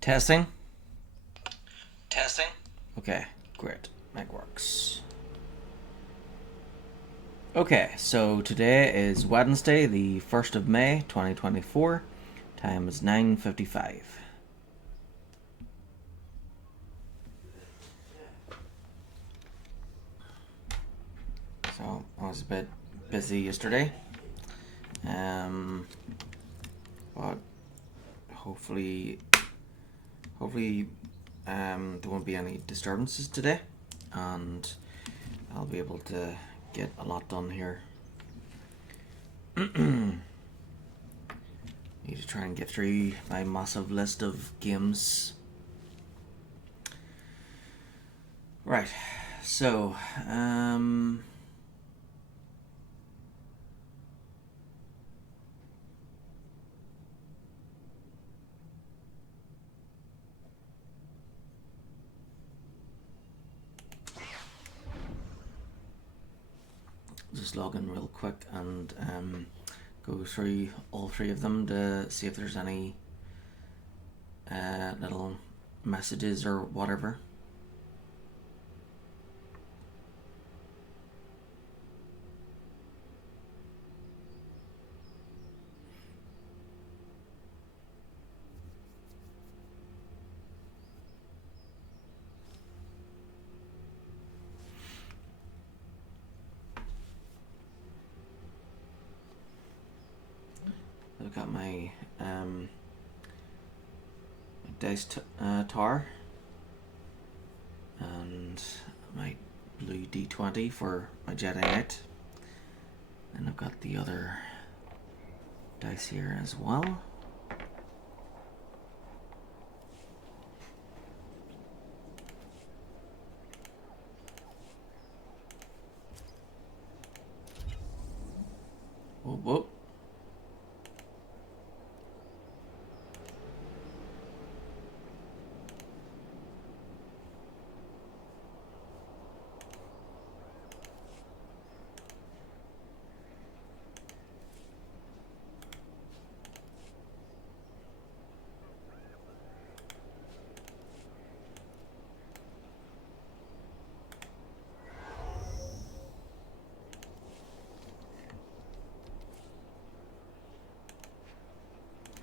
Testing? Testing? Okay, great. That works. Okay, so today is Wednesday, the 1st of May, 2024. Time is 9:55. So, I was a bit busy yesterday. But hopefully there won't be any disturbances today, and I'll be able to get a lot done here. Need to try and get through my massive list of games. Right, so just log in real quick and go through all three of them to see if there's any little messages or whatever. I've got my dice tower and my blue D20 for my Jedi Knight, and I've got the other dice here as well. Whoop whoop.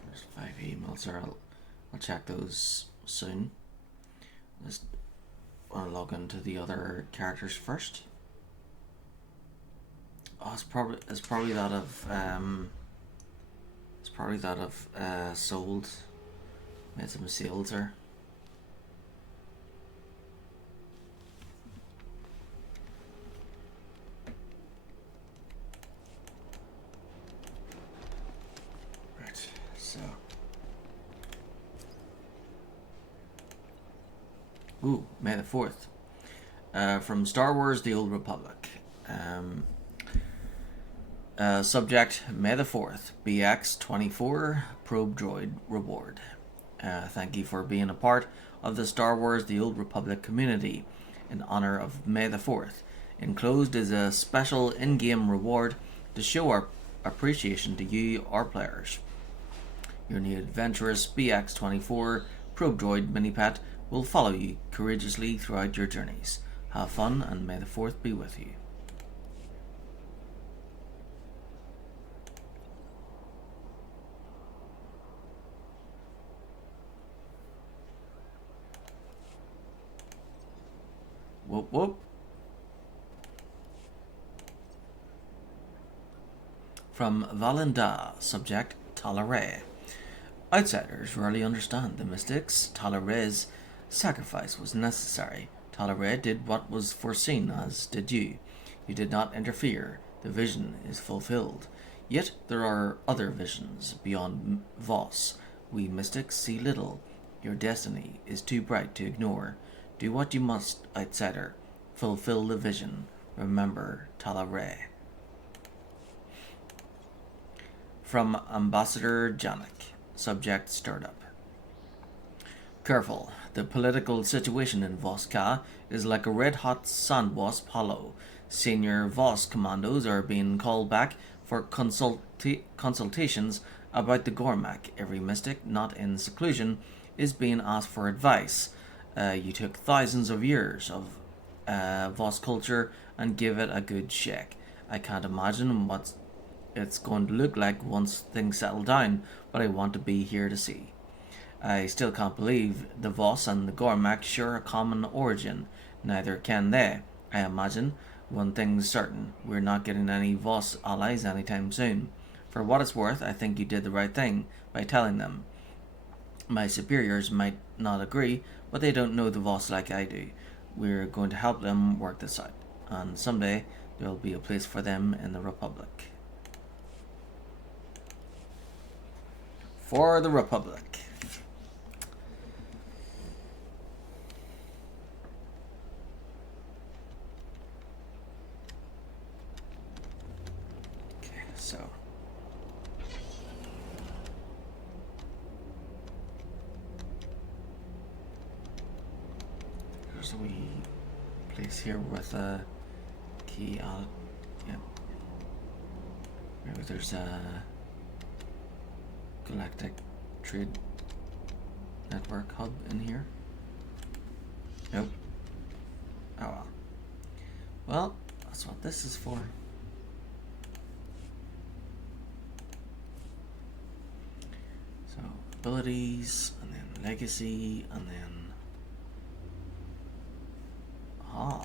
There's 5 emails there. I'll check those soon. Just want to log into the other characters first. Oh, it's probably that of sold. Made some sales there. Right, so. Ooh, May the 4th. From Star Wars The Old Republic. Subject, May the 4th, BX24, Probe Droid Reward. Thank you for being a part of the Star Wars The Old Republic community in honor of May the 4th. Enclosed is a special in-game reward to show our appreciation to you, our players. Your new adventurous BX24 Probe Droid mini-pet will follow you courageously throughout your journeys. Have fun, and may the 4th be with you. Whoop whoop. From Valinda, subject Talaray. Outsiders rarely understand the mystics. Talaray's sacrifice was necessary. Talaray did what was foreseen, as did you. You did not interfere. The vision is fulfilled. Yet there are other visions beyond Voss. We mystics see little. Your destiny is too bright to ignore. Do what you must, outsider. Fulfill the vision. Remember Talaray. From Ambassador Janik. Subject stirred up. Careful. The political situation in Voss-Ka is like a red-hot sand-wasp hollow. Senior Voss commandos are being called back for consultations about the Gormak. Every mystic not in seclusion is being asked for advice. You took thousands of years of Voss culture and give it a good shake. I can't imagine what it's going to look like once things settle down, but I want to be here to see. I still can't believe the Voss and the Gormak share a common origin. Neither can they. I imagine one thing's certain: we're not getting any Voss allies anytime soon. For what it's worth, I think you did the right thing by telling them. My superiors might not agree, but they don't know the Voss like I do. We're going to help them work this out, and someday there'll be a place for them in the Republic. For the Republic. Okay, so there's a wee place here with a key on it. Yep. Maybe there's a galactic trade network hub in here. Nope. Oh well. Well, that's what this is for. So, abilities, and then legacy, and then... Ah.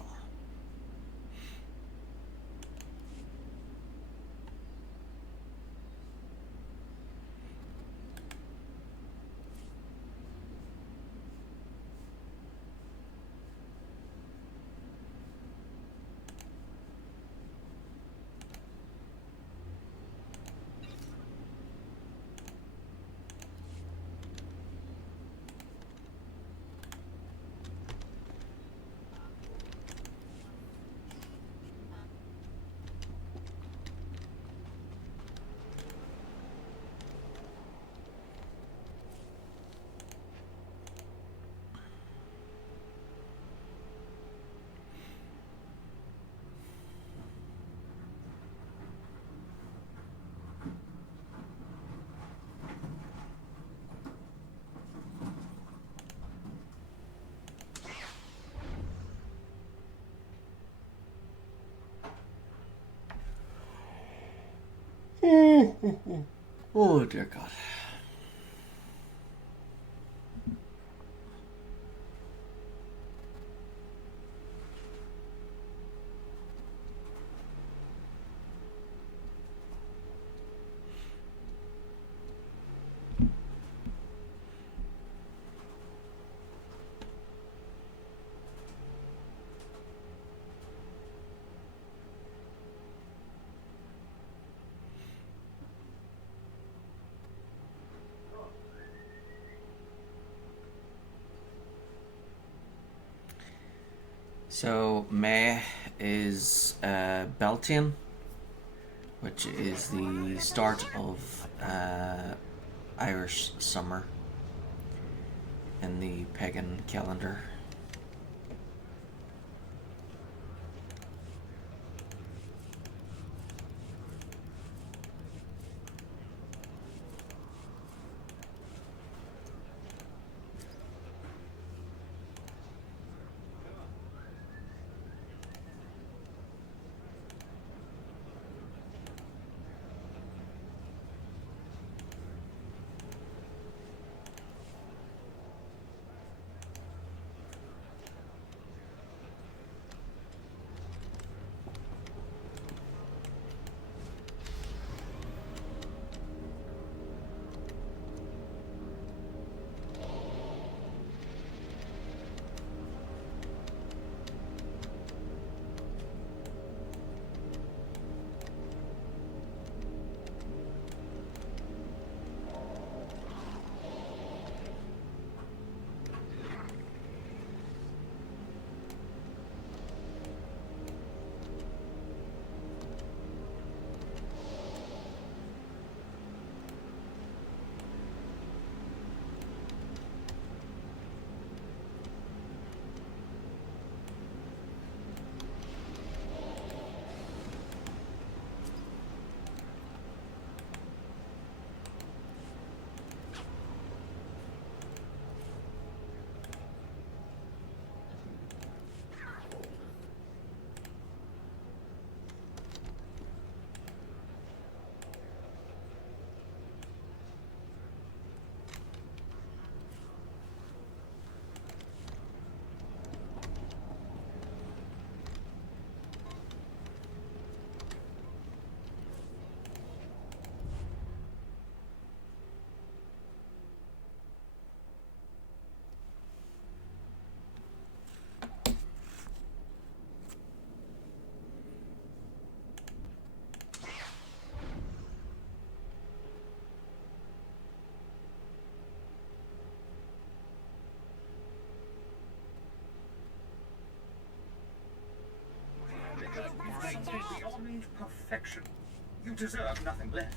Oh dear God. So May is Beltane, which is the start of Irish summer in the pagan calendar. embodied perfection. You deserve nothing less.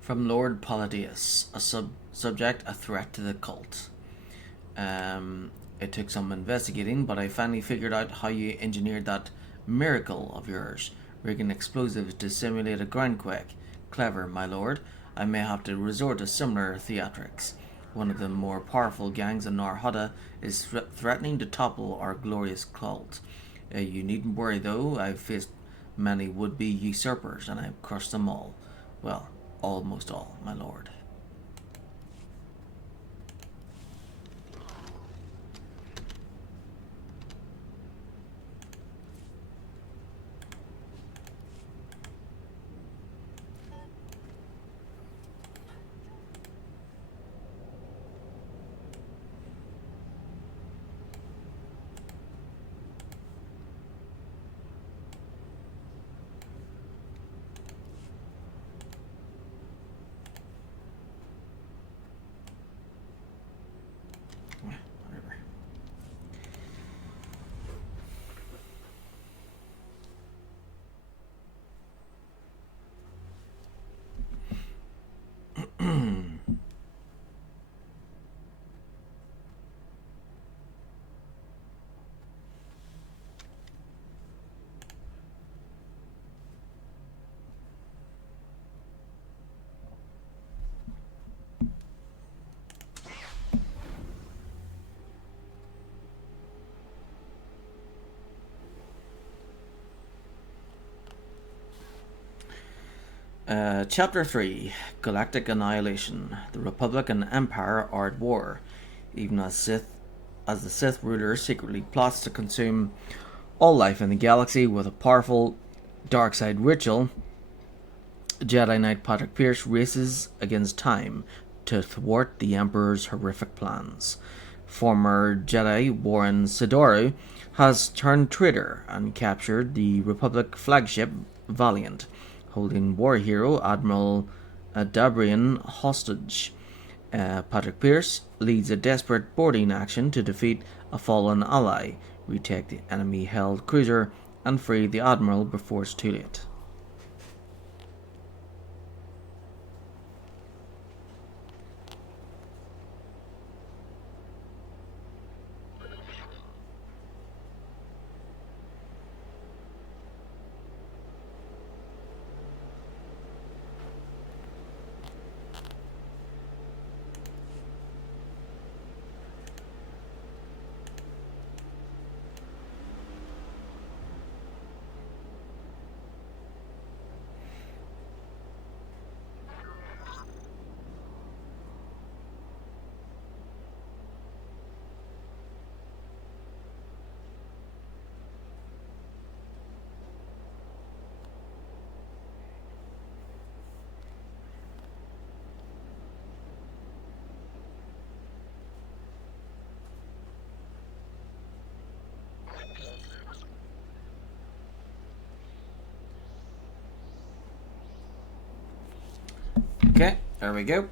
From Lord Palladius, a subject, a threat to the cult. It took some investigating, but I finally figured out how you engineered that miracle of yours, rigging explosives to simulate a groundquake. Clever, my lord. I may have to resort to similar theatrics. One of the more powerful gangs in Narhada is threatening to topple our glorious cult. You needn't worry, though. I've faced many would-be usurpers, and I've crushed them all. Well, almost all, my lord. Whatever. Chapter 3 Galactic Annihilation. The Republic and Empire are at war, even as the Sith ruler secretly plots to consume all life in the galaxy with a powerful dark side ritual. Jedi Knight PatrickPearce races against time to thwart the Emperor's horrific plans. Former Jedi Warren Sidoru has turned traitor and captured the Republic flagship Valiant, holding war hero Admiral Dabrian hostage. PatrickPearce leads a desperate boarding action to defeat a fallen ally, retake the enemy-held cruiser, and free the Admiral before it's too late. Okay, there we go.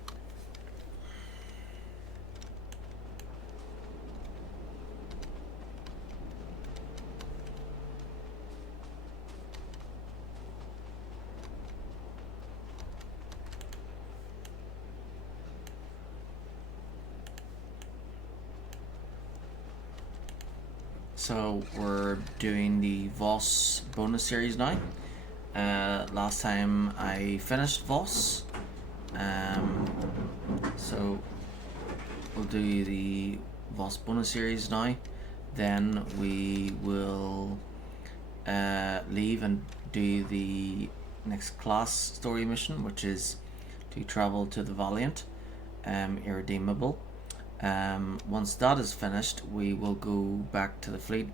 So we're doing the Voss bonus series now. Last time I finished Voss. So we'll do the Voss bonus series now. Then we will leave and do the next class story mission, which is to travel to the Valiant, Irredeemable. Once that is finished, we will go back to the fleet,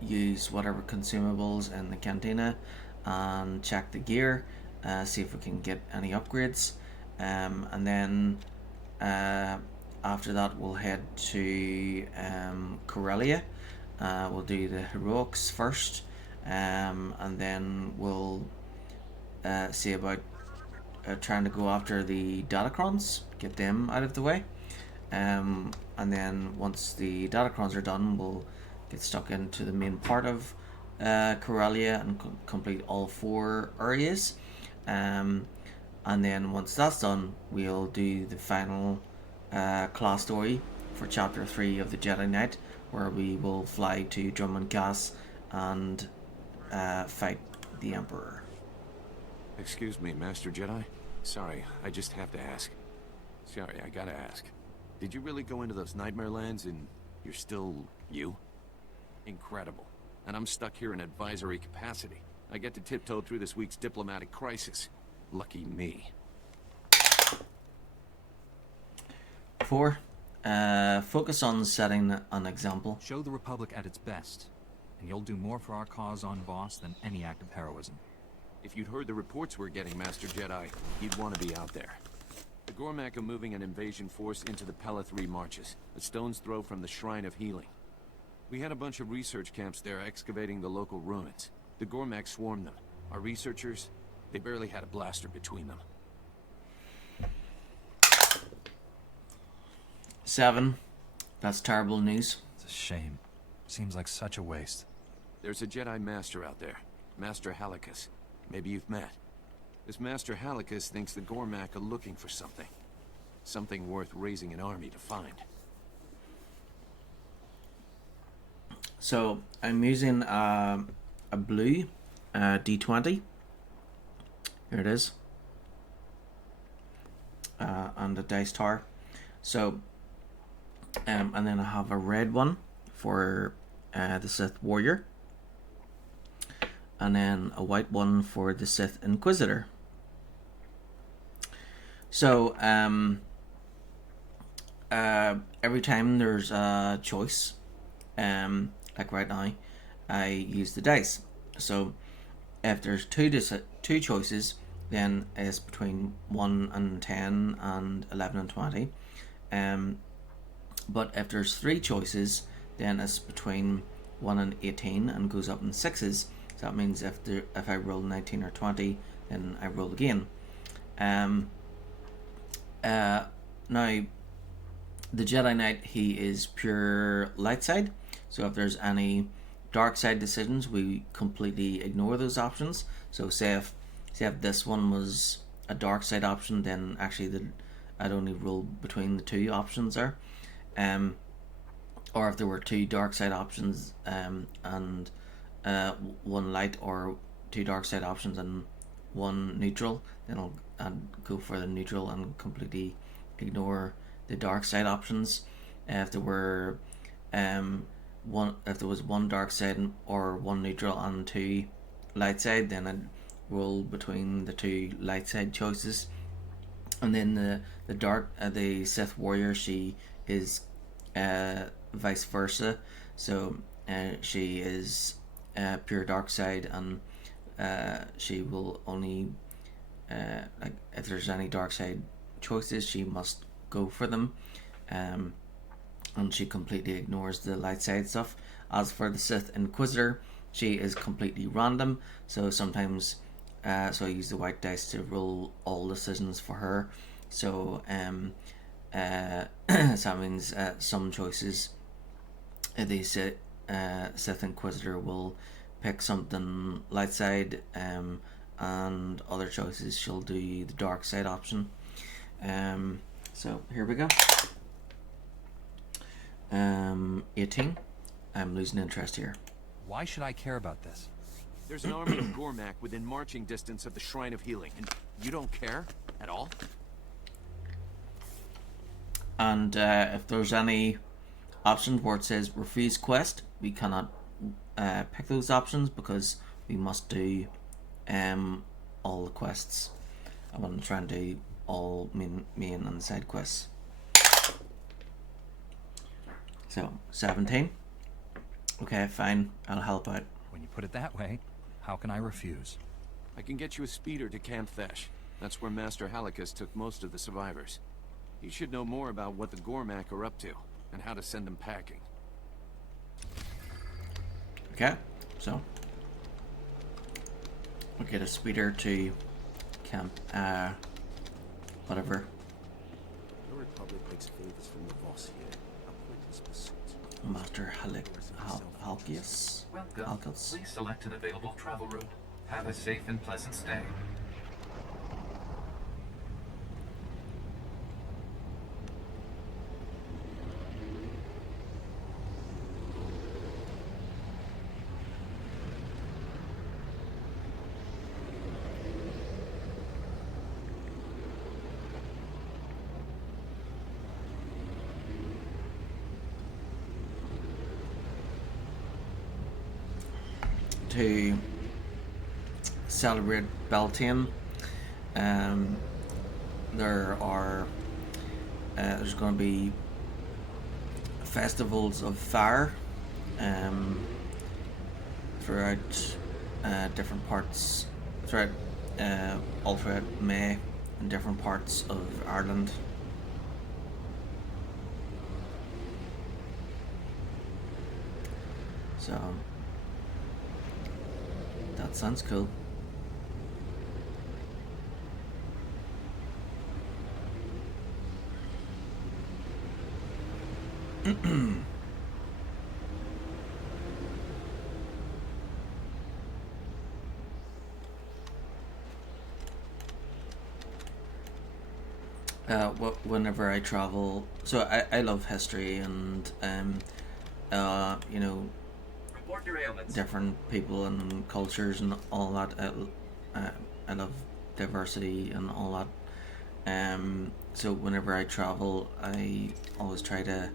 use whatever consumables in the cantina, and check the gear, see if we can get any upgrades, and then after that we'll head to Corellia. We'll do the heroics first, and then we'll see about trying to go after the Datacrons, get them out of the way, and then once the Datacrons are done, we'll get stuck into the main part of Corellia and complete all 4 areas, and then once that's done, we'll do the final class story for chapter 3 of the Jedi Knight, where we will fly to Drummond Gas and fight the Emperor. Excuse me, Master Jedi? Sorry, I just have to ask. Sorry, I gotta ask. Did you really go into those nightmare lands and you're still you? Incredible. And I'm stuck here in advisory capacity. I get to tiptoe through this week's diplomatic crisis. Lucky me. 4. Focus on setting an example. Show the Republic at its best, and you'll do more for our cause on Voss than any act of heroism. If you'd heard the reports we're getting, Master Jedi, you'd want to be out there. The Gormak are moving an invasion force into the Pella 3 marches, a stone's throw from the Shrine of Healing. We had a bunch of research camps there excavating the local ruins. The Gormak swarmed them. Our researchers, they barely had a blaster between them. 7. That's terrible news. It's a shame. Seems like such a waste. There's a Jedi Master out there, Master Halicus. Maybe you've met. This Master Halicus thinks the Gormak are looking for something. Something worth raising an army to find. So I'm using a blue D20. Here it is. And a dice tower. So, and then I have a red one for the Sith Warrior. And then a white one for the Sith Inquisitor. So, every time there's a choice, like right now, I use the dice. So, if there's two choices, then it's between 1 and 10 and 11 and 20. But if there's 3 choices, then it's between 1 and 18 and goes up in 6s. So that means if I roll 19 or 20, then I roll again. Now, the Jedi Knight, he is pure light side. So if there's any dark side decisions, we completely ignore those options. So say if this one was a dark side option, then actually I'd only roll between the 2 options there. Or if there were 2 dark side options and 1 light, or 2 dark side options and 1 neutral, then I'd go for the neutral and completely ignore the dark side options. If there were if there was 1 dark side or 1 neutral and 2 light side, then I'd roll between the 2 light side choices. And then the Sith Warrior, she is vice versa. So she is pure dark side, and she will only like if there's any dark side choices, she must go for them, and she completely ignores the light side stuff. As for the Sith Inquisitor, she is completely random. So sometimes, so I use the white dice to roll all decisions for her. So so that means some choices, the Sith Inquisitor will pick something light side, and other choices she'll do the dark side option. So here we go. 18. I'm losing interest here. Why should I care about this? There's an army of Gormak within marching distance of the Shrine of Healing, and you don't care at all? And if there's any options where it says refuse quest, we cannot pick those options because we must do all the quests. I want to try and do all main and side quests. So 17. Okay, fine. I'll help out. When you put it that way, how can I refuse? I can get you a speeder to Camp Thesh. That's where Master Halikas took most of the survivors. He should know more about what the Gormak are up to, and how to send them packing. Okay, so we'll get a speeder to Camp, whatever. The Republic makes favors from the boss here. A pointless pursuit. Master Halikas. Welcome. Please select an available travel route. Have a safe and pleasant stay. To celebrate Beltane, there are there's going to be festivals of fire throughout different parts throughout all throughout May in different parts of Ireland. So that sounds cool. Whenever I travel, so I love history and you know, Report your ailments. different people and cultures and all that. I love diversity and all that. So whenever I travel, I always try to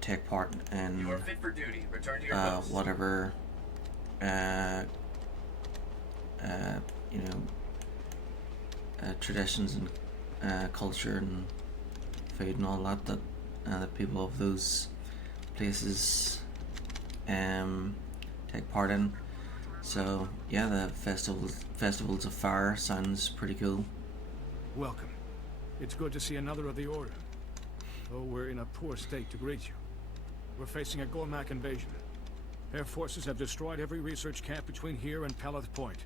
take part in You are fit for duty. Return to your post. whatever you know, traditions and culture and food and all that the people of those places take part in. So yeah, the festivals of fire sounds pretty cool. Welcome. It's good to see another of the Order. Though we're in a poor state to greet you. We're facing a Gormak invasion. Air forces have destroyed every research camp between here and Peleth Point,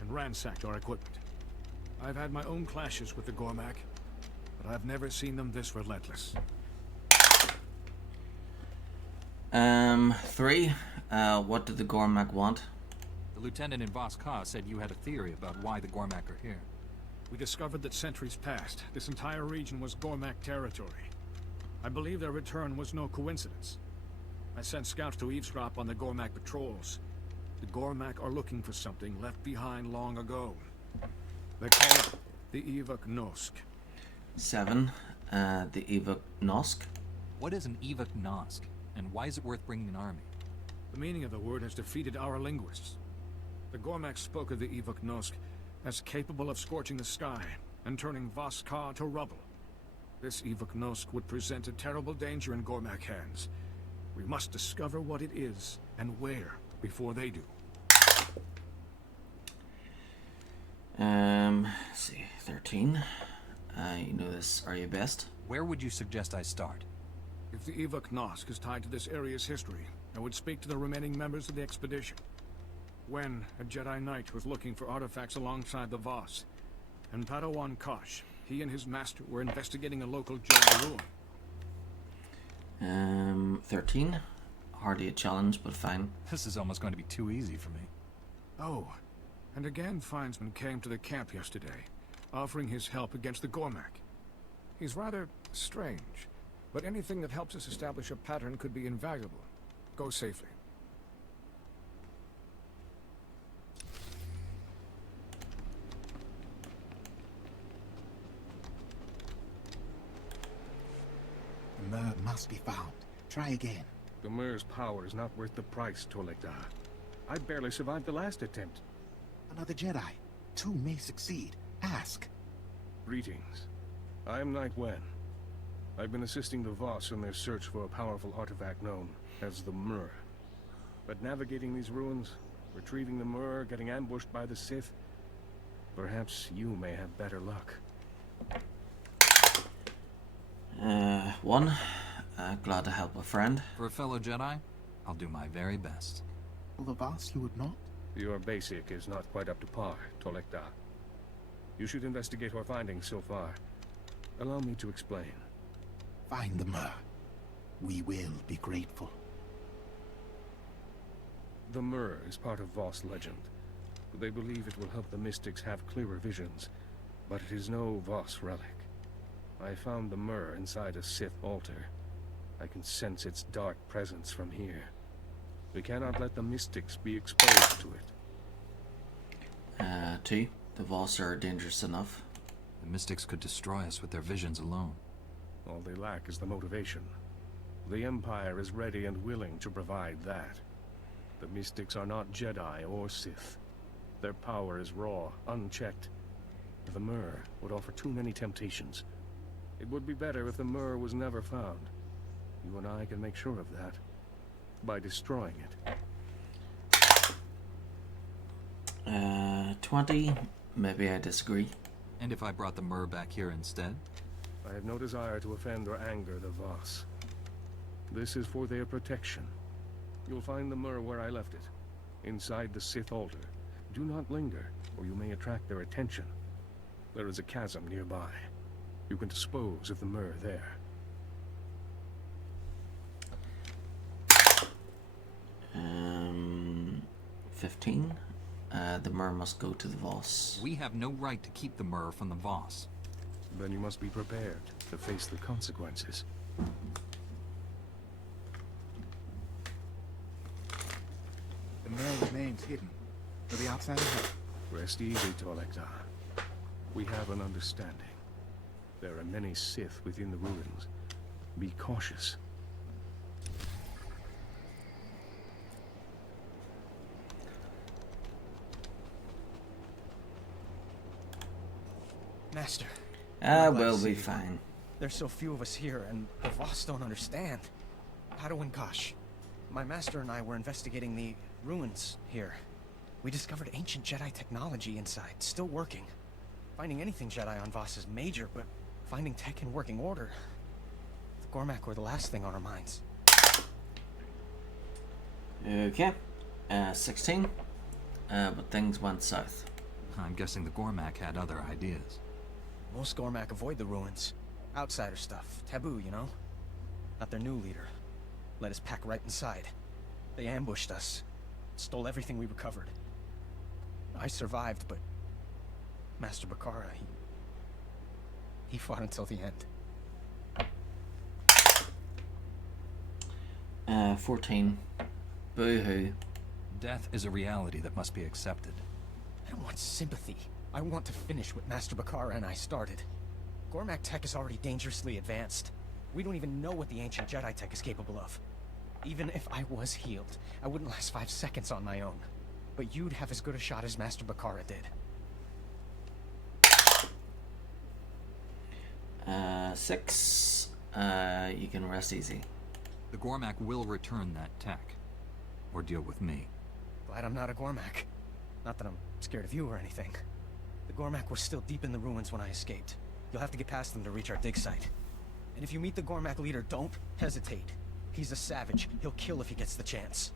and ransacked our equipment. I've had my own clashes with the Gormak, but I've never seen them this relentless. 3. What did the Gormak want? The lieutenant in Voskar said you had a theory about why the Gormak are here. We discovered that centuries past, this entire region was Gormak territory. I believe their return was no coincidence. I sent scouts to eavesdrop on the Gormak patrols. The Gormak are looking for something left behind long ago. They call it the Evok Nosk. 7. The Evok Nosk. What is an Evok Nosk, and why is it worth bringing an army? The meaning of the word has defeated our linguists. The Gormak spoke of the Evok Nosk as capable of scorching the sky and turning Voskar to rubble. This Evok Nosk would present a terrible danger in Gormak hands. We must discover what it is and where before they do. Let's see, 13. You know this, are you best? Where would you suggest I start? If the Evok Nosk is tied to this area's history, I would speak to the remaining members of the expedition. When a Jedi Knight was looking for artifacts alongside the Voss, and Padawan Kosh, he and his master were investigating a local Jedi ruin. 13. Hardly a challenge, but fine. This is almost going to be too easy for me. Oh, and again Finesman came to the camp yesterday, offering his help against the Gormak. He's rather strange, But anything that helps us establish a pattern could be invaluable. Go safely. The Mer must be found. Try again. The Mer's power is not worth the price, Tolekda. I barely survived the last attempt. Another Jedi. 2 may succeed. Ask. Greetings. I am Knight Wen. I've been assisting the Voss in their search for a powerful artifact known as the Mer. But navigating these ruins, retrieving the Mer, getting ambushed by the Sith, perhaps you may have better luck. 1. Glad to help a friend. For a fellow Jedi, I'll do my very best. For the Voss, you would not? Your basic is not quite up to par, Tolekda. You should investigate our findings so far. Allow me to explain. Find the Mer. We will be grateful. The Mer is part of Voss legend. They believe it will help the mystics have clearer visions, but it is no Voss relic. I found the Mer inside a Sith altar. I can sense its dark presence from here. We cannot let the mystics be exposed to it. 2. The Voss are dangerous enough. The mystics could destroy us with their visions alone. All they lack is the motivation. The Empire is ready and willing to provide that. The mystics are not Jedi or Sith. Their power is raw, unchecked. The Mer would offer too many temptations. It would be better if the Mer was never found. You and I can make sure of that. By destroying it. 20. Maybe I disagree. And if I brought the Mer back here instead? I have no desire to offend or anger the Voss. This is for their protection. You'll find the Mer where I left it, inside the Sith altar. Do not linger, or you may attract their attention. There is a chasm nearby. You can dispose of the Mer there. 15. The Mer must go to the Voss. We have no right to keep the Mer from the Voss. Then you must be prepared to face the consequences. The Mer remains hidden. For the outsider help. Rest easy, Tolekda. We have an understanding. There are many Sith within the ruins. Be cautious. Master. We'll be fine. There's so few of us here, and the Voss don't understand. Padawan Kosh. My master and I were investigating the ruins here. We discovered ancient Jedi technology inside, still working. Finding anything Jedi on Voss is major, but finding tech in working order... The Gormak were the last thing on our minds. Okay. 16. But things went south. I'm guessing the Gormak had other ideas. Most Gormak avoid the ruins. Outsider stuff. Taboo, you know? Not their new leader. Let us pack right inside. They ambushed us. Stole everything we recovered. I survived, but... Master Bakara, he fought until the end. 14. Boo-hoo. Death is a reality that must be accepted. I don't want sympathy. I want to finish what Master Bakara and I started. Gormak tech is already dangerously advanced. We don't even know what the ancient Jedi tech is capable of. Even if I was healed, I wouldn't last 5 seconds on my own. But you'd have as good a shot as Master Bakara did. 6. You can rest easy. The Gormak will return that tech. Or deal with me. Glad I'm not a Gormak. Not that I'm scared of you or anything. The Gormak were still deep in the ruins when I escaped. You'll have to get past them to reach our dig site. And if you meet the Gormak leader, don't hesitate. He's a savage. He'll kill if he gets the chance.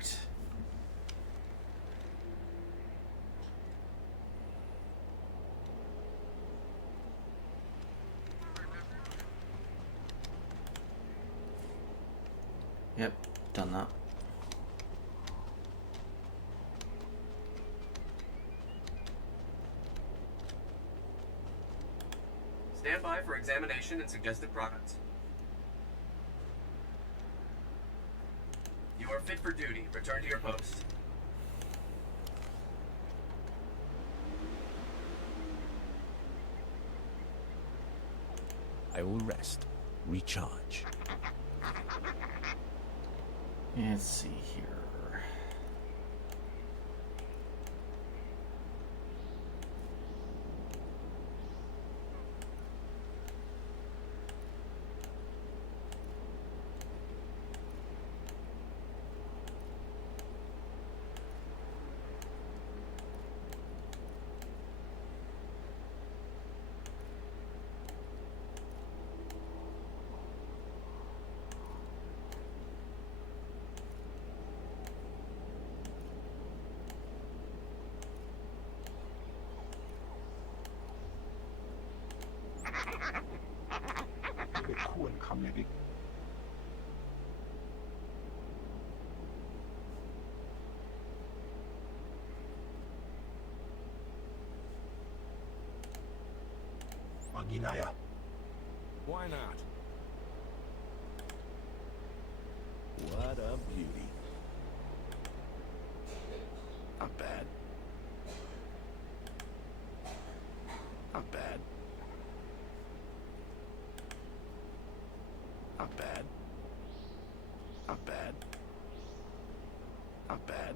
Alright. Yep, done that. Stand by for examination and suggested products. You are fit for duty. Return to your post. I will rest. Recharge. Let's see here. Why not? What a beauty. Not bad. Not bad. Not bad. Not bad. Not bad.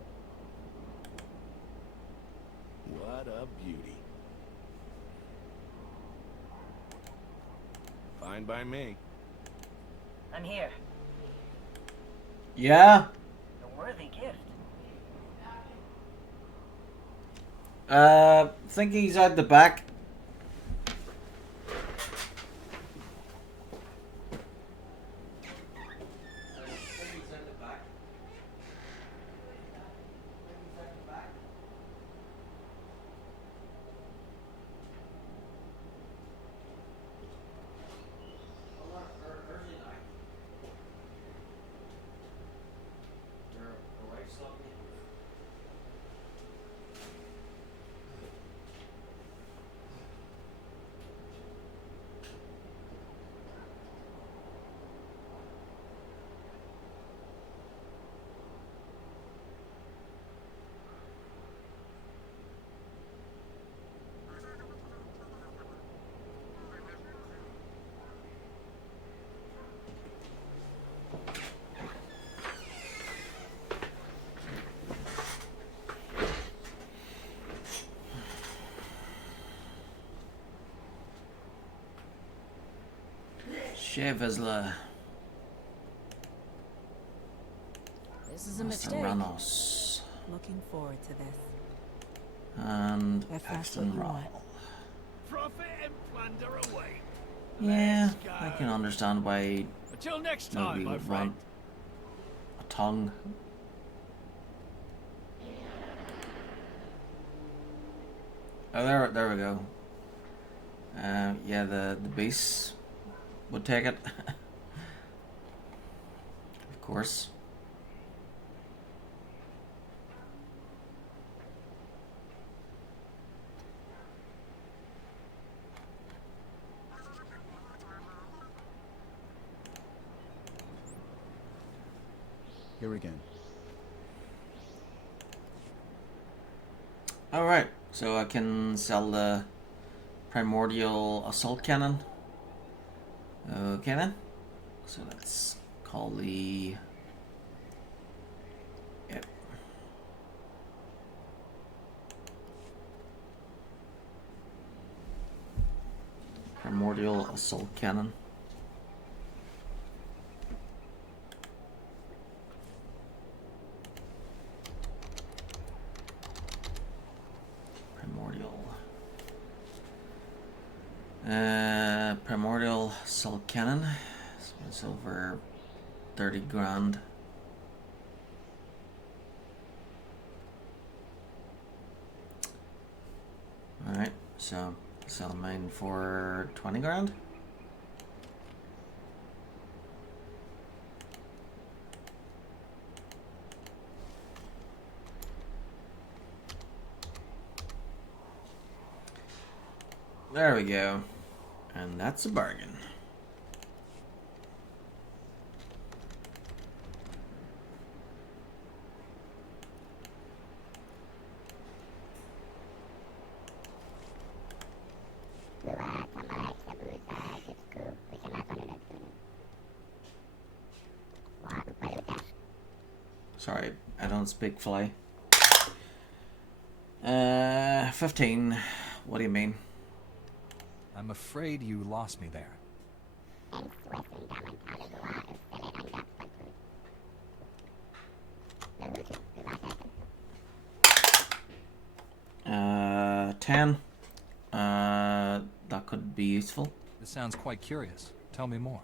What a beauty. Fine by me. I'm here. Yeah? A worthy gift. Think he's at the back. Shevezla. This is a mistake. Serranos. Looking forward to this. And If that's Paxton what you Rawl. want. Profit and plunder away. Yeah, Let's go. I can understand why Until next nobody time, my would friend. want a tongue. Oh, there we go. Yeah, the base would take it. Of course. Here again. Alright, so I can sell the primordial assault cannon. Okay then. So let's call the... Yep. Primordial assault cannon. Primordial assault cannon. So it's over 30 grand. So, sell mine for 20 grand. There we go. And that's a bargain. Sorry, I don't speak fly. 15. What do you mean? I'm afraid you lost me there. 10. That could be useful. This sounds quite curious. Tell me more.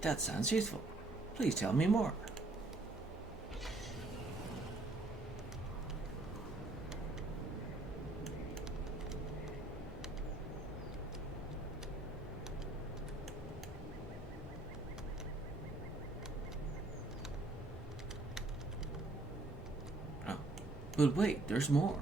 That sounds useful. Please tell me more. Oh, but wait, there's more.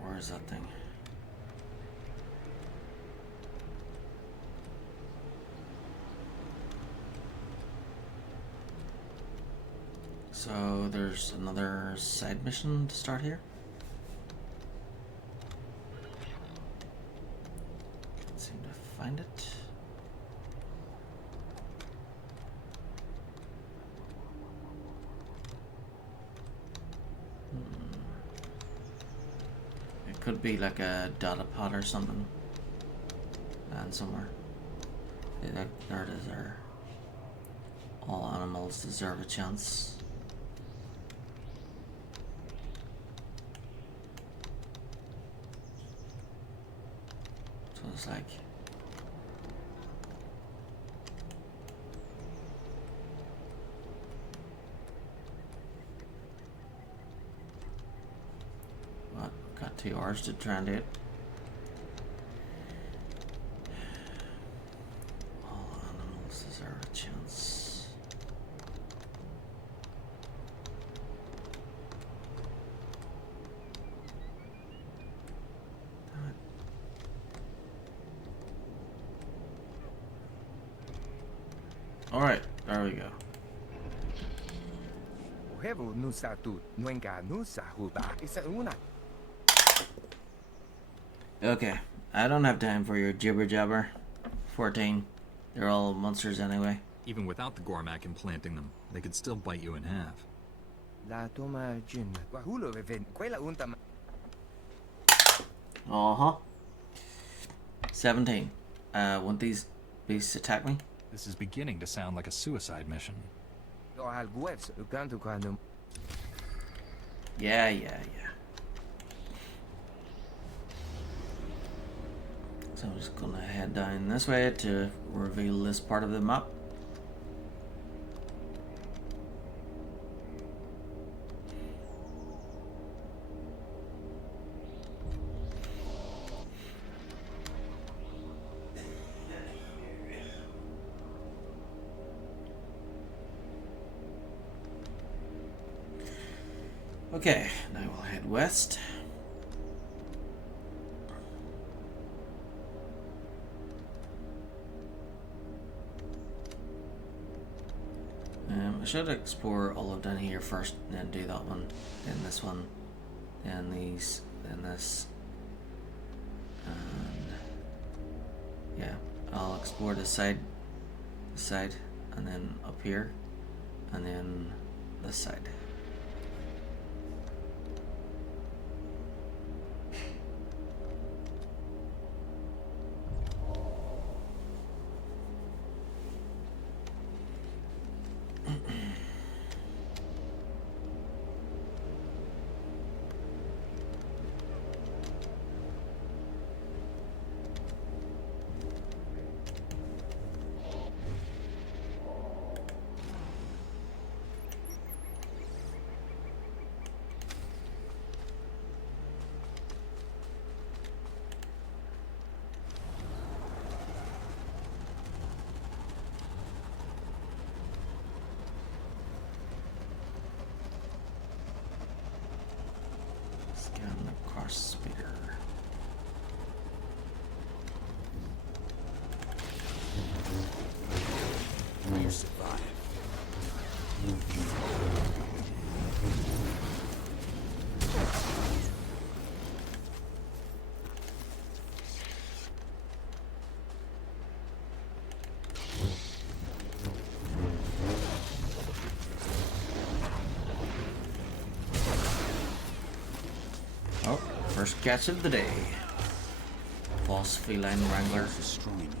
Where is that thing? So there's another side mission to start here. Can't seem to find it. It could be like a data pod or something. And somewhere. Yeah, there it is there. All animals deserve a chance. So it's like what? Got 2 hours to try and do it. All animals deserve a chance. Alright, there we go. Okay, I don't have time for your jibber jabber. 14. They're all monsters anyway. Even without the Gormak implanting them, they could still bite you in half. Uh-huh. 17. Won't these beasts attack me? This is beginning to sound like a suicide mission. Yeah. So I'm just gonna head down this way to reveal this part of the map. Okay, now we'll head west. I should explore all of down here first, and then do that one, then this one, then these, then this, and yeah, I'll explore this side, and then up here, and then this side. first catch of the day. Boss Feline Wrangler. Force is strong in you.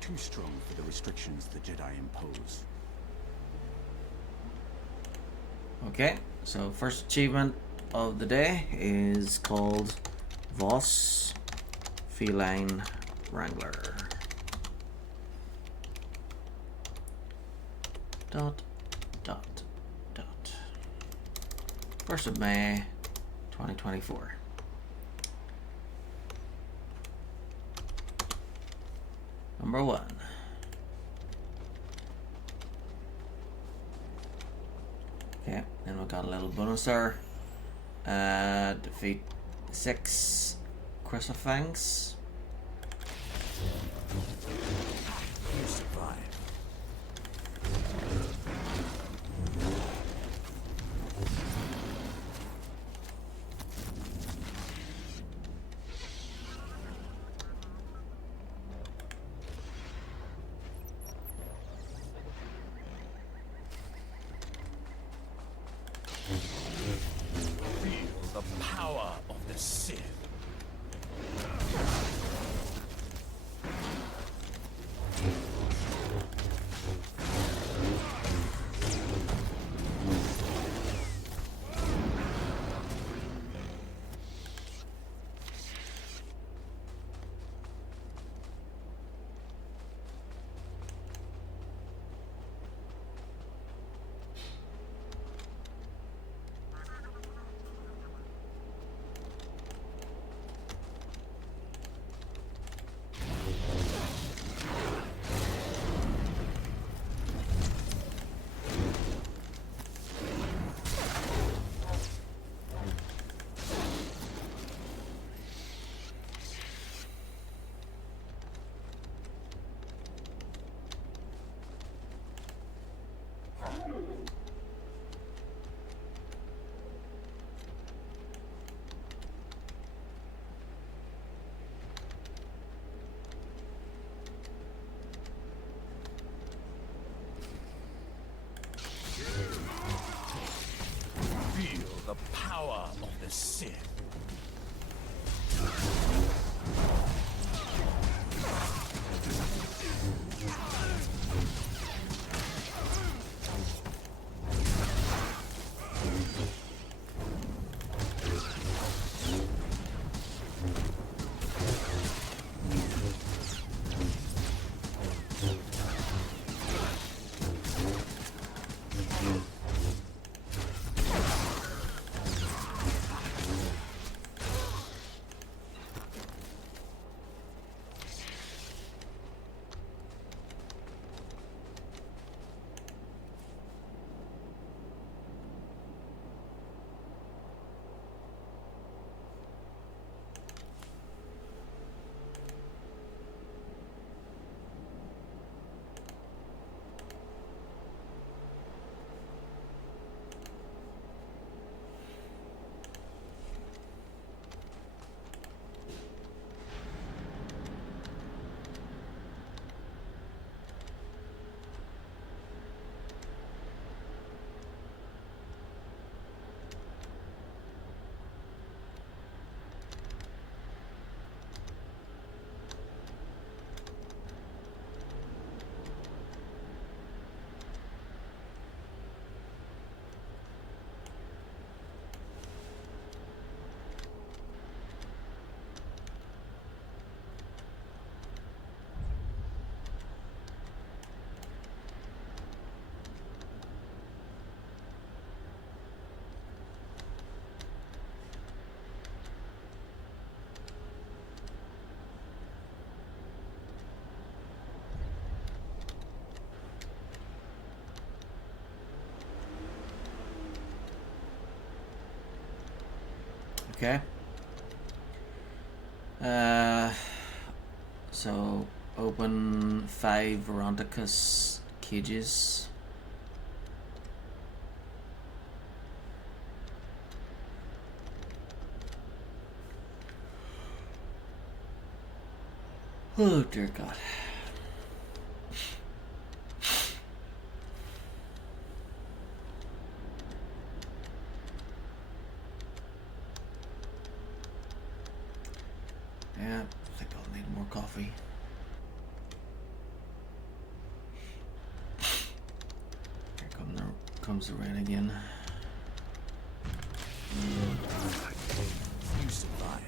Too strong for the restrictions the Jedi impose. Okay, so first achievement of the day is called Voss Feline Wrangler. Dot, dot, dot. 1st of May, 2024. Number 1. Okay, then we got a little bonus there. Defeat 6 Crucifix. You survive. Feel the power of the Sith. Feel the power of the Sith. Okay. So open 5 Veronticus cages. Oh dear God. Yeah, I think I'll need more coffee. Here comes the rain again. You survive.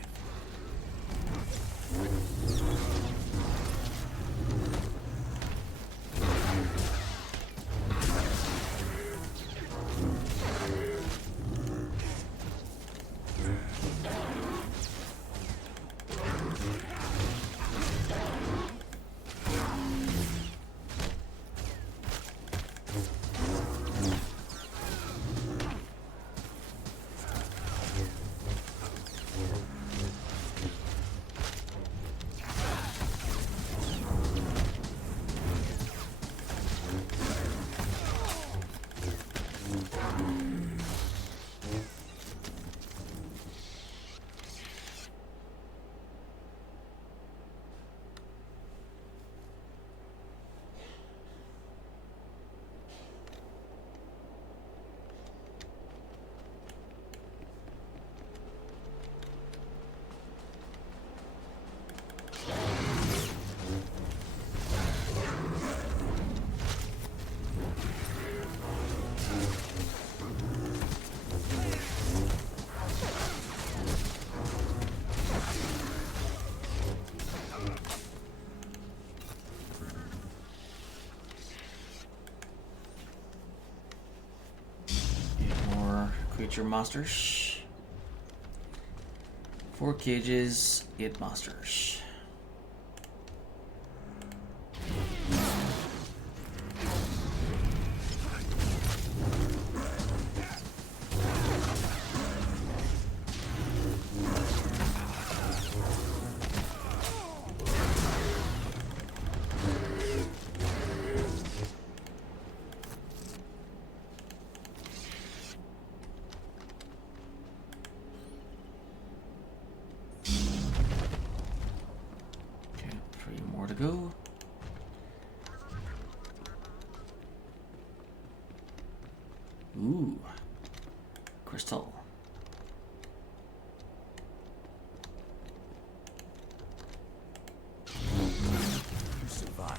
Creature monsters. 4 cages, 8 monsters. Go. Ooh, crystal. You survive.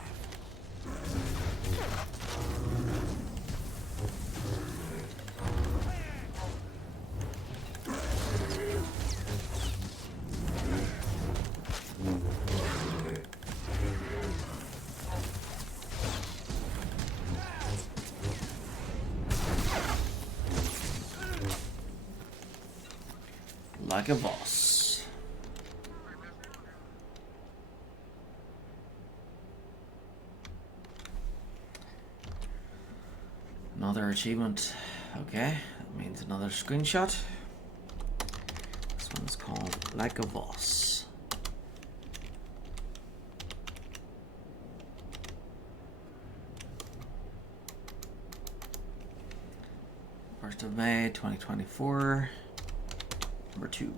Like a boss. Another achievement. Okay, that means another screenshot. This one's called Like a Boss. First of May 2024. Number 2.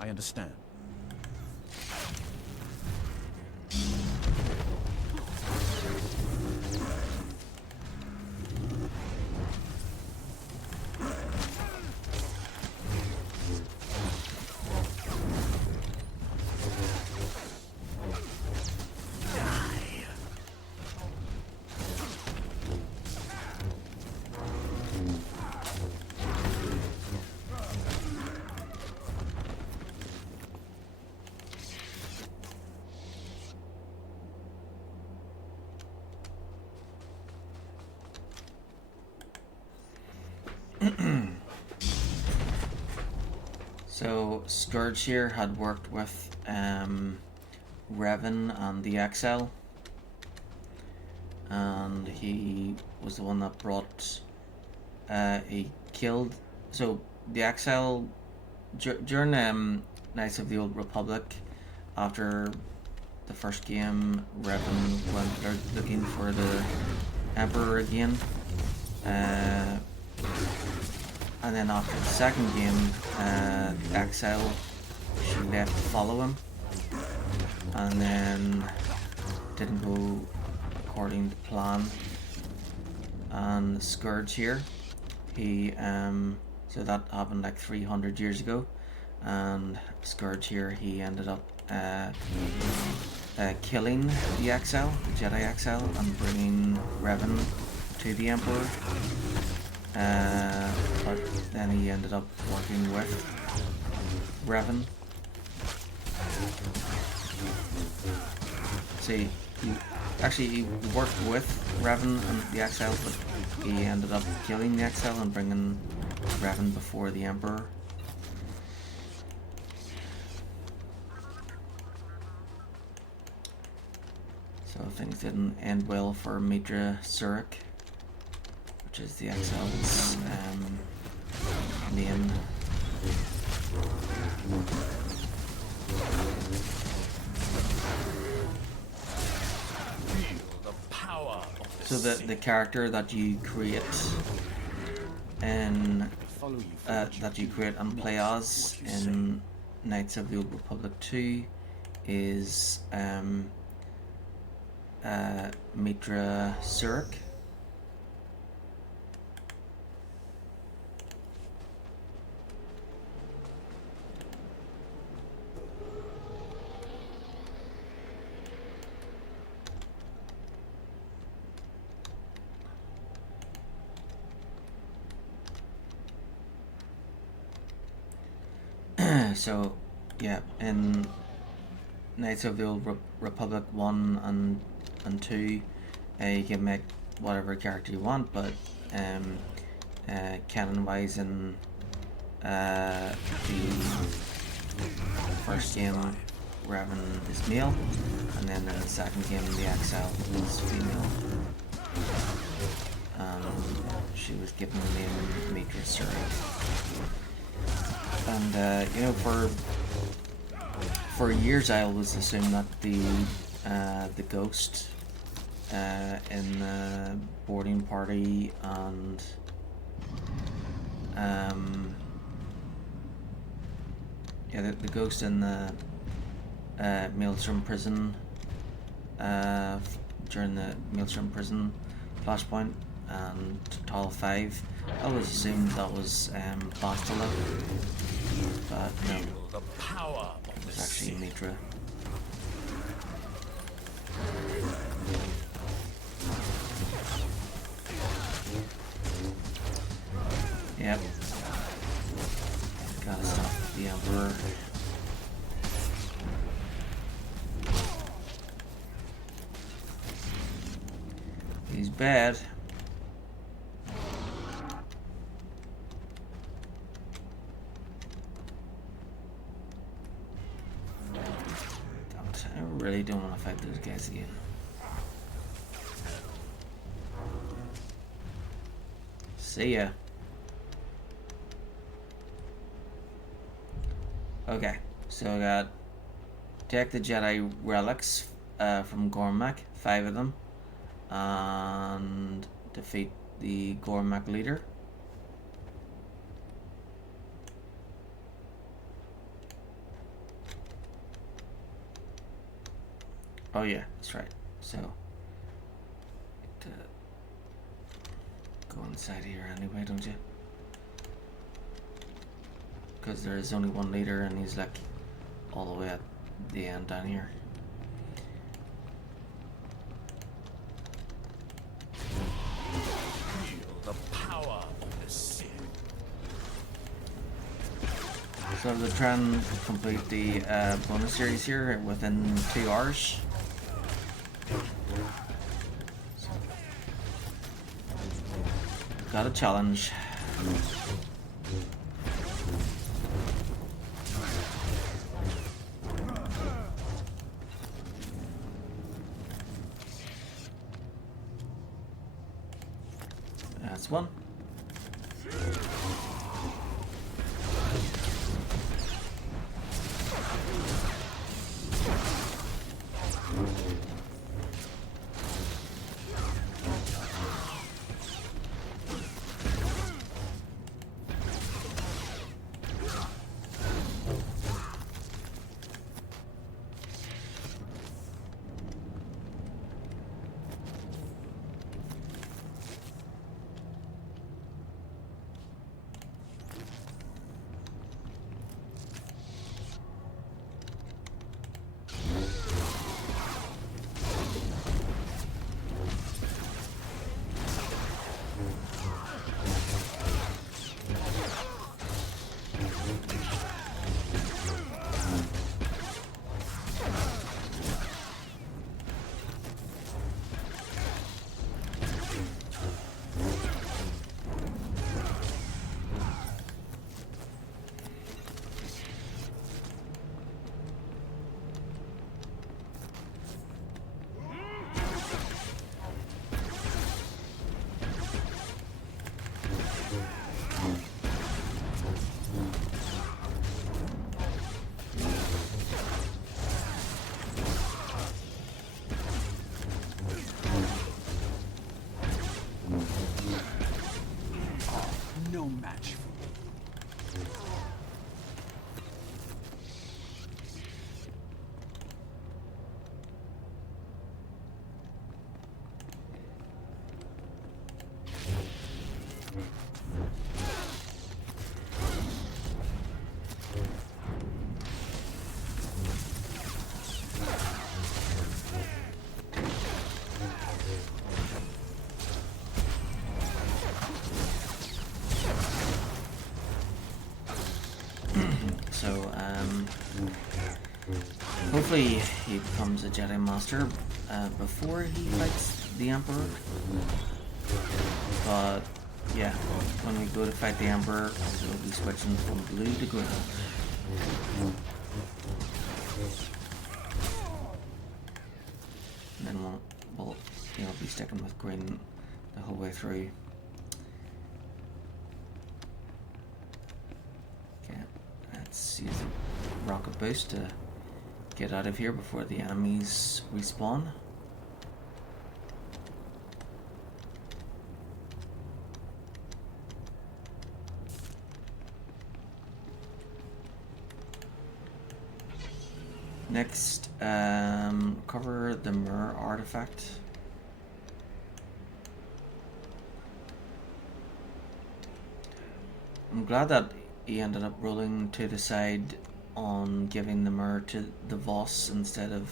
I understand. So Scourge here had worked with Revan and the XL, and he was the one that brought he killed, so the XL during Knights of the Old Republic, after the first game, Revan went looking for the Emperor again, and then after the second game, XL, she left to follow him, and then didn't go according to plan. And Scourge here, he so that happened like 300 years ago, and Scourge here, he ended up killing the XL, the Jedi XL, and bringing Revan to the Emperor. But then he ended up working with Revan. See, he worked with Revan and the XL, but he ended up killing the XL and bringing Revan before the Emperor. So things didn't end well for Mitra Surik, which is the XL's name. So the character that you create in and play as in Knights of the Old Republic 2 is Mitra Surik. So, yeah, in Knights of the Old Republic 1 and 2, you can make whatever character you want, but canon-wise in the first game, Revan is male, and then in the second game, the XL is female. She was given the name Mitra Surik. And you know, for years I always assumed that the ghost in the boarding party and the ghost in the Maelstrom prison during the Maelstrom prison flashpoint and Tal 5, I always assumed that was Bastila, but no, it was actually Mitra. Yep. Gotta stop the Emperor. He's bad. I really don't want to fight those guys again. See ya. Okay, so I got take the Jedi relics from Gormak, 5 of them, and defeat the Gormak leader. Oh yeah, that's right. So go inside here anyway, don't you? Because there is only one leader and he's like all the way at the end down here. Feel the power of the Sith. So to try and complete the bonus series here within 2 hours. Got a challenge. That's one. No match for Hopefully he becomes a Jedi Master before he fights the Emperor. But yeah, when we go to fight the Emperor, we'll be switching from blue to green. And then we'll be sticking with green the whole way through. Okay, let's use the rocket boost to get out of here before the enemies respawn. Next, cover the mirror artifact. I'm glad that he ended up rolling to the side on giving the mirror to the Voss instead of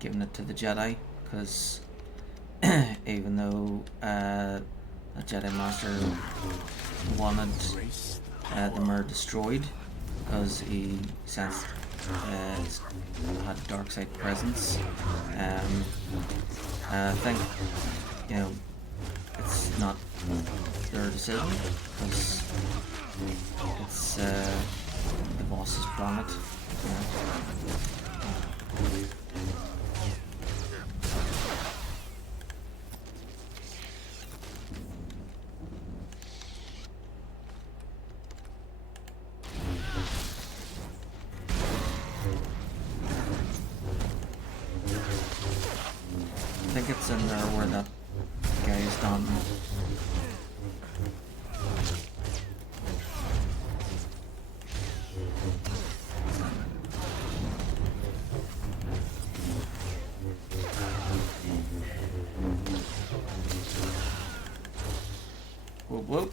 giving it to the Jedi, because even though the Jedi Master wanted the mirror destroyed because he sensed had dark side presence, I think it's not their decision because it's the boss's planet. I think it's in there where that guy is done. Whoop whoop.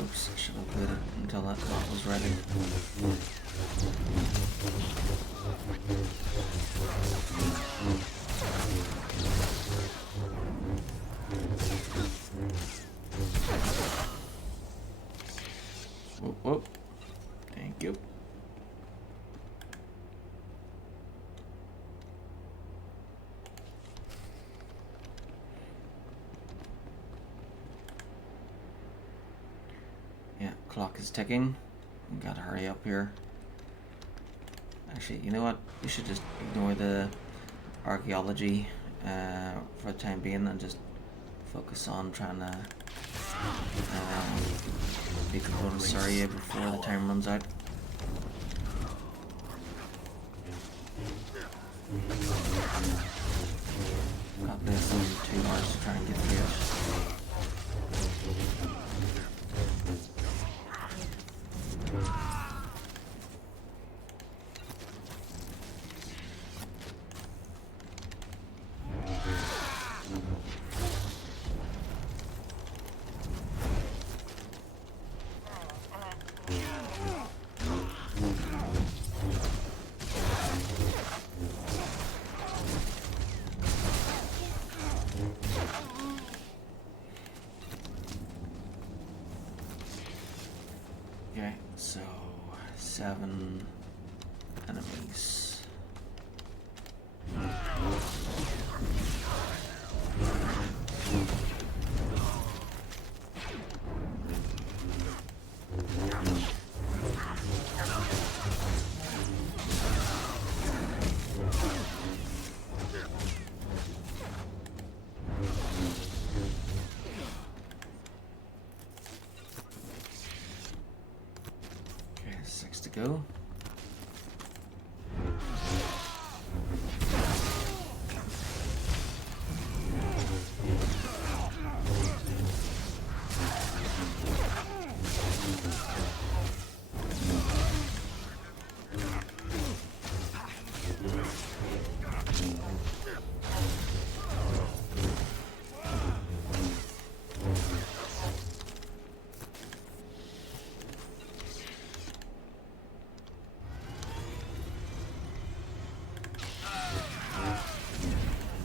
Oops, should have waited until that bot was ready. Whoop whoop. Thank you. clock is ticking. We gotta hurry up here. Actually, you know what? We should just ignore the archaeology for the time being and just focus on trying to beat the Blood of Syria before the time runs out. Got this in 2 hours to try and get through it. Okay, so 7 enemies. Okay, 6 to go.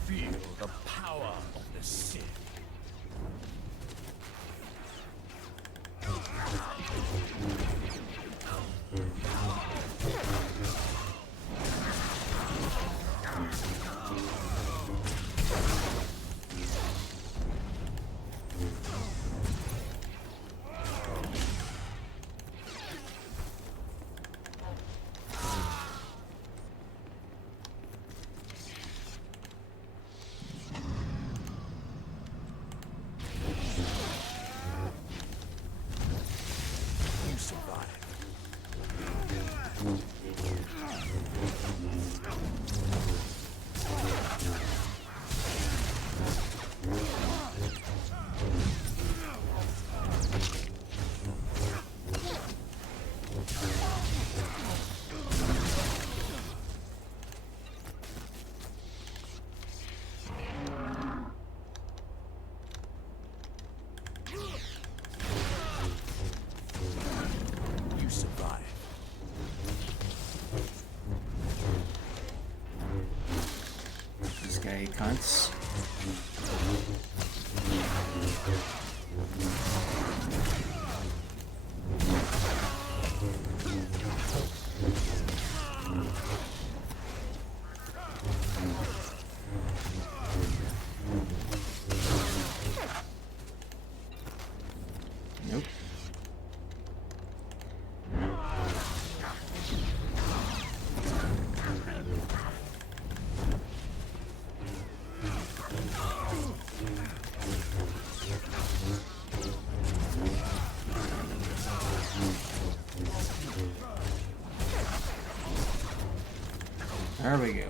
Feel the power of the Sith. You survive. You survive. This guy counts. Nope. There we go.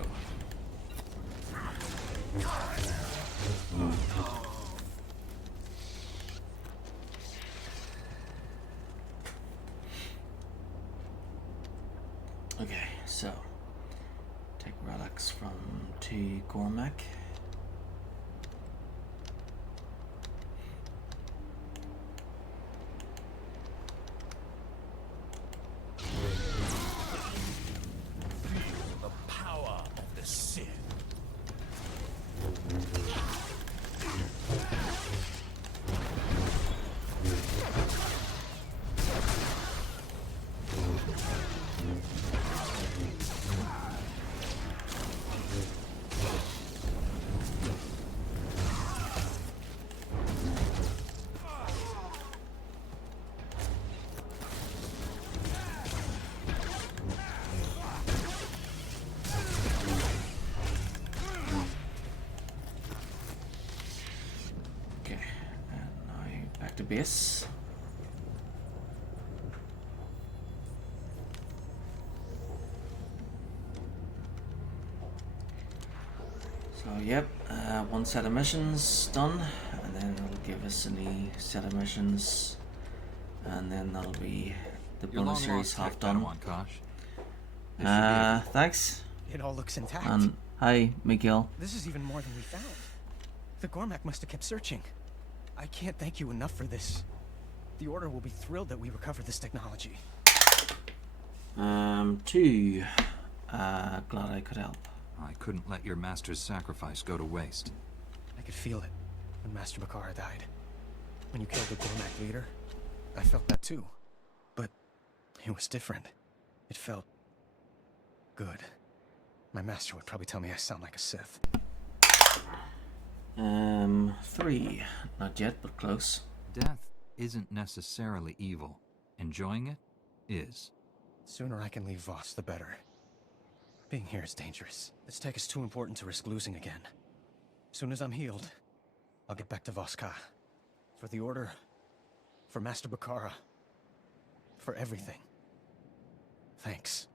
Okay, so take relics from T. Gormac. The power of the Sith. to base. So yep, one set of missions done, and then it'll give us a new set of missions, and then that'll be the bonus series half done. Thanks. It all looks intact. And hi, Miguel. This is even more than we found. The Gormak must have kept searching. I can't thank you enough for this. The Order will be thrilled that we recovered this technology. Glad I could help. I couldn't let your master's sacrifice go to waste. I could feel it when Master Bakara died. When you killed the Gormak leader, I felt that too. But it was different. It felt good. My master would probably tell me I sound like a Sith. 3. Not yet, but close. Death isn't necessarily evil. Enjoying it is. Sooner I can leave Voss, the better. Being here is dangerous. This tech is too important to risk losing again. Soon as I'm healed, I'll get back to Voska. For the Order, for Master Bakara, for everything. Thanks.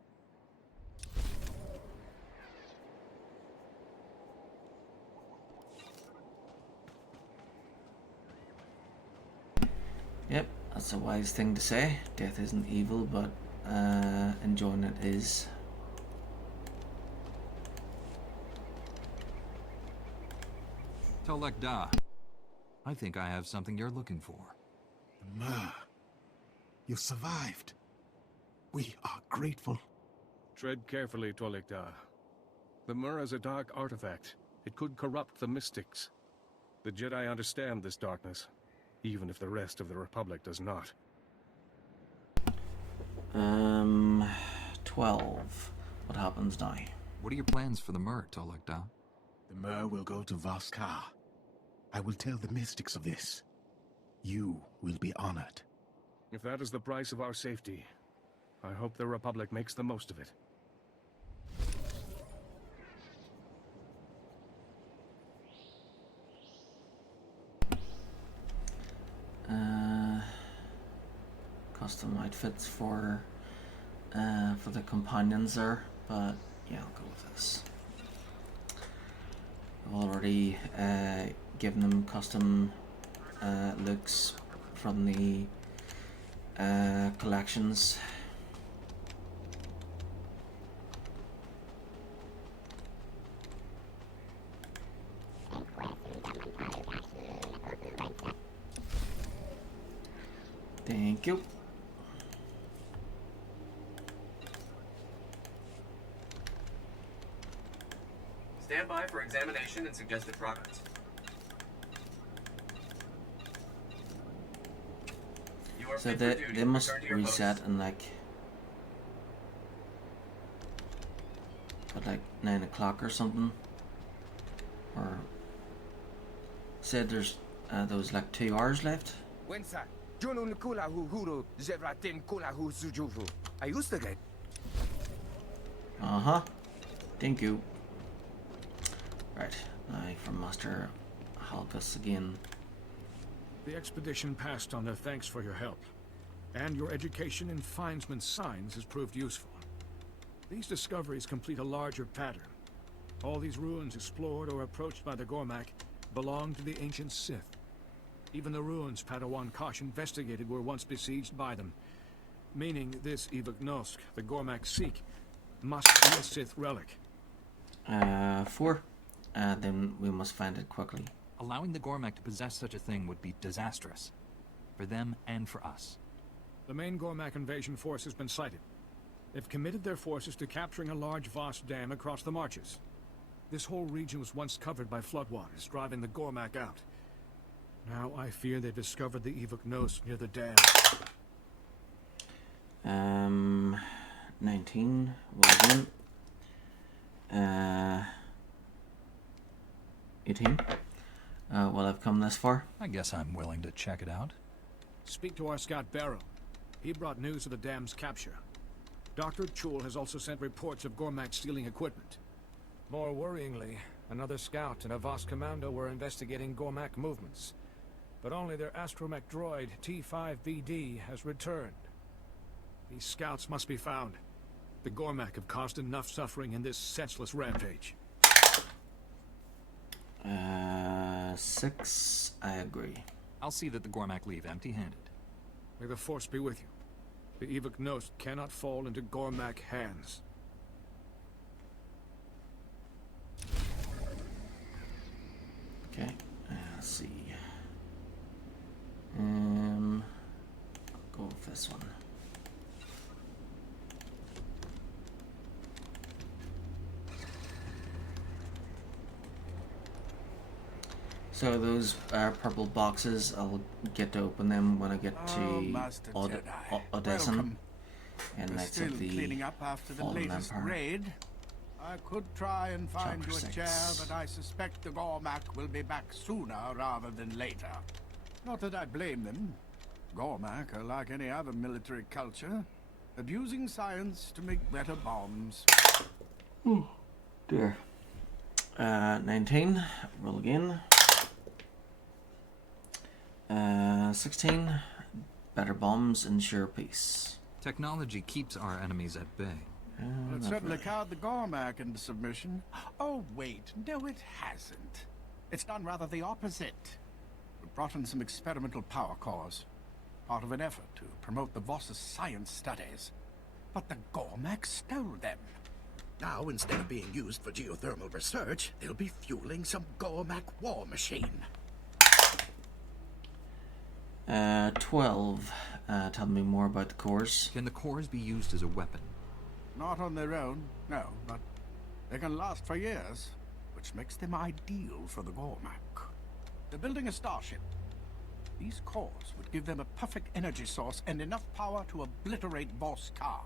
Yep, that's a wise thing to say. Death isn't evil, but enjoying it is. Tolek Da, I think I have something you're looking for. The Mer. You survived. We are grateful. Tread carefully, Tolekda. The Mer is a dark artifact. It could corrupt the mystics. The Jedi understand this darkness, even if the rest of the Republic does not. 12. What happens now? What are your plans for the Mer, Tolek Da? The Mer will go to Voska. I will tell the mystics of this. You will be honored. If that is the price of our safety, I hope the Republic makes the most of it. Custom outfits for the companions there, but yeah, I'll go with this. I've already given them custom looks from the collections. Thank you. Stand by for examination and suggested progress. You are So fit for duty. they must Return to your reset posts. in like at like 9 o'clock or something, or said there's there was like 2 hours left. Uh-huh. Thank you. Right, now for Master Halkus again. The expedition passed on their thanks for your help, and your education in Finesman's signs has proved useful. These discoveries complete a larger pattern. All these ruins explored or approached by the Gormak belong to the ancient Sith. Even the ruins Padawan Kosh investigated were once besieged by them, meaning this Evok Nosk, the Gormak seek, must be a Sith relic. 4. Then we must find it quickly. Allowing the Gormak to possess such a thing would be disastrous. For them and for us. The main Gormak invasion force has been sighted. They've committed their forces to capturing a large Voss dam across the marches. This whole region was once covered by floodwaters, driving the Gormak out. Now I fear they've discovered the Evok Nosk near the dam. 19. Well done. 18. Well, I've come this far. I guess I'm willing to check it out. Speak to our scout Barrow. He brought news of the dam's capture. Dr. Chul has also sent reports of Gormak stealing equipment. More worryingly, another scout and a Voss commando were investigating Gormak movements. but only their astromech droid T5BD has returned. These scouts must be found. The Gormak have caused enough suffering in this senseless rampage. 6, I agree. I'll see that the Gormak leave empty-handed. May the Force be with you. The Evok Nost cannot fall into Gormak hands. Okay, let's see. I'll go with this one. So those purple boxes, I'll get to open them when I get to Master Jedi. Odessen Welcome. and We're Knights still of the cleaning up after the Fallen latest Empire. raid. I could try and find Chapter you a 6. chair, but I suspect the Gormak will be back sooner rather than later. Not that I blame them. Gormak are like any other military culture, abusing science to make better bombs. Oh, dear. 19, roll again. 16, better bombs ensure peace. Technology keeps our enemies at bay. It certainly cowed the Gormak into submission. Oh, wait. No, it hasn't. It's done rather the opposite. We brought in some experimental power cores, part of an effort to promote the Voss's science studies. But the Gormak stole them. Now, instead of being used for geothermal research, they'll be fueling some Gormak war machine. 12, tell me more about the cores. Can the cores be used as a weapon? Not on their own, no, but they can last for years, which makes them ideal for the Gormak. They're building a starship. These cores would give them a perfect energy source and enough power to obliterate Voss Ka.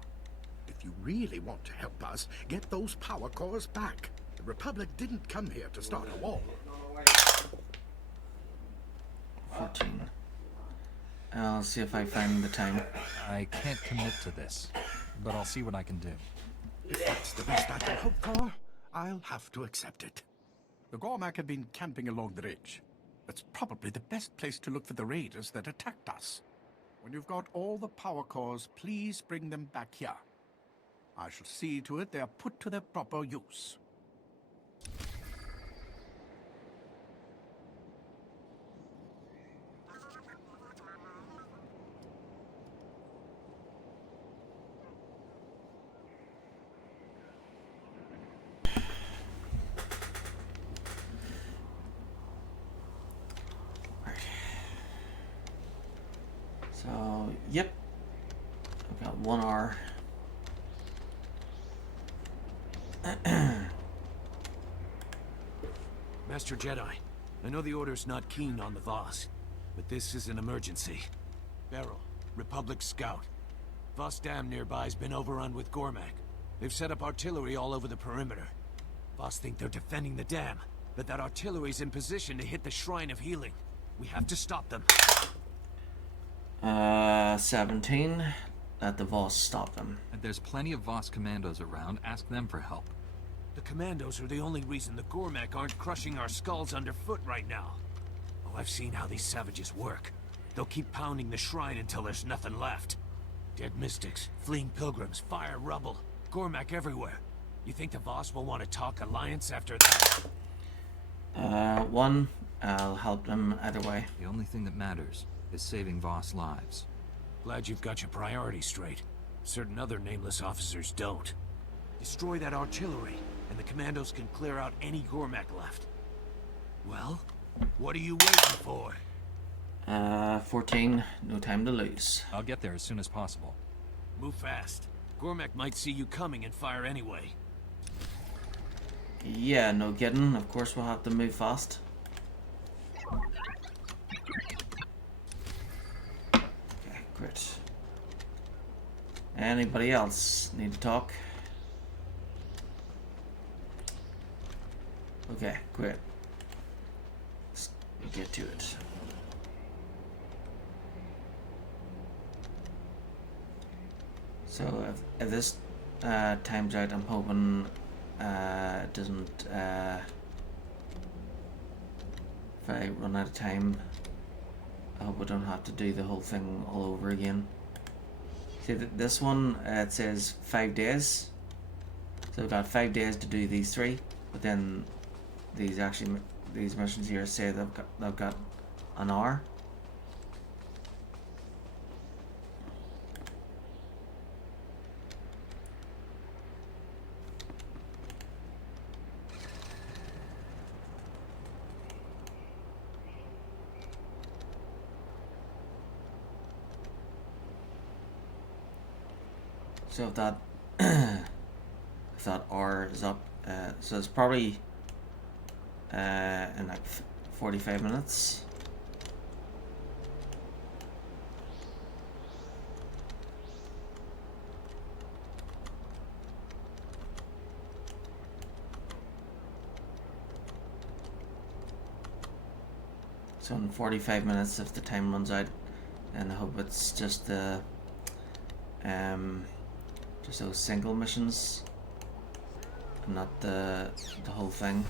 If you really want to help us, get those power cores back. The Republic didn't come here to start a war. 14. I'll see if I find the time. I can't commit to this, but I'll see what I can do. If that's the best I can hope for, I'll have to accept it. The Gormak have been camping along the ridge. That's probably the best place to look for the raiders that attacked us. When you've got all the power cores, please bring them back here. I shall see to it they are put to their proper use. So, yep. I've got 1 hour. Master Jedi, I know the Order's not keen on the Voss, but this is an emergency. Beryl, Republic Scout. Voss Dam nearby's been overrun with Gormak. They've set up artillery all over the perimeter. Voss think they're defending the dam, but that artillery's in position to hit the Shrine of Healing. We have to stop them. 17. Let the Voss stop them. And there's plenty of Voss commandos around. Ask them for help. The commandos are the only reason the Gormak aren't crushing our skulls underfoot right now. Oh, I've seen how these savages work. They'll keep pounding the shrine until there's nothing left. Dead mystics, fleeing pilgrims, fire rubble, Gormak everywhere. You think the Voss will want to talk alliance after that? 1. I'll help them either way. The only thing that matters is saving Voss lives. Glad you've got your priorities straight. Certain other nameless officers don't. Destroy that artillery, and the commandos can clear out any Gormak left. Well, what are you waiting for? 14. No time to lose. I'll get there as soon as possible. Move fast. Gormak might see you coming and fire anyway. Yeah, no kidding. Of course we'll have to move fast. Okay, great. Anybody else need to talk? Okay, great. Let's get to it. So if this times out, I'm hoping it doesn't, if I run out of time, I hope we don't have to do the whole thing all over again. See, this one, it says 5 days. So we've got 5 days to do these 3. But then these missions here say they've got an hour. So if that if that hour is up, so it's probably in like 45 minutes. So in 45 minutes, if the time runs out, and I hope it's just the just those single missions, and not the whole thing.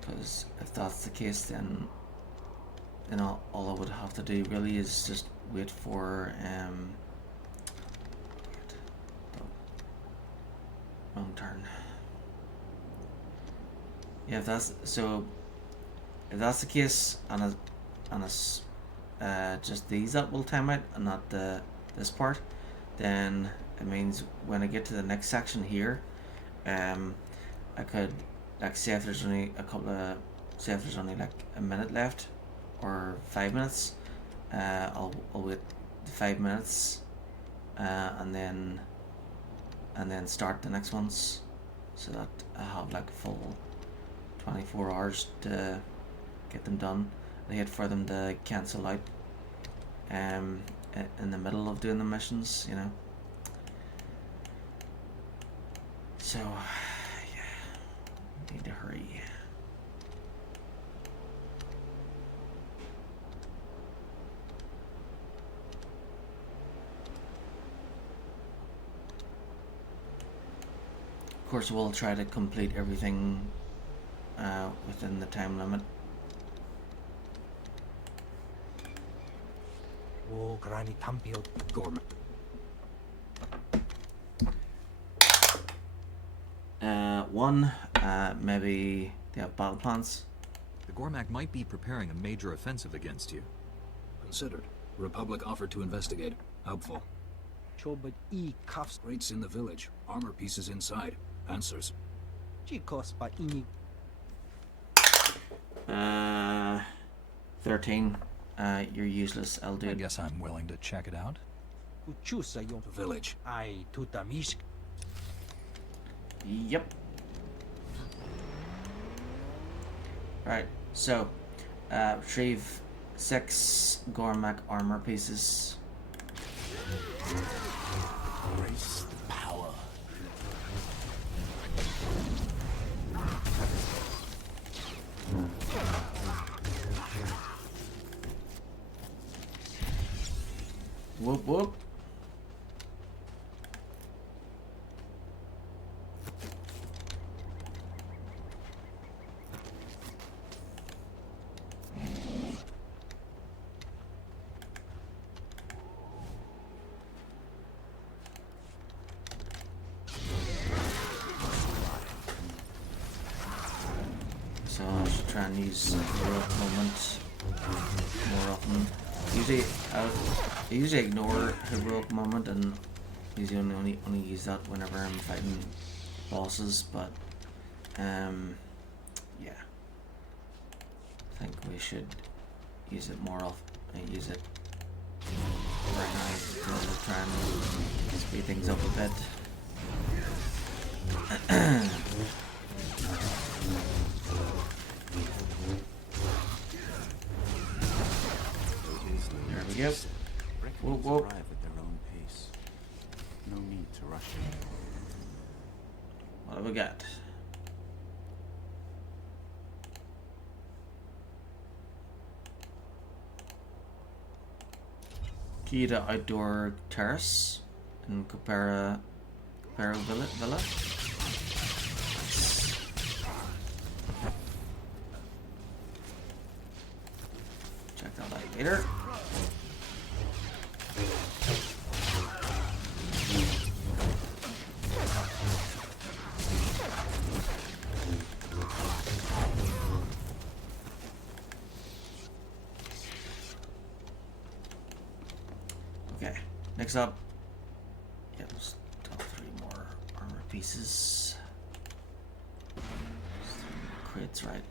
Because if that's the case, then all I would have to do really is just wait for wrong turn. Yeah, if that's the case, and it's just these that will time out and not this part, then it means when I get to the next section here, I could, like, say if there's only like a minute left or 5 minutes, I'll wait the 5 minutes and then start the next ones, so that I have like a full 24 hours to get them done. I hate for them to cancel out in the middle of doing the missions, you know. So yeah, need to hurry. Of course, we'll try to complete everything within the time limit. One, maybe they have battle plans. The Gormak might be preparing a major offensive against you. Considered. Republic offered to investigate. Helpful. Crates in the village. Armor pieces inside. Answers. 13. You're useless. I'll do it. I guess I'm willing to check it out. Village. Yep. Right, so retrieve 6 Gormak armor pieces. Embrace the power. Whoop whoop. So I should try and use heroic moment more often. Usually, I usually ignore heroic moment and usually only use that whenever I'm fighting bosses. But yeah, I think we should use it more often. Use it right now to try and speed things up a bit. There we go. Whoop whoop. Arrive at their own pace. No need to rush them. What What we got? Key to outdoor terrace in Copera Villa. Check that out later. Okay, next up, yeah, just top 3 more armor pieces. Crits, right?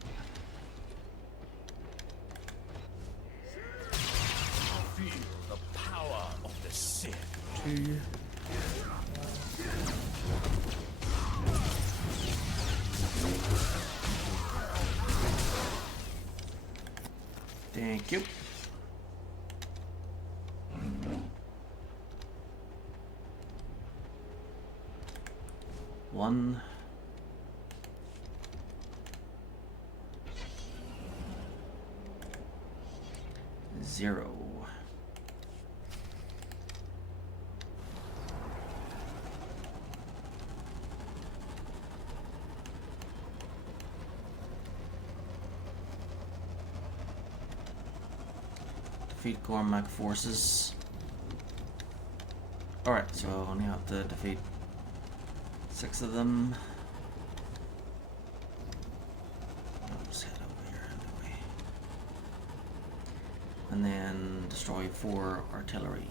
Feel the power of the Sith. Thank you. One. Zero. Defeat Gormak forces. Alright, so I only have to defeat 6 of them. I'll just head over here anyway. And then destroy 4 artillery.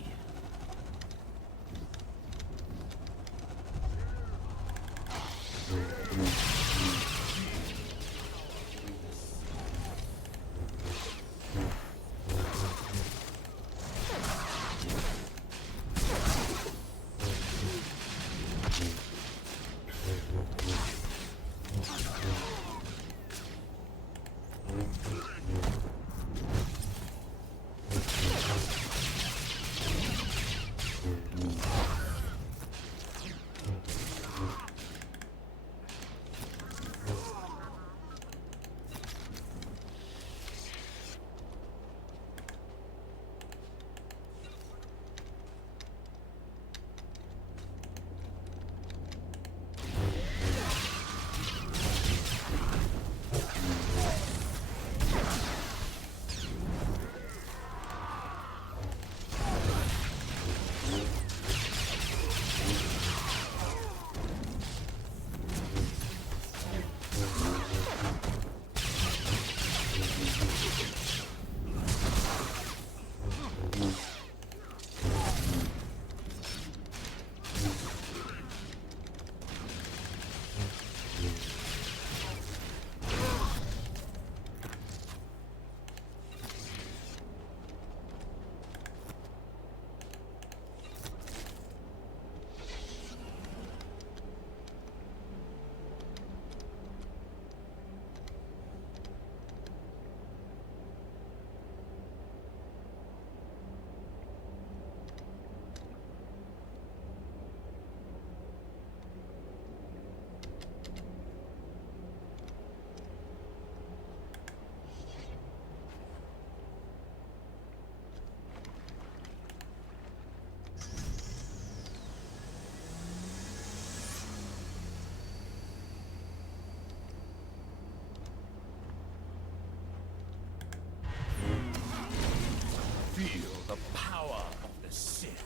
Feel the power of the Sith.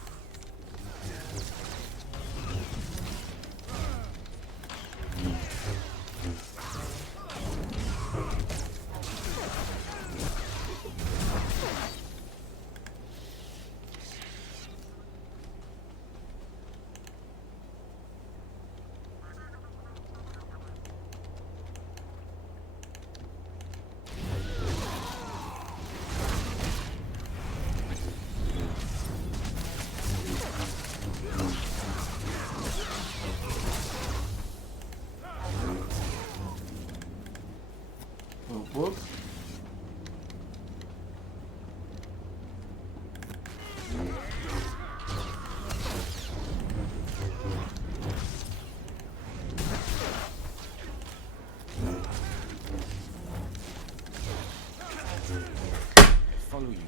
Whoop.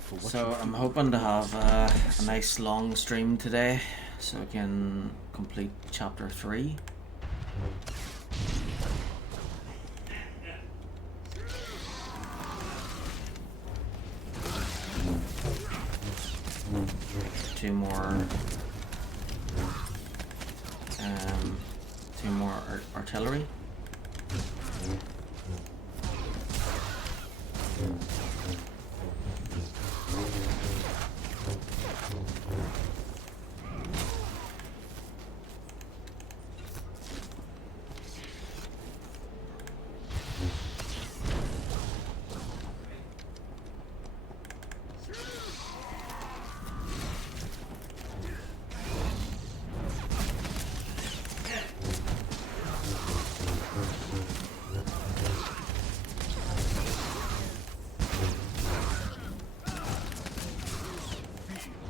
for what So you I'm do. hoping to have a nice long stream today, so I can complete chapter 3. Two more artillery.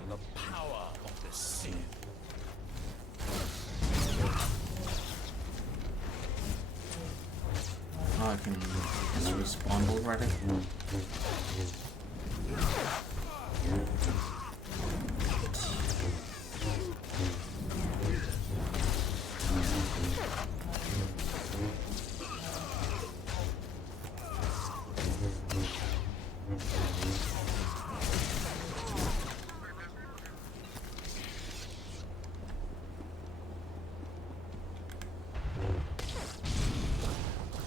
The power of the Sith. Oh, I can just respawn already.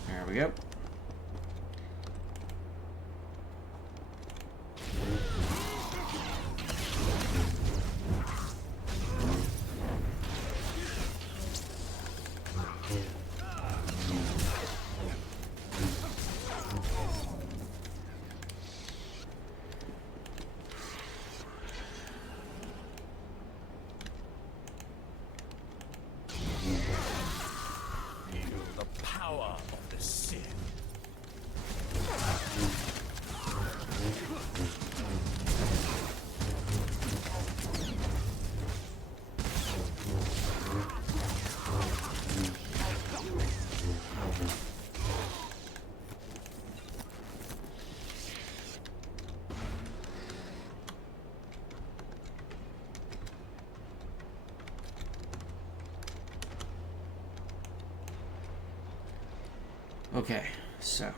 There we go. The power of the Sith. Okay, so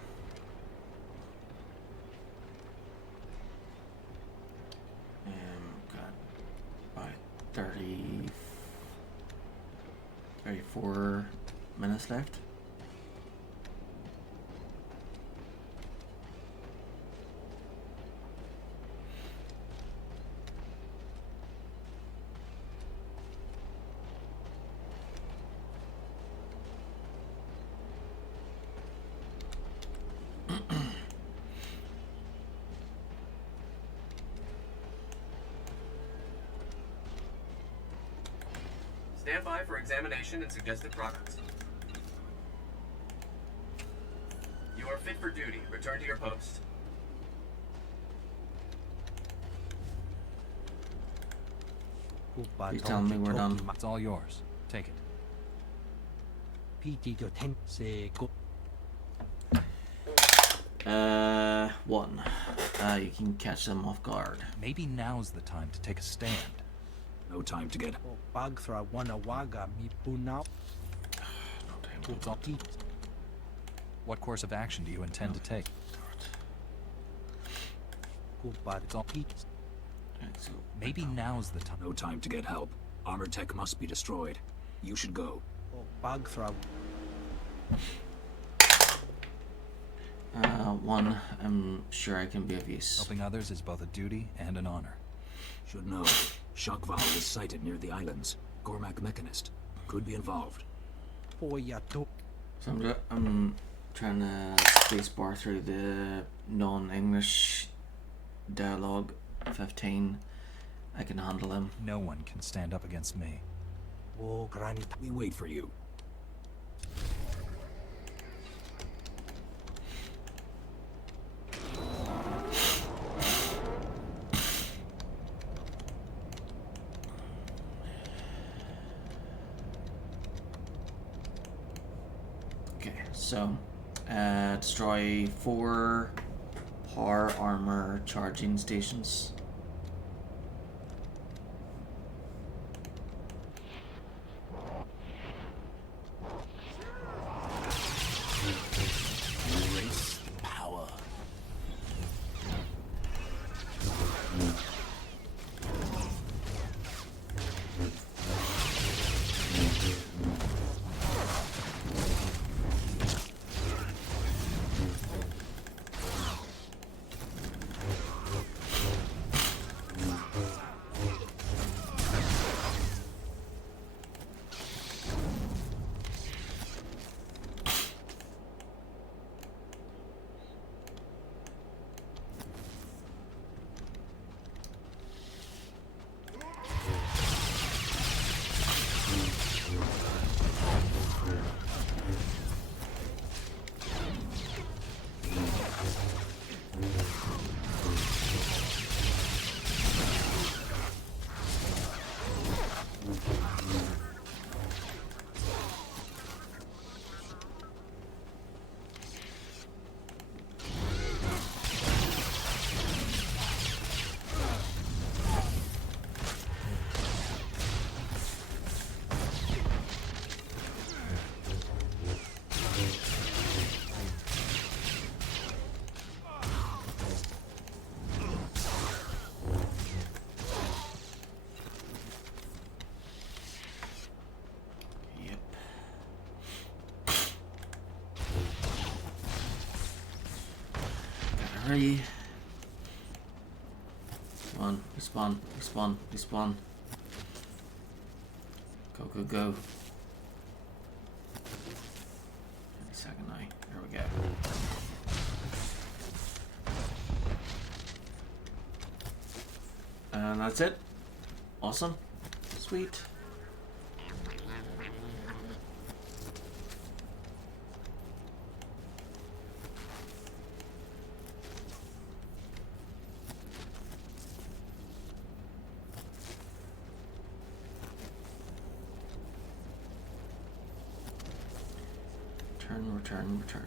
got about 34 minutes left. Stand by for examination and suggested progress. You are fit for duty. Return to your post. You telling me we're done? It's all yours. Take it. One. You can catch them off guard. Maybe now's the time to take a stand. No time to get. What course of action do you intend to take? Maybe now's the time. No time to get help. Armor tech must be destroyed. You should go. One. I'm sure I can be of use. Helping others is both a duty and an honor. Should know. Shock valve is sighted near the islands. Gormak mechanist. Could be involved. So I'm trying to spacebar through the non-English dialogue. 15. I can handle them. No one can stand up against me. We wait for you. Okay, so destroy 4 Power armor charging stations. Race power. Hurry. Come on, respawn, respawn, respawn. Go, go, go. 30-second now. Here we go. And that's it. Awesome. Sweet. Return.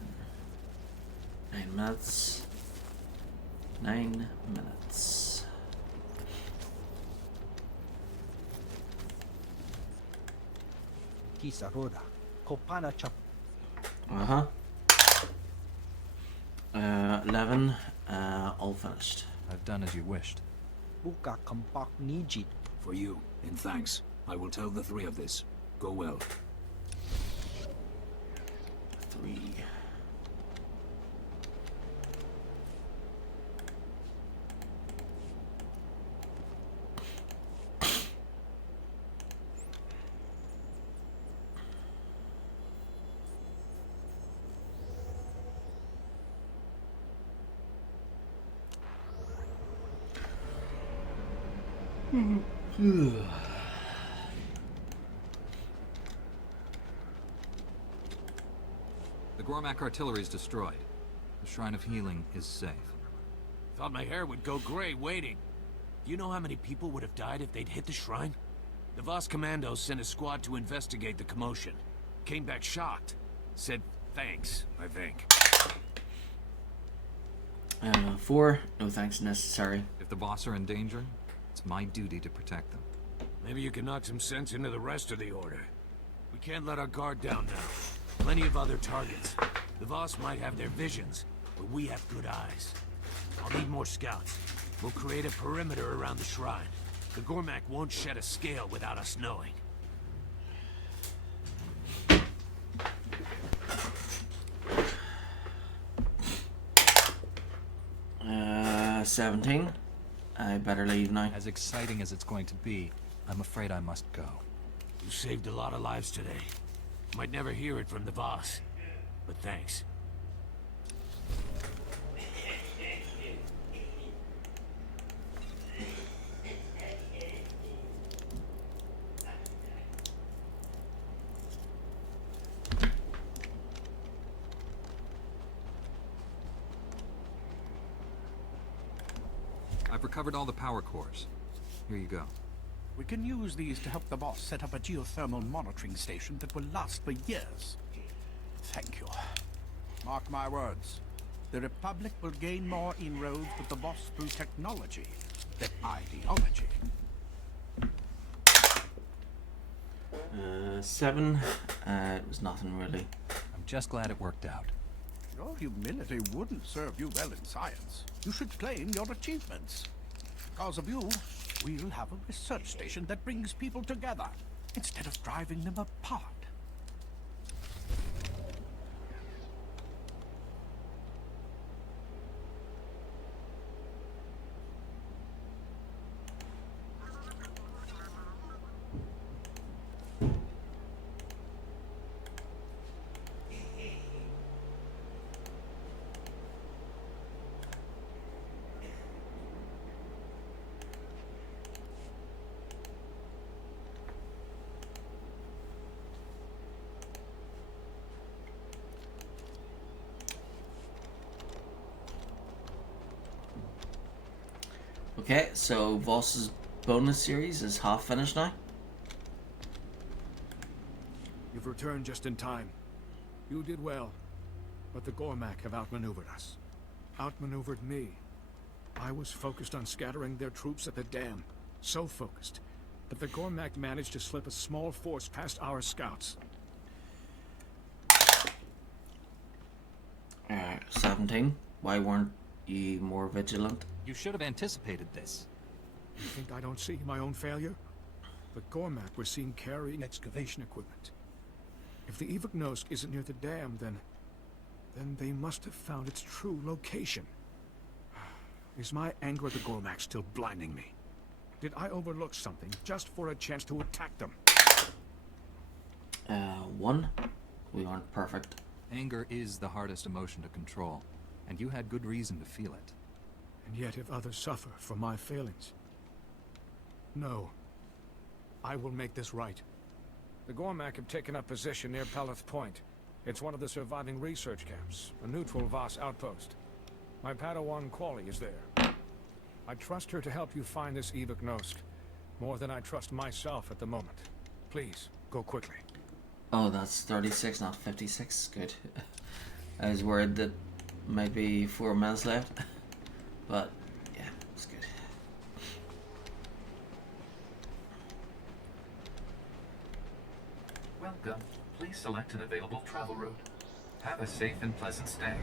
9 minutes. 9 minutes. Uh-huh. 11, all finished. I've done as you wished. For you, in thanks. I will tell the three of this. Go well. 3. The Gormak artillery is destroyed. The Shrine of Healing is safe. Thought my hair would go gray waiting. Do you know how many people would have died if they'd hit the shrine? The Voss commandos sent a squad to investigate the commotion. Came back shocked. Said thanks, I think. 4, no thanks necessary. If the Voss are in danger, it's my duty to protect them. Maybe you can knock some sense into the rest of the order. We can't let our guard down now. Plenty of other targets. The Voss might have their visions, but we have good eyes. I'll need more scouts. We'll create a perimeter around the shrine. The Gormak won't shed a scale without us knowing. 17. I better leave now. As exciting as it's going to be, I'm afraid I must go. You saved a lot of lives today. Might never hear it from the boss, but thanks. I've recovered all the power cores. Here you go. We can use these to help the boss set up a geothermal monitoring station that will last for years. Thank you. Mark my words. The Republic will gain more inroads with the Voss through technology than ideology. 7. It was nothing really. I'm just glad it worked out. Your humility wouldn't serve you well in science. You should claim your achievements. Because of you, we'll have a research station that brings people together instead of driving them apart. Okay, so Voss's bonus series is half finished now. You've returned just in time. You did well, but the Gormak have outmaneuvered us. Outmaneuvered me. I was focused on scattering their troops at the dam. So focused that the Gormak managed to slip a small force past our scouts. 17. Why weren't you more vigilant? You should have anticipated this. You think I don't see my own failure? The Gormak were seen carrying excavation equipment. If the Evagnosk isn't near the dam, then they must have found its true location. Is my anger at the Gormak still blinding me? Did I overlook something just for a chance to attack them? 1. We aren't perfect. Anger is the hardest emotion to control, and you had good reason to feel it. And yet if others suffer from my failings... No. I will make this right. The Gormak have taken up position near Peleth Point. It's one of the surviving research camps, a neutral Voss outpost. My Padawan Quali is there. I trust her to help you find this Evagnosk, more than I trust myself at the moment. Please, go quickly. Oh, that's 36, not 56. Good. I was worried that maybe 4 minutes left. But, yeah, it's good. Welcome. Please select an available travel route. Have a safe and pleasant stay.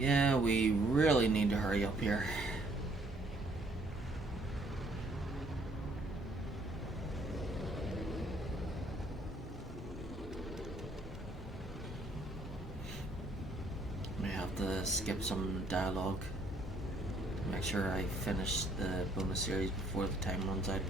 Yeah, we really need to hurry up here. May have to skip some dialogue. Make sure I finish the bonus series before the time runs out.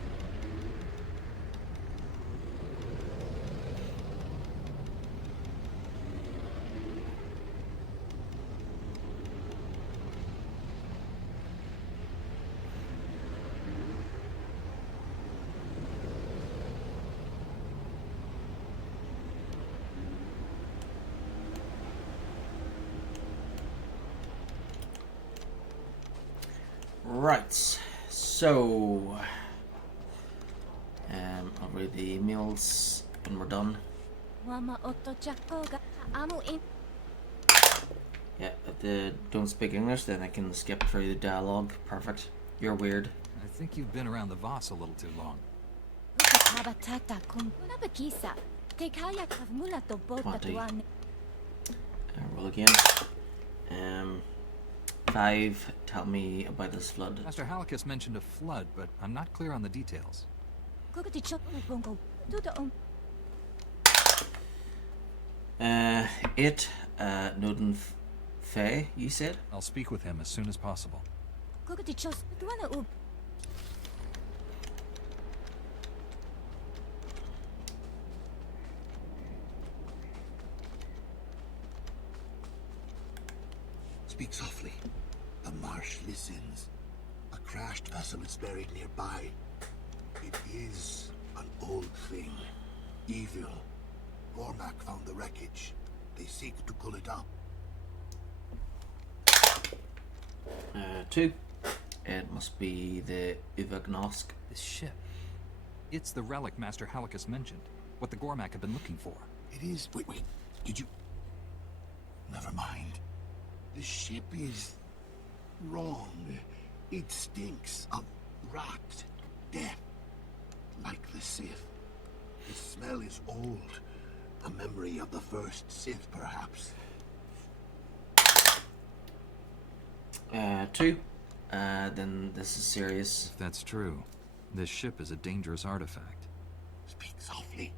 Right, so I'll read the emails when we're done. Yeah, if they don't speak English, then I can skip through the dialogue. Perfect. You're weird. I think you've been around the Voss a little too long. Roll again. 5. Tell me about this flood. Master Halicus mentioned a flood, but I'm not clear on the details. It, Noden Fay, you said? I'll speak with him as soon as possible. Speak softly. The marsh listens. A crashed vessel is buried nearby. It is an old thing. Evil. Gormak found the wreckage. They seek to pull it up. 2. It must be the Evagnosk. This ship. It's the relic Master Halicus mentioned. What the Gormak have been looking for. It is... Wait. Did you... Never mind. The ship is... wrong. It stinks of rot, death, like the Sith. The smell is old. A memory of the first Sith, perhaps. 2. Then this is serious. If that's true, this ship is a dangerous artifact. Speak softly.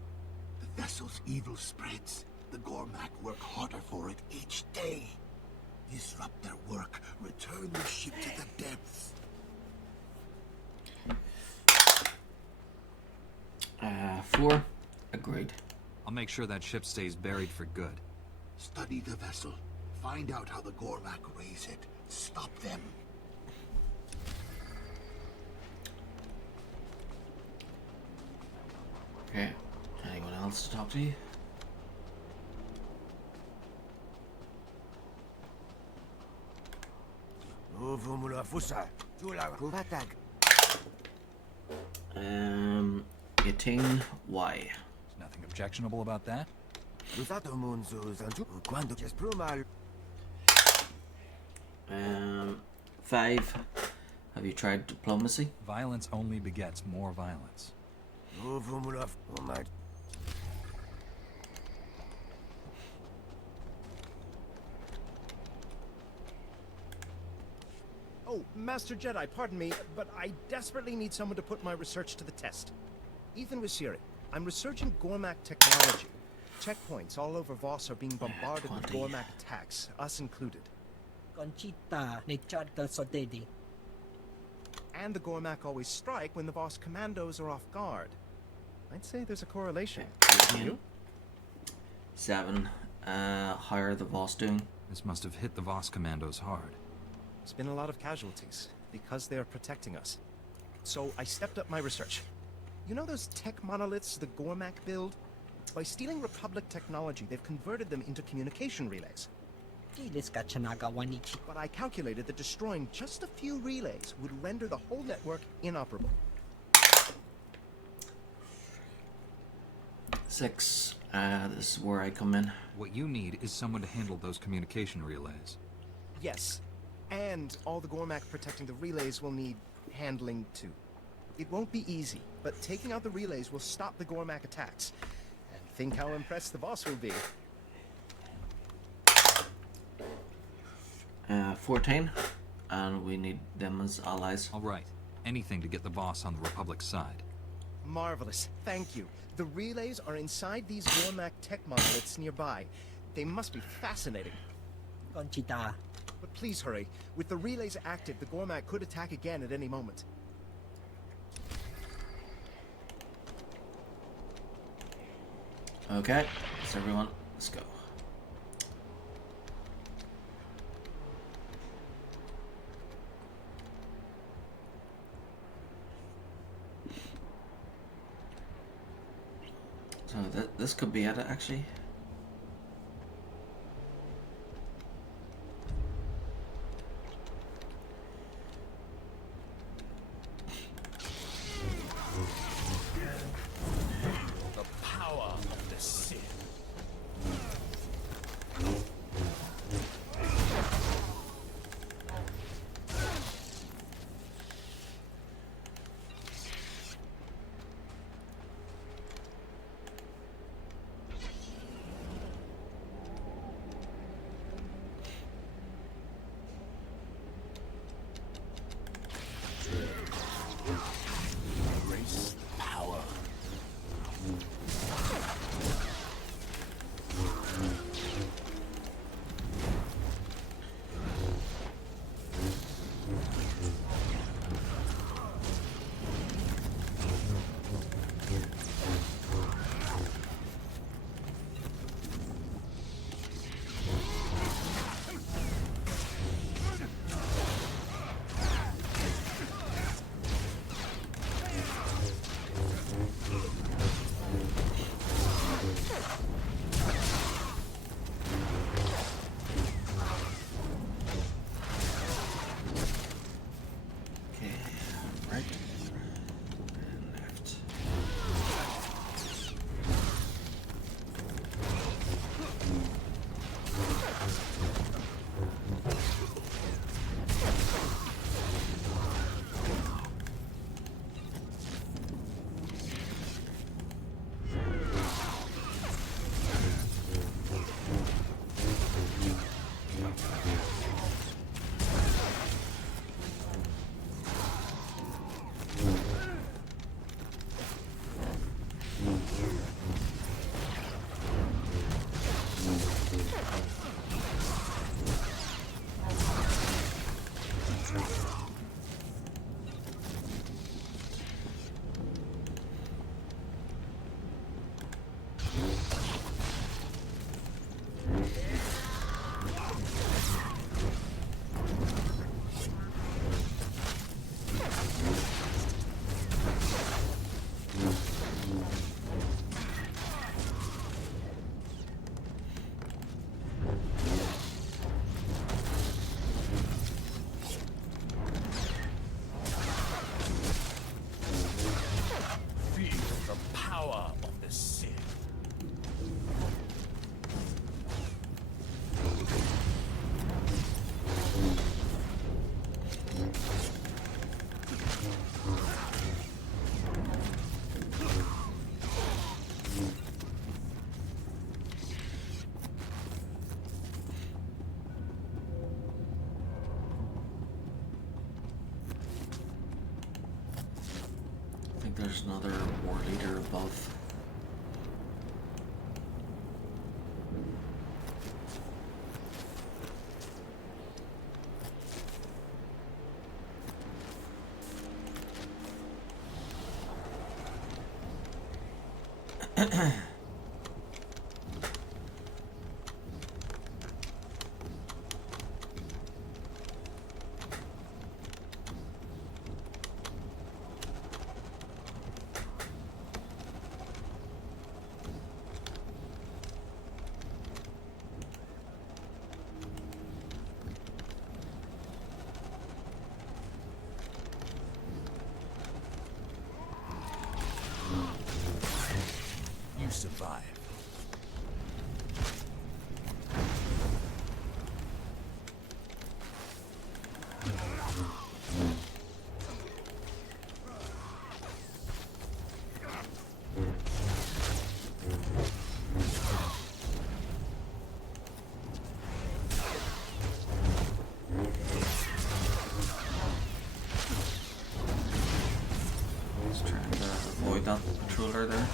The vessel's evil spreads. The Gormak work harder for it each day. Disrupt their work. Return the ship to the depths. 4. Agreed. I'll make sure that ship stays buried for good. Study the vessel. Find out how the Gormak raise it. Stop them. Okay. Anyone else to talk to you? Yating Y. Nothing objectionable about that? 5. Have you tried diplomacy? Violence only begets more violence. Oh, Master Jedi, pardon me, but I desperately need someone to put my research to the test. Ethan Wasiri, I'm researching Gormak technology. Checkpoints all over Voss are being bombarded with Gormak attacks, us included. Conchita, ni Charter Sodedi. And the Gormak always strike when the Voss commandos are off guard. I'd say there's a correlation. You? 7. How are the Voss doing? This must have hit the Voss commandos hard. There's been a lot of casualties, because they are protecting us. So I stepped up my research. You know those tech monoliths the Gormak build? By stealing Republic technology, they've converted them into communication relays. But I calculated that destroying just a few relays would render the whole network inoperable. 6. This is where I come in. What you need is someone to handle those communication relays. Yes, and all the Gormak protecting the relays will need handling too. It won't be easy, but taking out the relays will stop the Gormak attacks. And think how impressed the boss will be. 14. And we need them as allies. All right. Anything to get the boss on the Republic side. Marvelous. Thank you. The relays are inside these Gormak tech monoliths nearby. They must be fascinating. Conchita. But please hurry. With the relays active, the Gormak could attack again at any moment. Okay. So everyone, let's go. So this could be it, actually. The power of the Sith. the power of the Sith. I think there's another war leader above. You survive. Just trying to avoid that patroller there.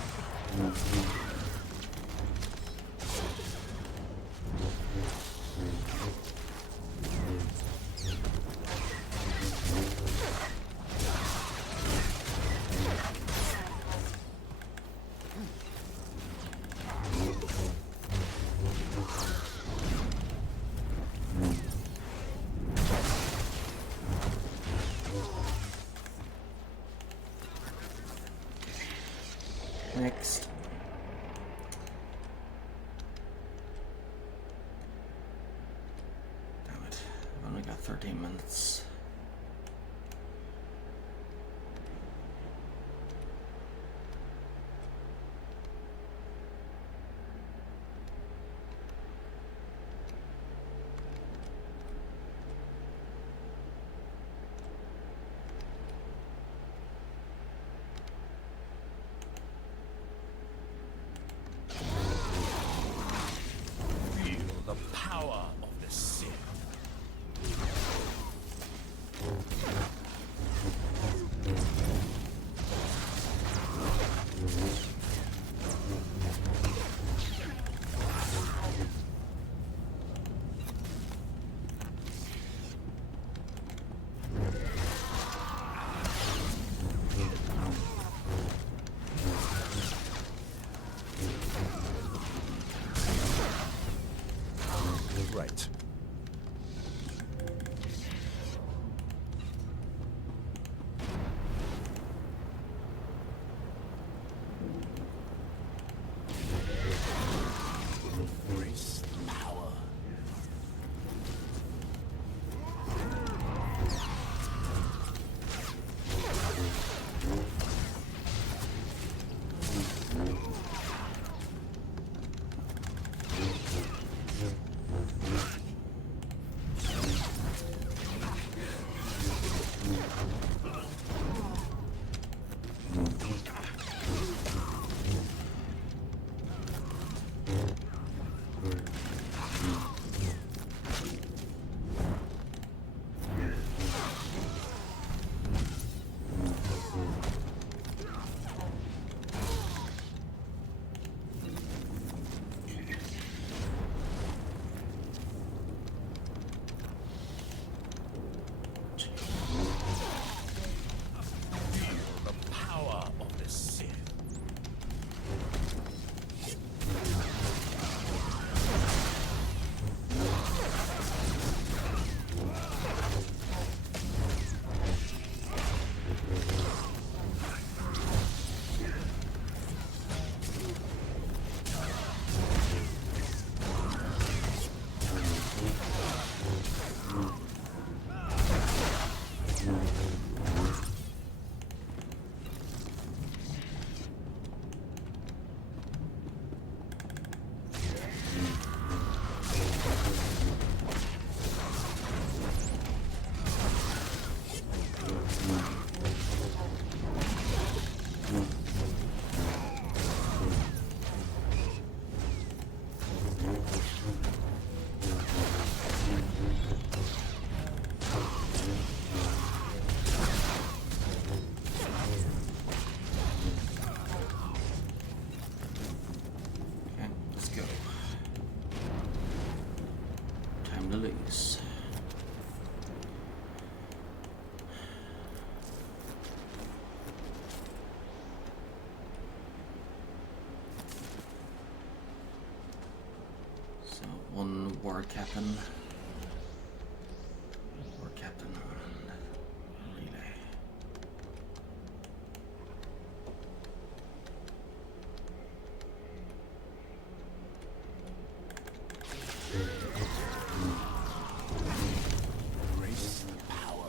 Next. Damn it. I've only got 13 minutes. Feel the power of the Sith. War Captain. War Captain and relay. Embrace the power.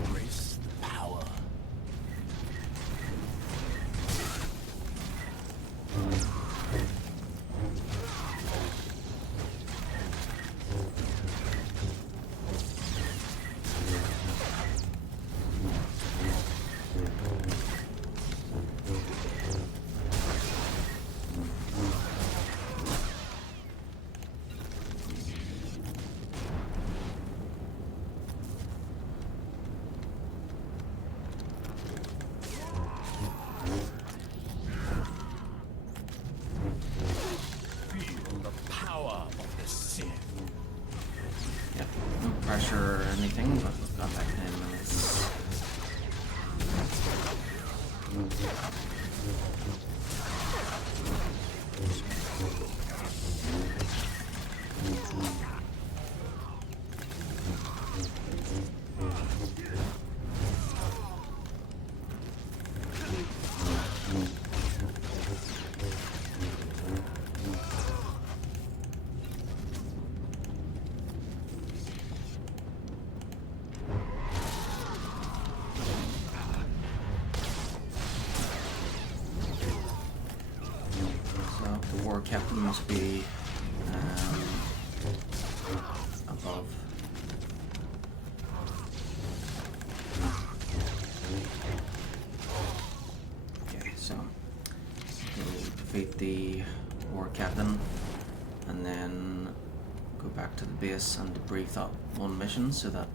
Embrace the power. Feel the power of the Sith. Yep, no pressure or anything, but we've got that 10 minutes. So the War Captain must be above. Okay, so we'll defeat the War Captain and then go back to the base and debrief that one mission so that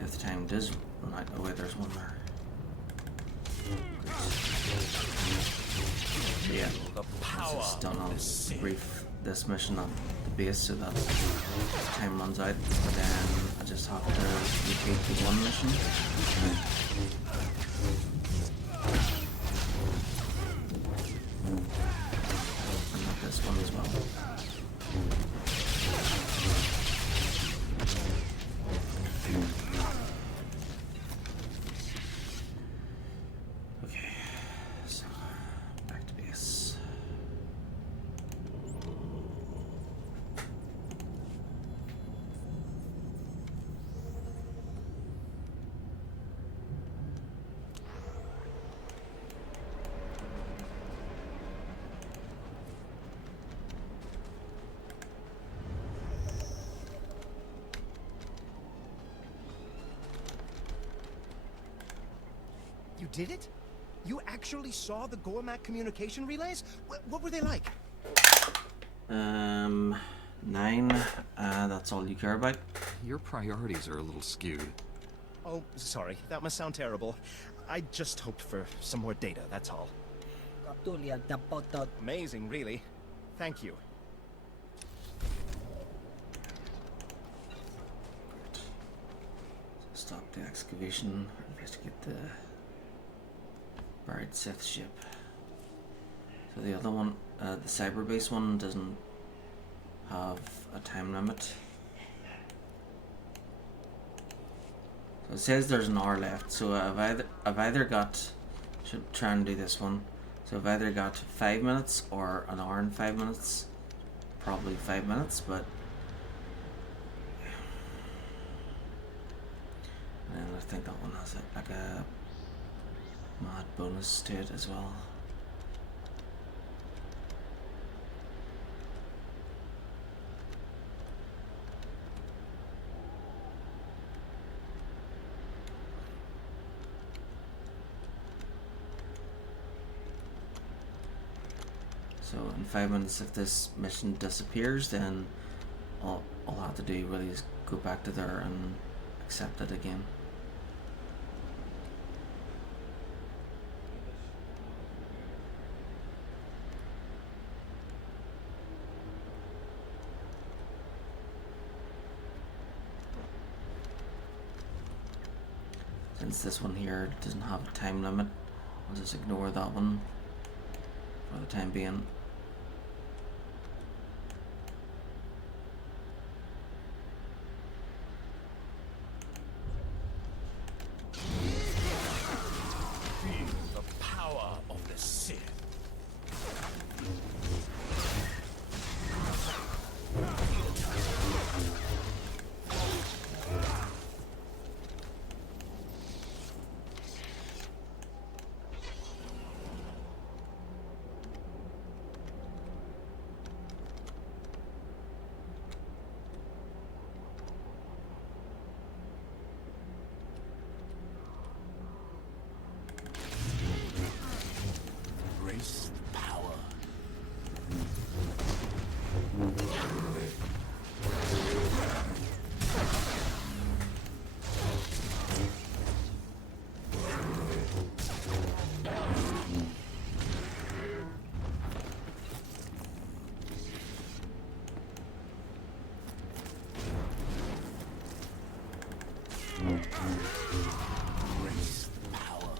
if the time does run out, oh wait, there's one there. So yeah, once it's done, I'll debrief this mission at the base so that time runs out. But then I just have to repeat the one mission. And not this one as well. Okay, so back to base. You did it? You actually saw the Gormak communication relays? What were they like? 9. That's all you care about? Your priorities are a little skewed. Oh, sorry. That must sound terrible. I just hoped for some more data, that's all. Amazing, really. Thank you. Stop the excavation, investigate the buried Sith ship. So the other one, the cyberbase one, doesn't have a time limit. So it says there's an hour left. So I've either got, should try and do this one. So I've either got 5 minutes or an hour and 5 minutes. Probably 5 minutes, but. And I think that one has like a mad bonus to it as well. So in 5 minutes, if this mission disappears, then all I have to do really is go back to there and accept it again. Since this one here doesn't have a time limit, I'll just ignore that one for the time being. Feel the power of the Sith. Embrace the power. Embrace the power.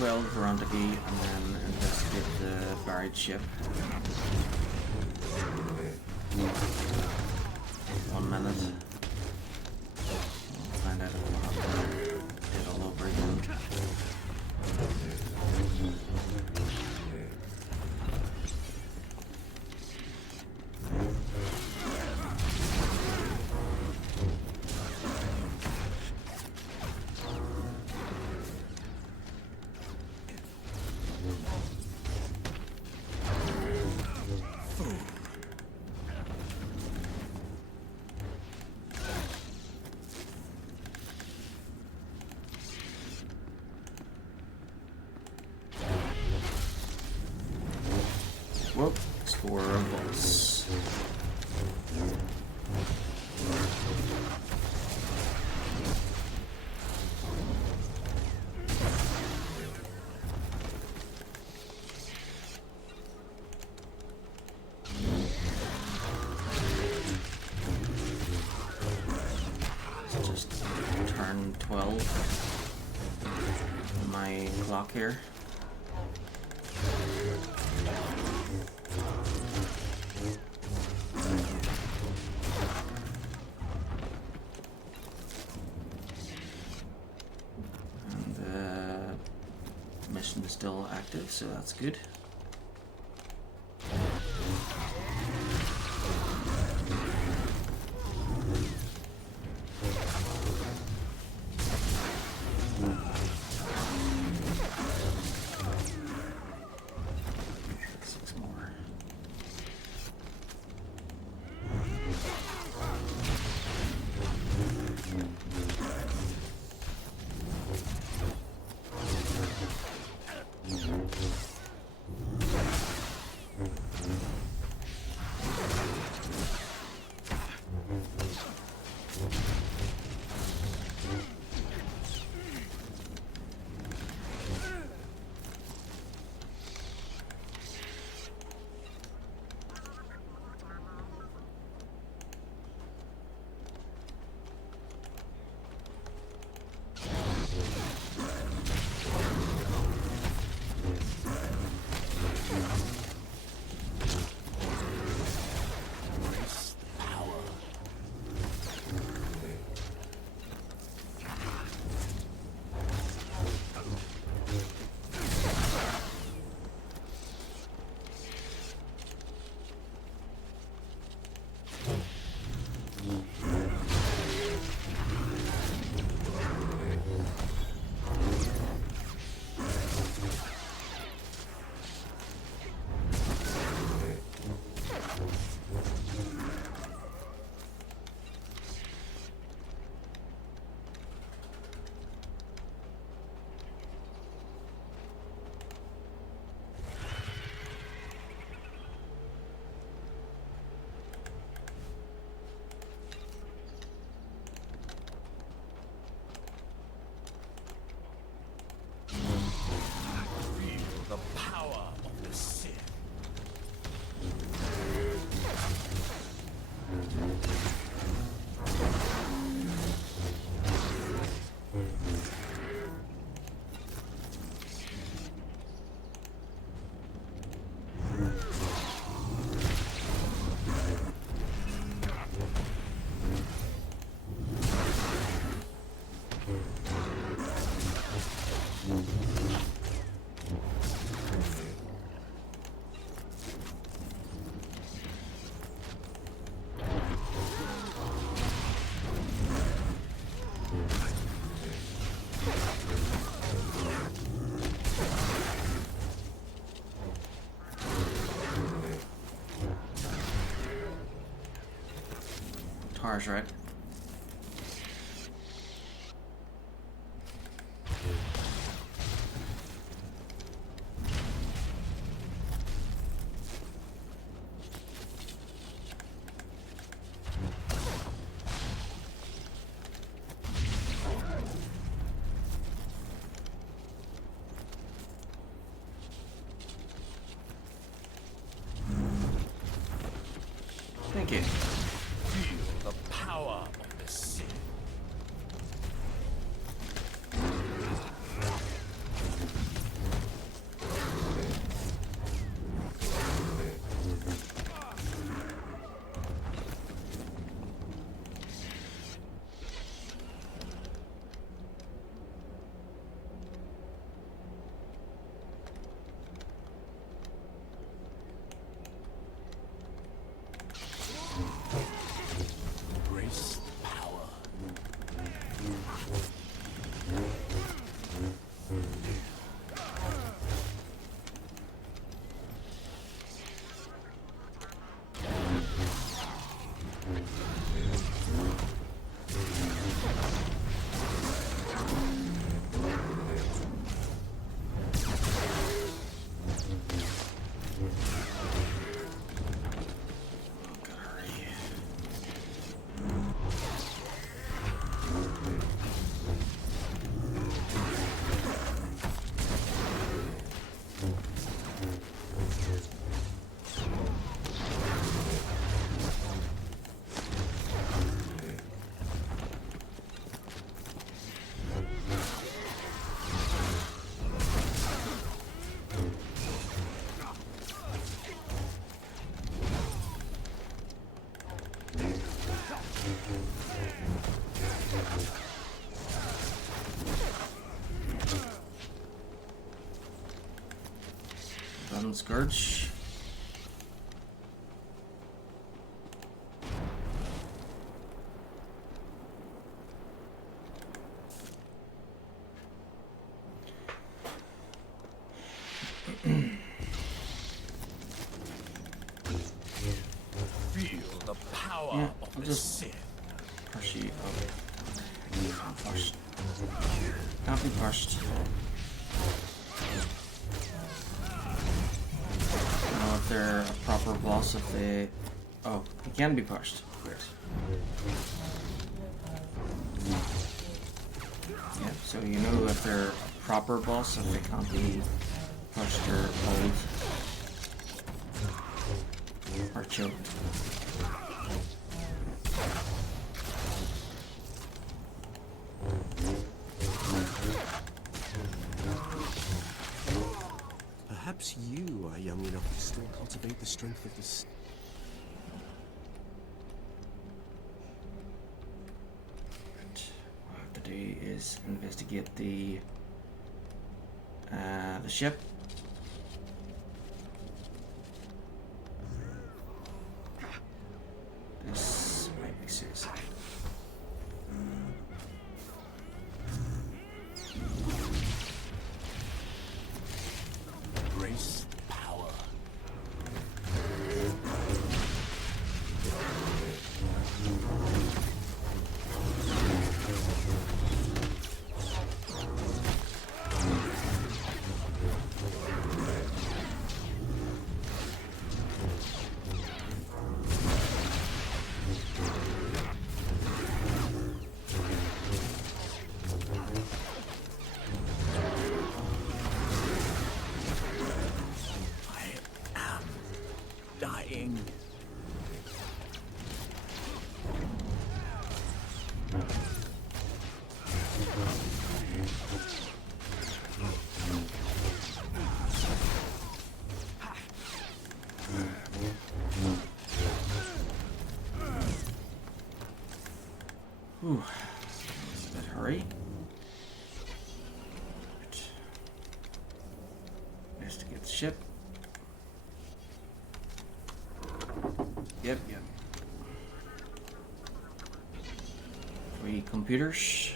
Verondiki, and then investigate the buried ship. 1 minute. We'll find out if we'll have to do it all over again. Whoop, score of bolts. Just turn 12 on my clock here. Mission is still active, so that's good. Tars, right? Thank you. Feel the power of the Sith. Embrace the power. Scourge. Feel the power Yeah, of I'll the just Sith. push you over. Pushed. Can't be pushed. I don't know if they're a proper boss if they... Oh, he can be pushed. Weird. Yeah, so you know if they're a proper boss if they can't be pushed or pulled. Or choked. Perhaps you are young enough to still cultivate the strength of the... What I have to do is investigate the ship. This might be suicide. Embrace the power. Dying. Whew. It's a bit hurry. Investigate the ship. Yep. 3 computers.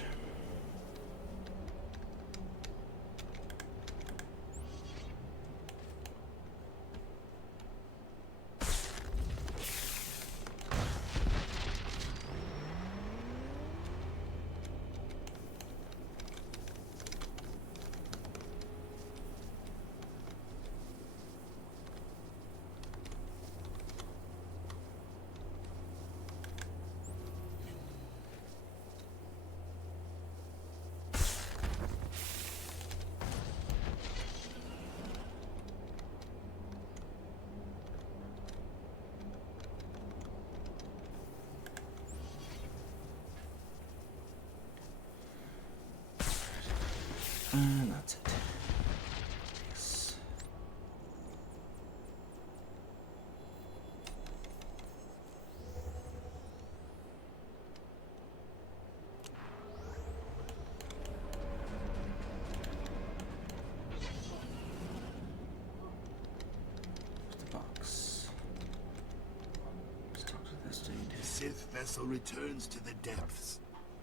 Sith vessel returns to the depths.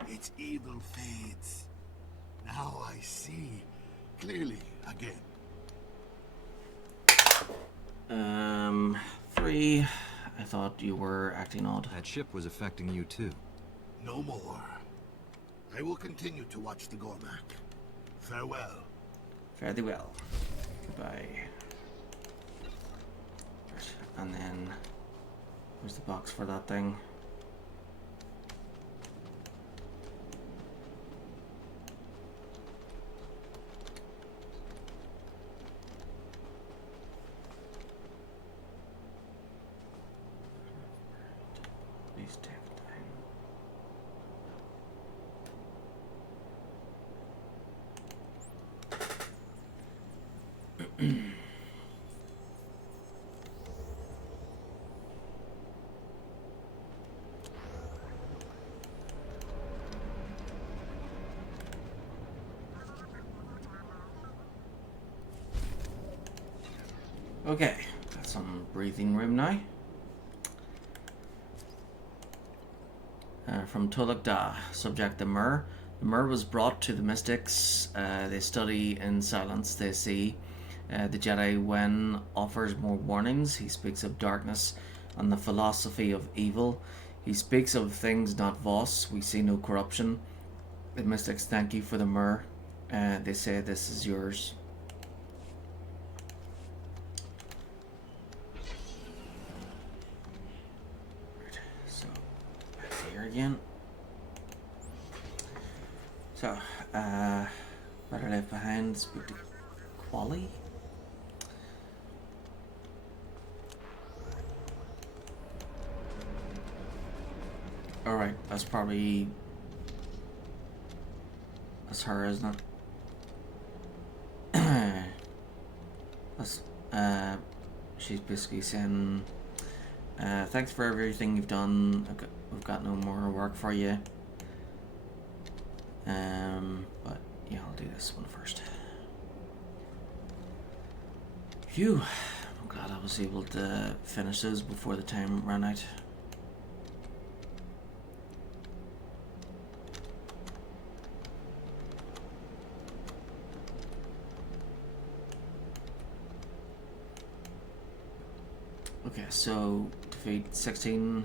Its evil fades. Now I see clearly again. 3. I thought you were acting odd. That ship was affecting you too. No more. I will continue to watch the Gormak. Farewell. Fare thee well. Goodbye. Right, and then where's the box for that thing? Please take time. Okay, got some breathing room now. From Tulak Da, subject the Myrrh. The Myrrh was brought to the mystics. They study in silence. They see the Jedi when offers more warnings. He speaks of darkness and the philosophy of evil. He speaks of things not Voss. We see no corruption. The mystics thank you for the Myrrh. They say this is yours. Again. So, better left behind, speak to Quali. Alright, that's probably that's her, isn't it? That's she's basically saying thanks for everything you've done. We've got no more work for you. But yeah, I'll do this one first. Phew. I'm glad I was able to finish those before the time ran out. Okay, so defeat 16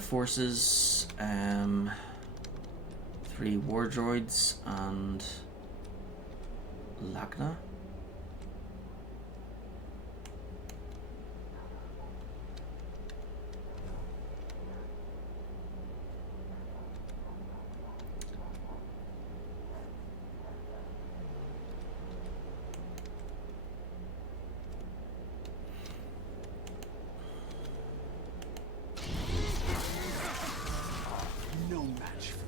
forces, 3 war droids, and Lagna. No match for you.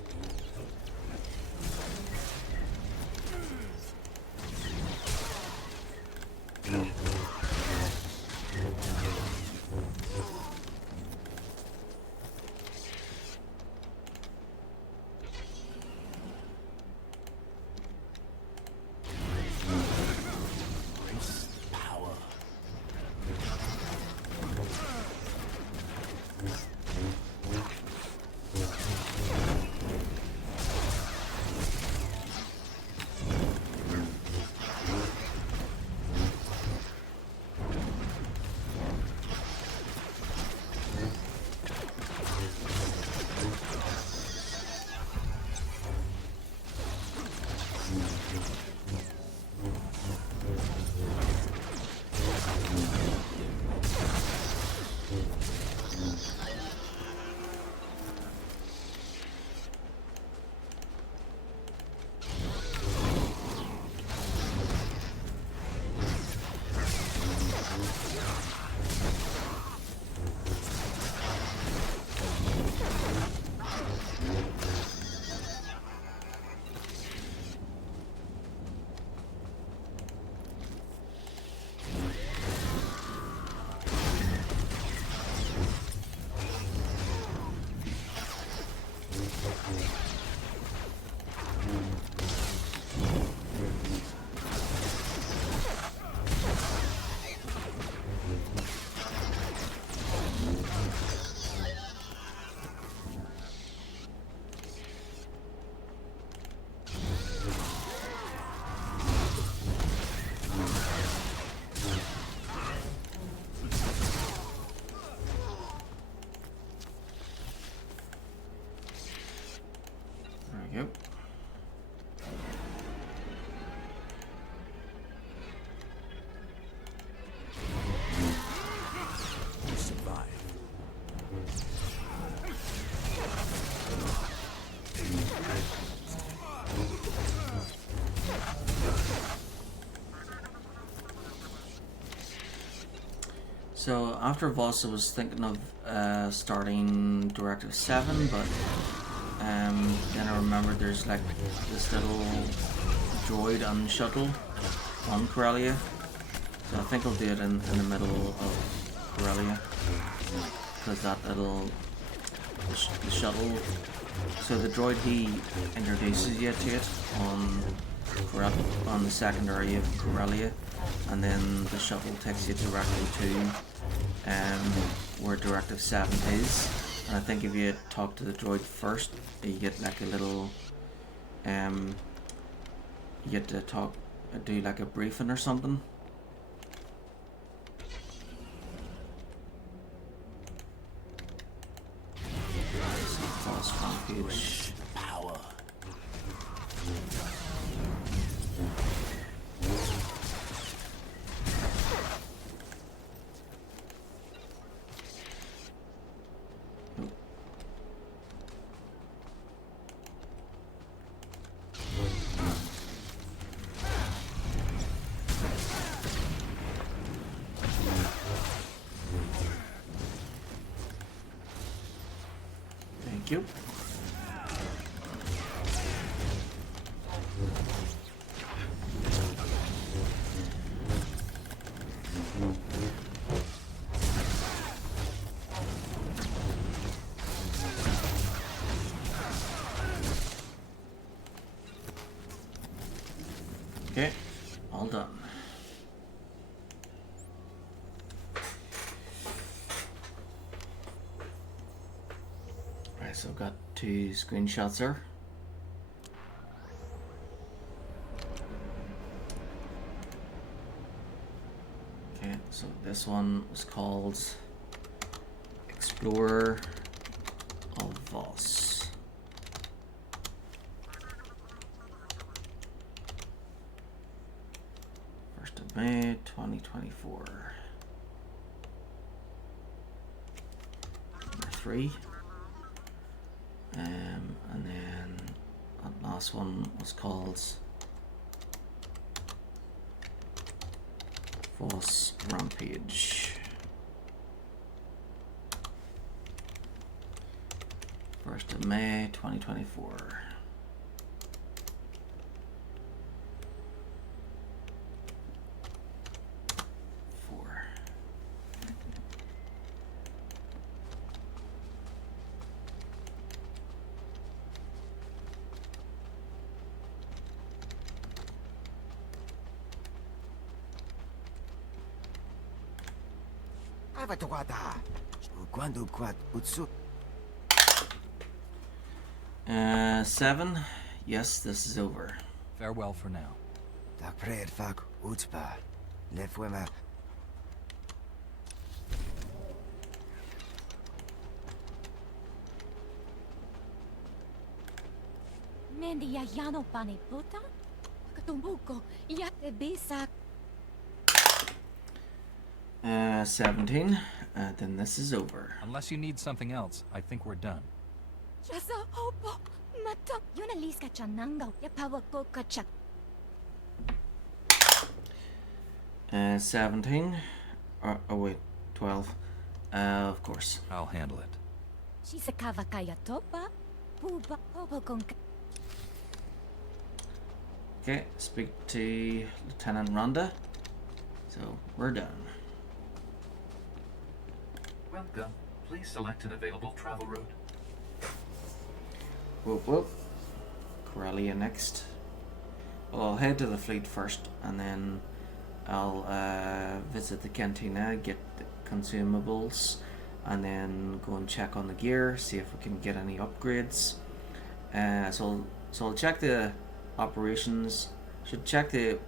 So after Voss, I was thinking of starting Directive 7, but then I remembered there's like this little droid and shuttle on Corellia. So I think I'll do it in the middle of Corellia, because that little the shuttle. So the droid, he introduces you to it on the secondary of Corellia, and then the shuttle takes you directly to where Directive 7 is. And I think if you talk to the droid first, you get like a little you get to do like a briefing or something. Rampage. Power. Thank you. Okay, all done. Right, so I've got 2 screenshots there. Okay, so this one was called Explorer of Voss. May 2024. Number 3. And then that last one was called Voss Rampage. 1st of May 2024. Seven. Yes, this is over. Farewell for now. Mendia Yano Pani Pota? Katumbuko, Yate Bisa. 17. Then this is over. Unless you need something else, I think we're done. Jasa Hopo, Mata, Yunaliska Chanango, Yapawako Kachak. 17. Oh wait, 12. Of course. I'll handle it. She's a Kavakaya Topa, Puba, Hobokonka. Okay, speak to Lieutenant Rhonda. So, we're done. Welcome. Please select an available travel route. Whoop whoop. Corellia next. Well, I'll head to the fleet first, and then I'll visit the cantina, get the consumables, and then go and check on the gear, see if we can get any upgrades. So I'll check the operations. Should check the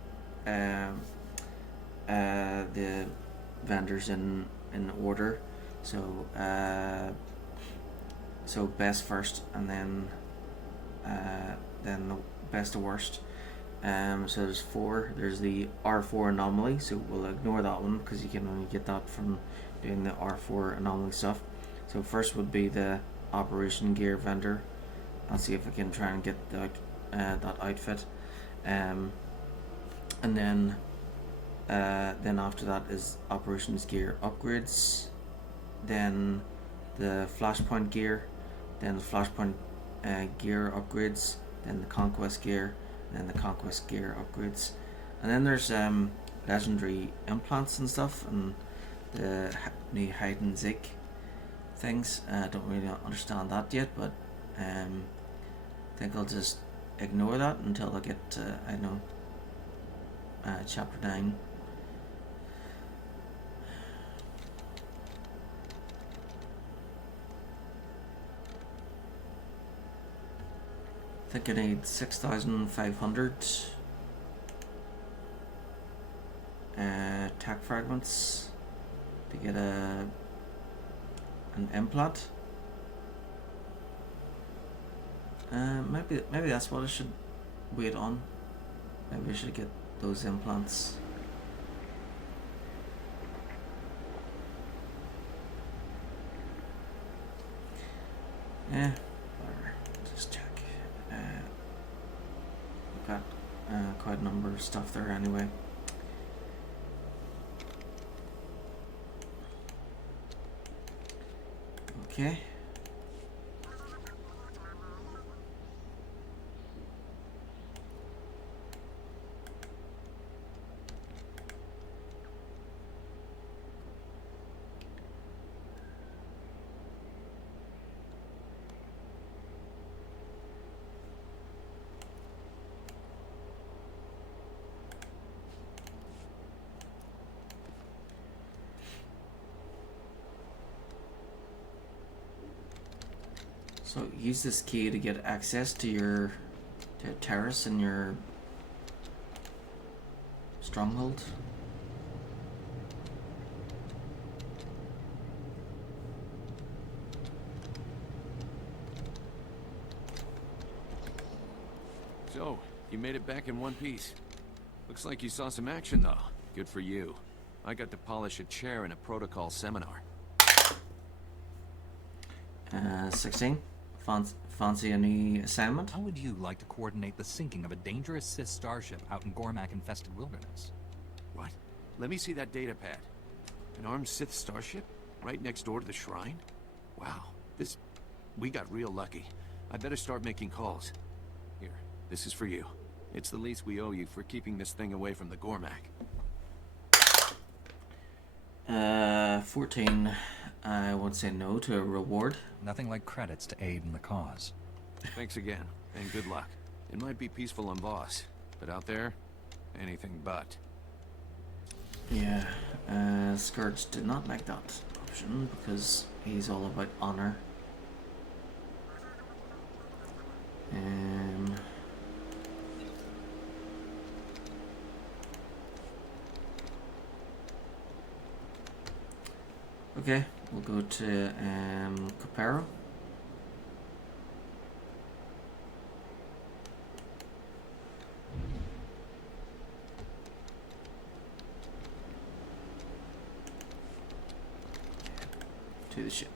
vendors in order. So so best first, and then the best to worst. So there's 4. There's the R4 anomaly, so we'll ignore that one because you can only get that from doing the R4 anomaly stuff. So first would be the operation gear vendor. I'll see if I can try and get that outfit, and then Then after that is operations gear upgrades. Then the flashpoint gear. Then the flashpoint gear upgrades. Then the conquest gear. And then the conquest gear upgrades. And then there's legendary implants and stuff, and the new hide and seek things. I don't really understand that yet, but I think I'll just ignore that until I get to, I don't know, chapter 9. I think I need 6,500 tech fragments to get an implant. Maybe that's what I should wait on. Maybe I should get those implants. Yeah, whatever. Just check. We've got quite a number of stuff there anyway. Okay. So use this key to get access to your terrace in your stronghold. So, you made it back in one piece. Looks like you saw some action, though. Good for you. I got to polish a chair in a protocol seminar. 16. Fancy any assignment? How would you like to coordinate the sinking of a dangerous Sith starship out in Gormak-infested wilderness? What? Let me see that data pad. An armed Sith starship? Right next door to the shrine? Wow, we got real lucky. I better start making calls. Here, this is for you. It's the least we owe you for keeping this thing away from the Gormak. 14. I won't say no to a reward. Nothing like credits to aid in the cause. Thanks again, and good luck. It might be peaceful on Voss, but out there, anything but. Yeah, Scourge did not like that option because he's all about honor. Okay, we'll go to Capero. To the ship.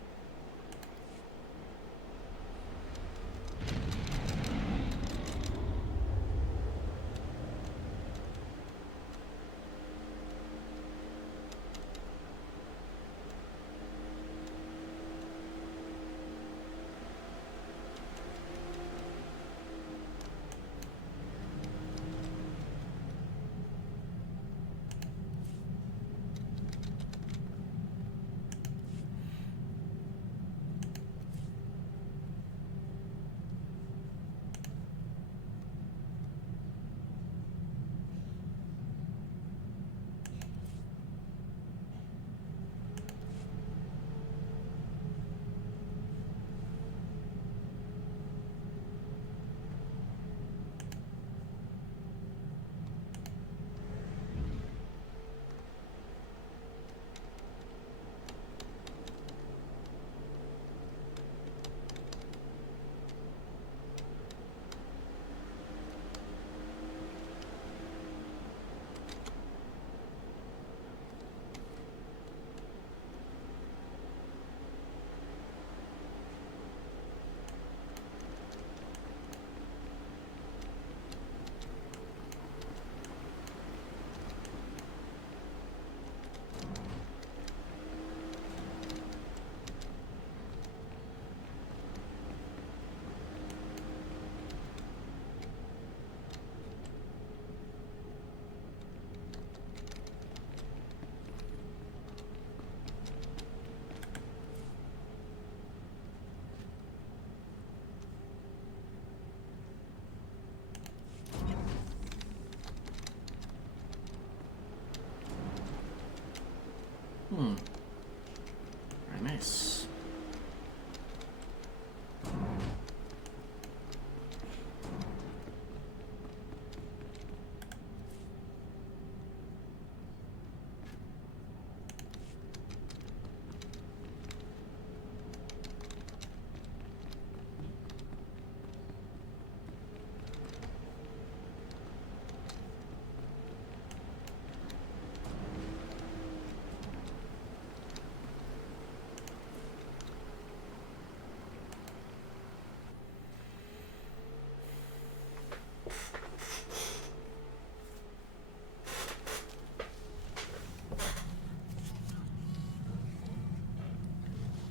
Nice.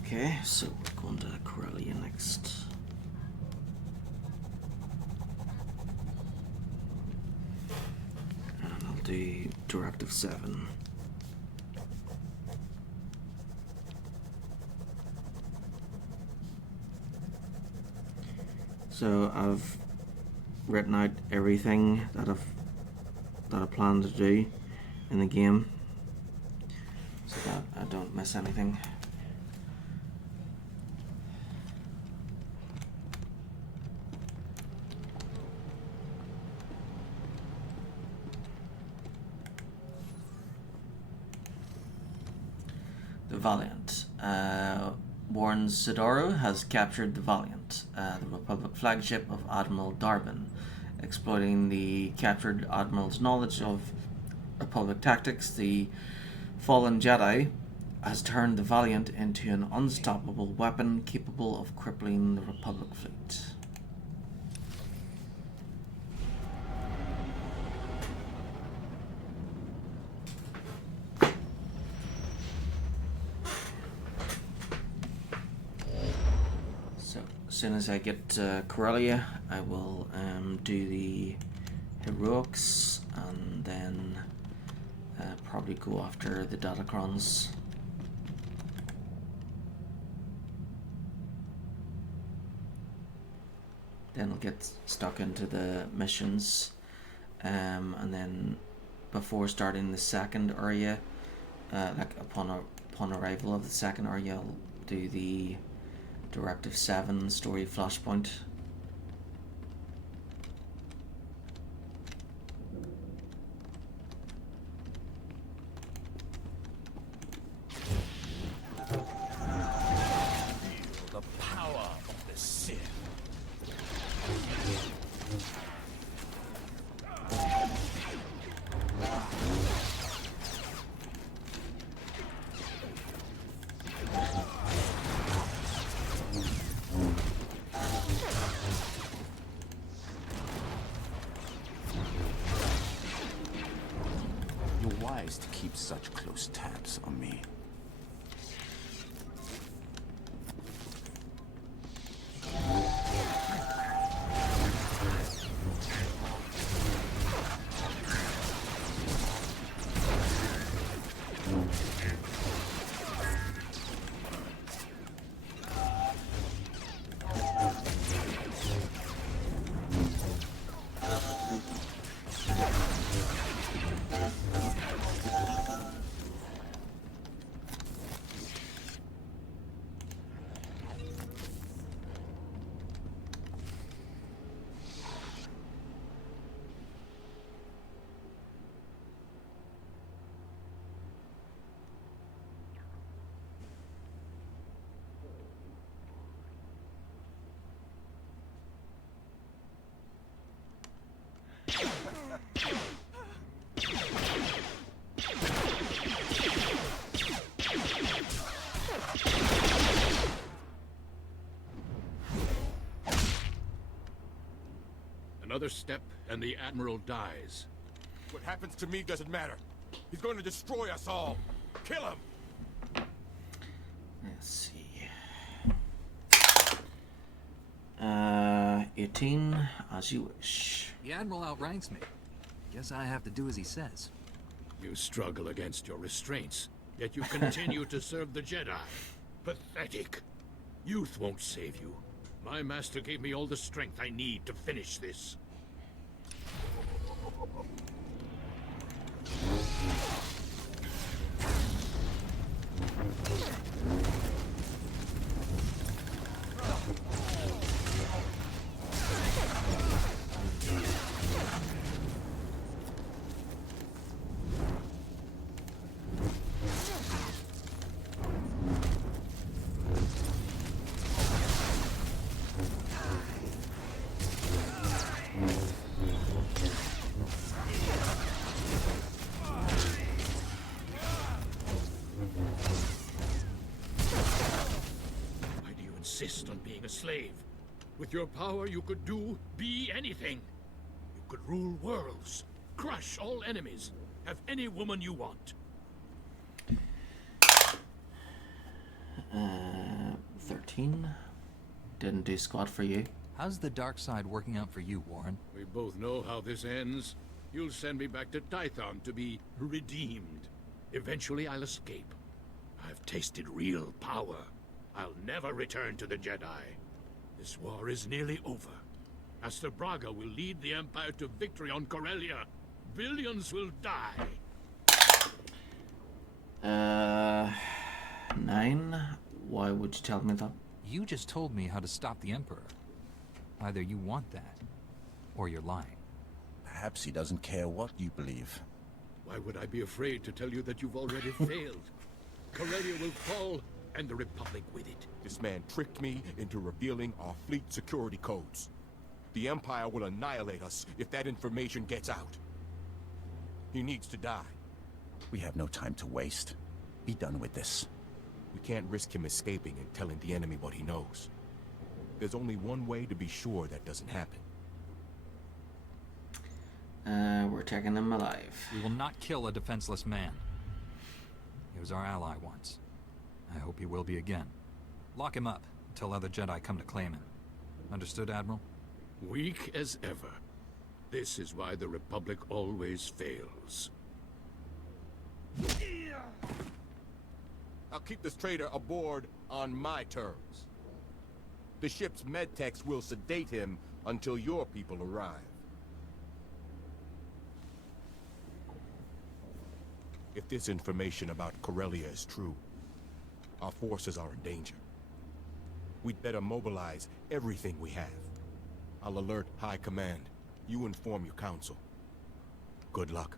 Okay, so we're going to Corellia next. And I'll do Directive 7. So I've written out everything that I plan to do in the game, so that I don't miss anything. The Valiant. Warren Sidoro has captured the Valiant, the Republic flagship of Admiral Darwin. Exploiting the captured Admiral's knowledge of Republic tactics, the fallen Jedi has turned the Valiant into an unstoppable weapon capable of crippling the Republic fleet. As soon as I get Corellia, I will do the heroics and then probably go after the Datacrons. Then I'll get stuck into the missions, and then before starting the second area, like upon arrival of the second area, I'll do the Directive 7 story flashpoint. Feel the power of the Sith. You're wise to keep such close tabs on me. Another step, and the Admiral dies. What happens to me doesn't matter. He's going to destroy us all. Kill him! Let's see. 18, as you wish. The Admiral outranks me. Guess I have to do as he says. You struggle against your restraints, yet you continue to serve the Jedi. Pathetic. Youth won't save you. My master gave me all the strength I need to finish this. insist on being a slave. With your power, you could be anything. You could rule worlds, crush all enemies, have any woman you want. 13. Didn't do squat for you. How's the dark side working out for you, Warren? We both know how this ends. You'll send me back to Tython to be redeemed. Eventually, I'll escape. I've tasted real power. I'll never return to the Jedi. This war is nearly over. Master Braga will lead the Empire to victory on Corellia. Billions will die. 9. Why would you tell me that? You just told me how to stop the Emperor. Either you want that, or you're lying. Perhaps he doesn't care what you believe. Why would I be afraid to tell you that you've already failed? Corellia will fall, and the Republic with it. This man tricked me into revealing our fleet security codes. The Empire will annihilate us if that information gets out. He needs to die. We have no time to waste. Be done with this. We can't risk him escaping and telling the enemy what he knows. There's only one way to be sure that doesn't happen. We're taking him alive. We will not kill a defenseless man. He was our ally once. I hope he will be again. Lock him up until other Jedi come to claim him. Understood, Admiral? Weak as ever. This is why the Republic always fails. I'll keep this traitor aboard on my terms. The ship's medtechs will sedate him until your people arrive. If this information about Corellia is true, our forces are in danger. We'd better mobilize everything we have. I'll alert High Command. You inform your council. Good luck.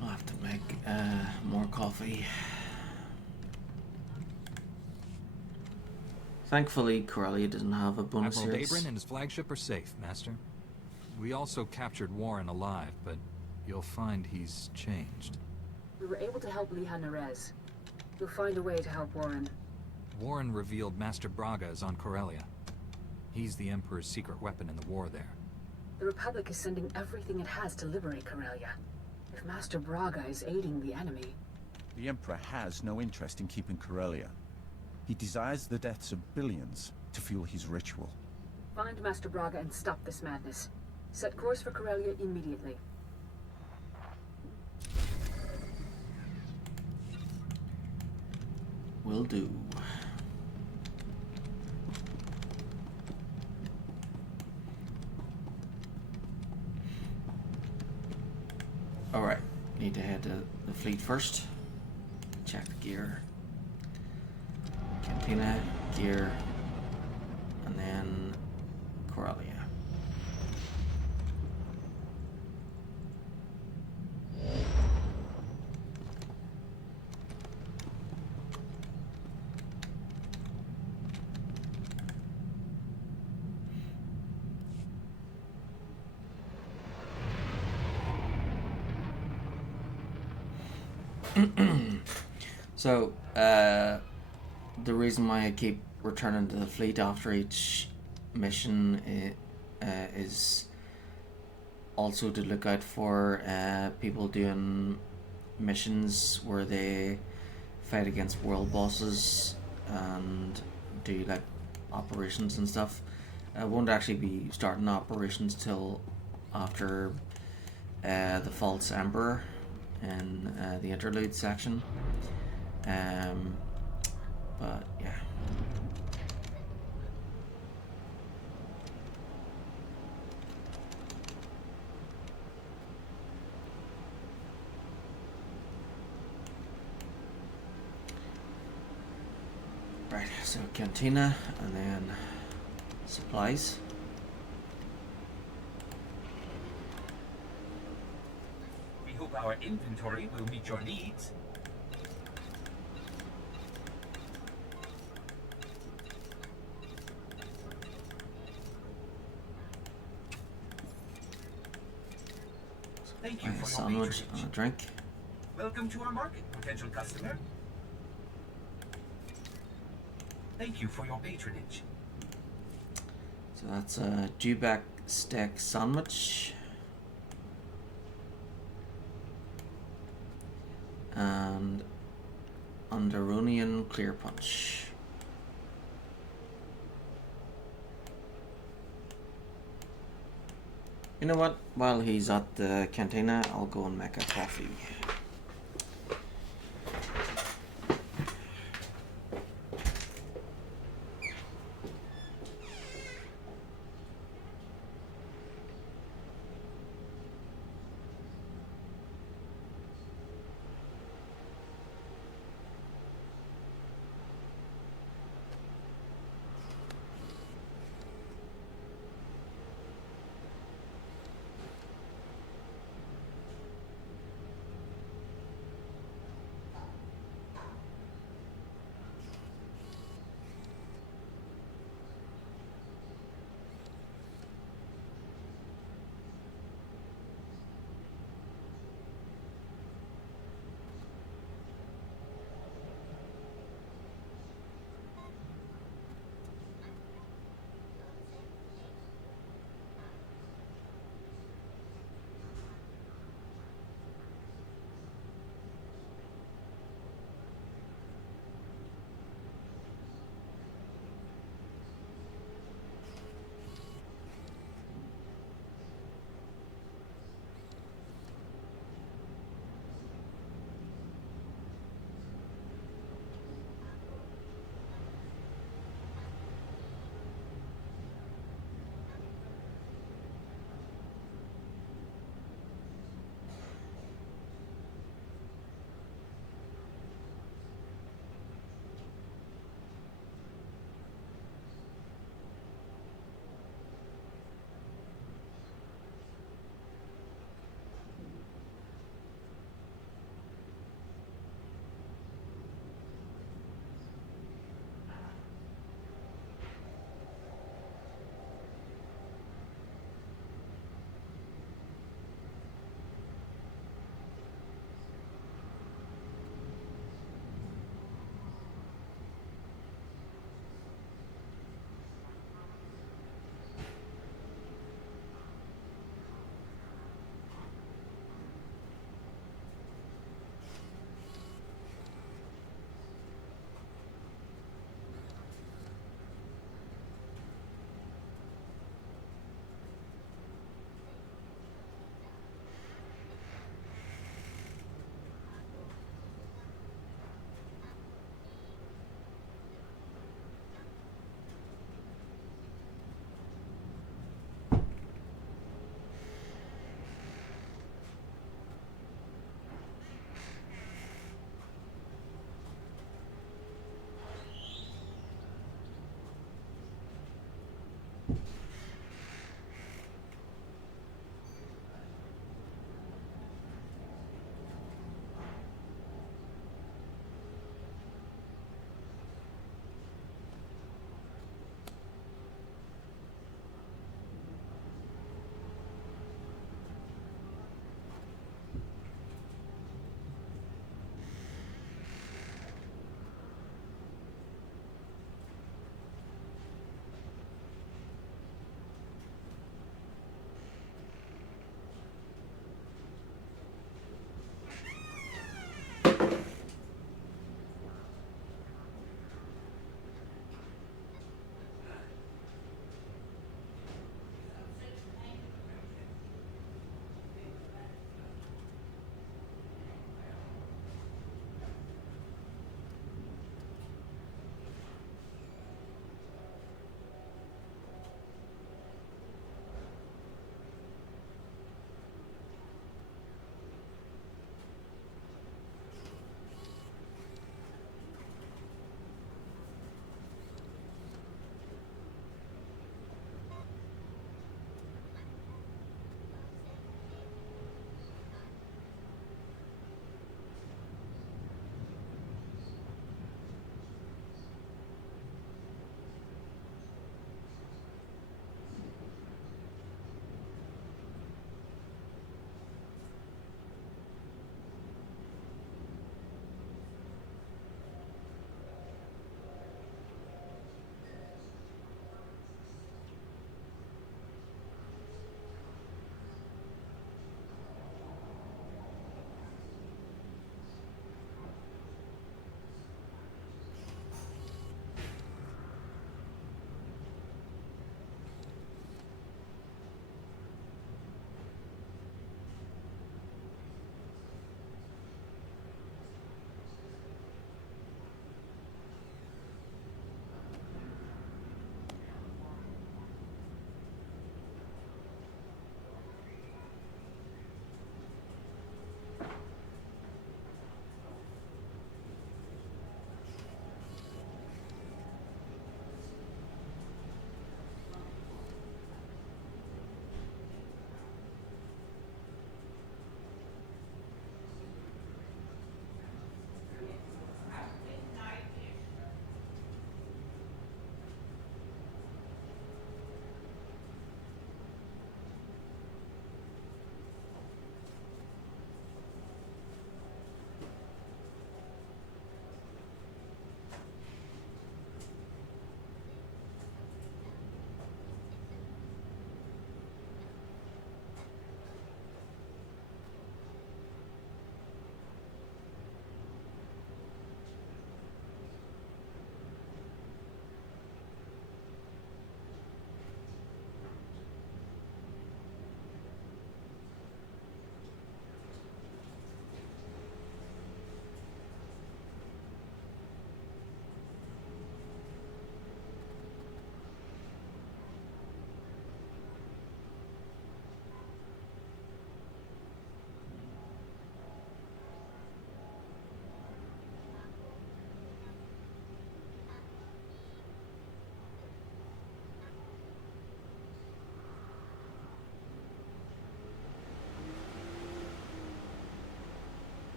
I'll have to make more coffee. Thankfully, Corellia doesn't have a bonus Admiral series. Dabrin and his flagship are safe, Master. We also captured Warren alive, but you'll find he's changed. We were able to help Liha Nerez. We'll find a way to help Warren. Warren revealed Master Braga is on Corellia. He's the Emperor's secret weapon in the war there. The Republic is sending everything it has to liberate Corellia. If Master Braga is aiding the enemy... The Emperor has no interest in keeping Corellia. He desires the deaths of billions to fuel his ritual. Find Master Braga and stop this madness. Set course for Corellia immediately. Will do. Alright, need to head to the fleet first. Check the gear. Cantina, gear, and then Corellia. So, the reason why I keep returning to the fleet after each mission is also to look out for people doing missions where they fight against world bosses and do like operations and stuff. I won't actually be starting operations till after the False Emperor in the interlude section. But yeah. Right, so cantina and then supplies. We hope our inventory will meet your needs. Thank you Buy a for your sandwich patronage. and a drink. Welcome to our market, potential customer. Thank you for your patronage. So that's a dewback steak sandwich. And Underonian clear punch. You know what? While he's at the cantina, I'll go and make a coffee.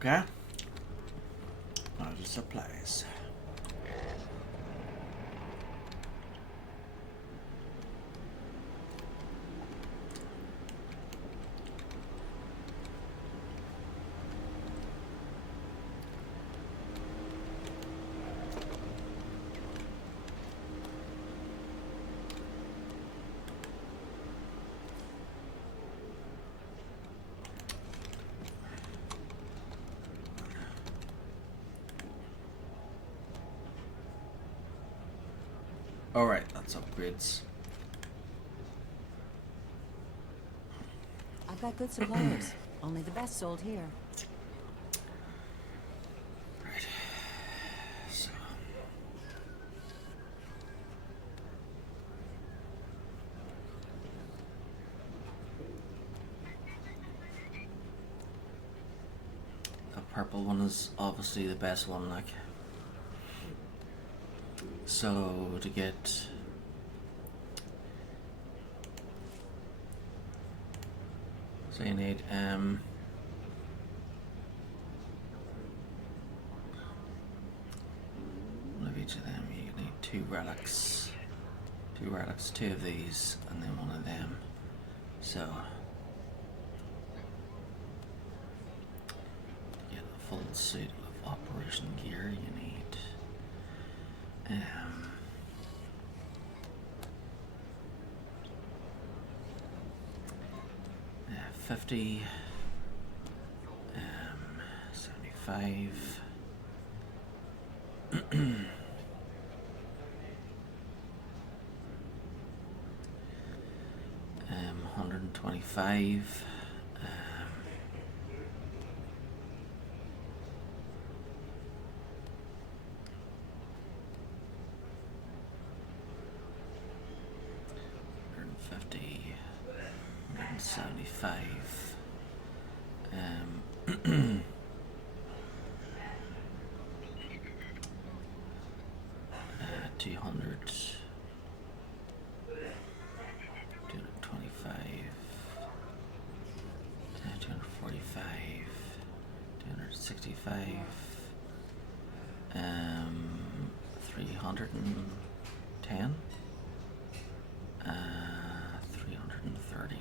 Okay. Out of supplies. Alright, that's upgrades. I've got good suppliers. Only the best sold here. Right. So. The purple one is obviously the best one, like. So to get so you need one of each of them. You need 2 relics, 2 of these, and then 1 of them. So to get the full suit of operation gear, you need 50, 75, 125, 150, 175, 200, 225, 245, 265, 310, 330.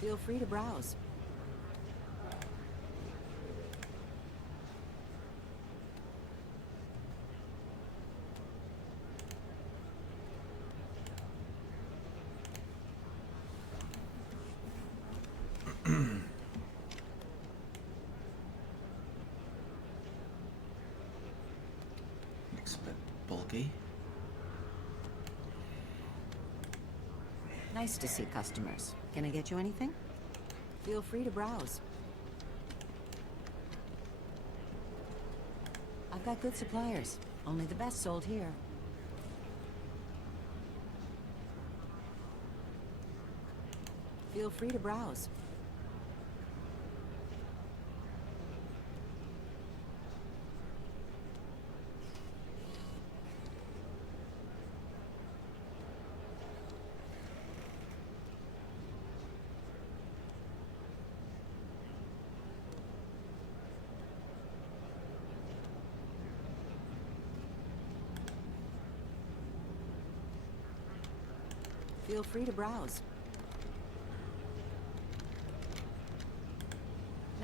Feel free to browse. Looks a bit bulky. Nice to see customers. Can I get you anything? Feel free to browse. I've got good suppliers. Only the best sold here. Feel free to browse. Feel free to browse.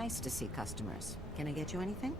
Nice to see customers. Can I get you anything?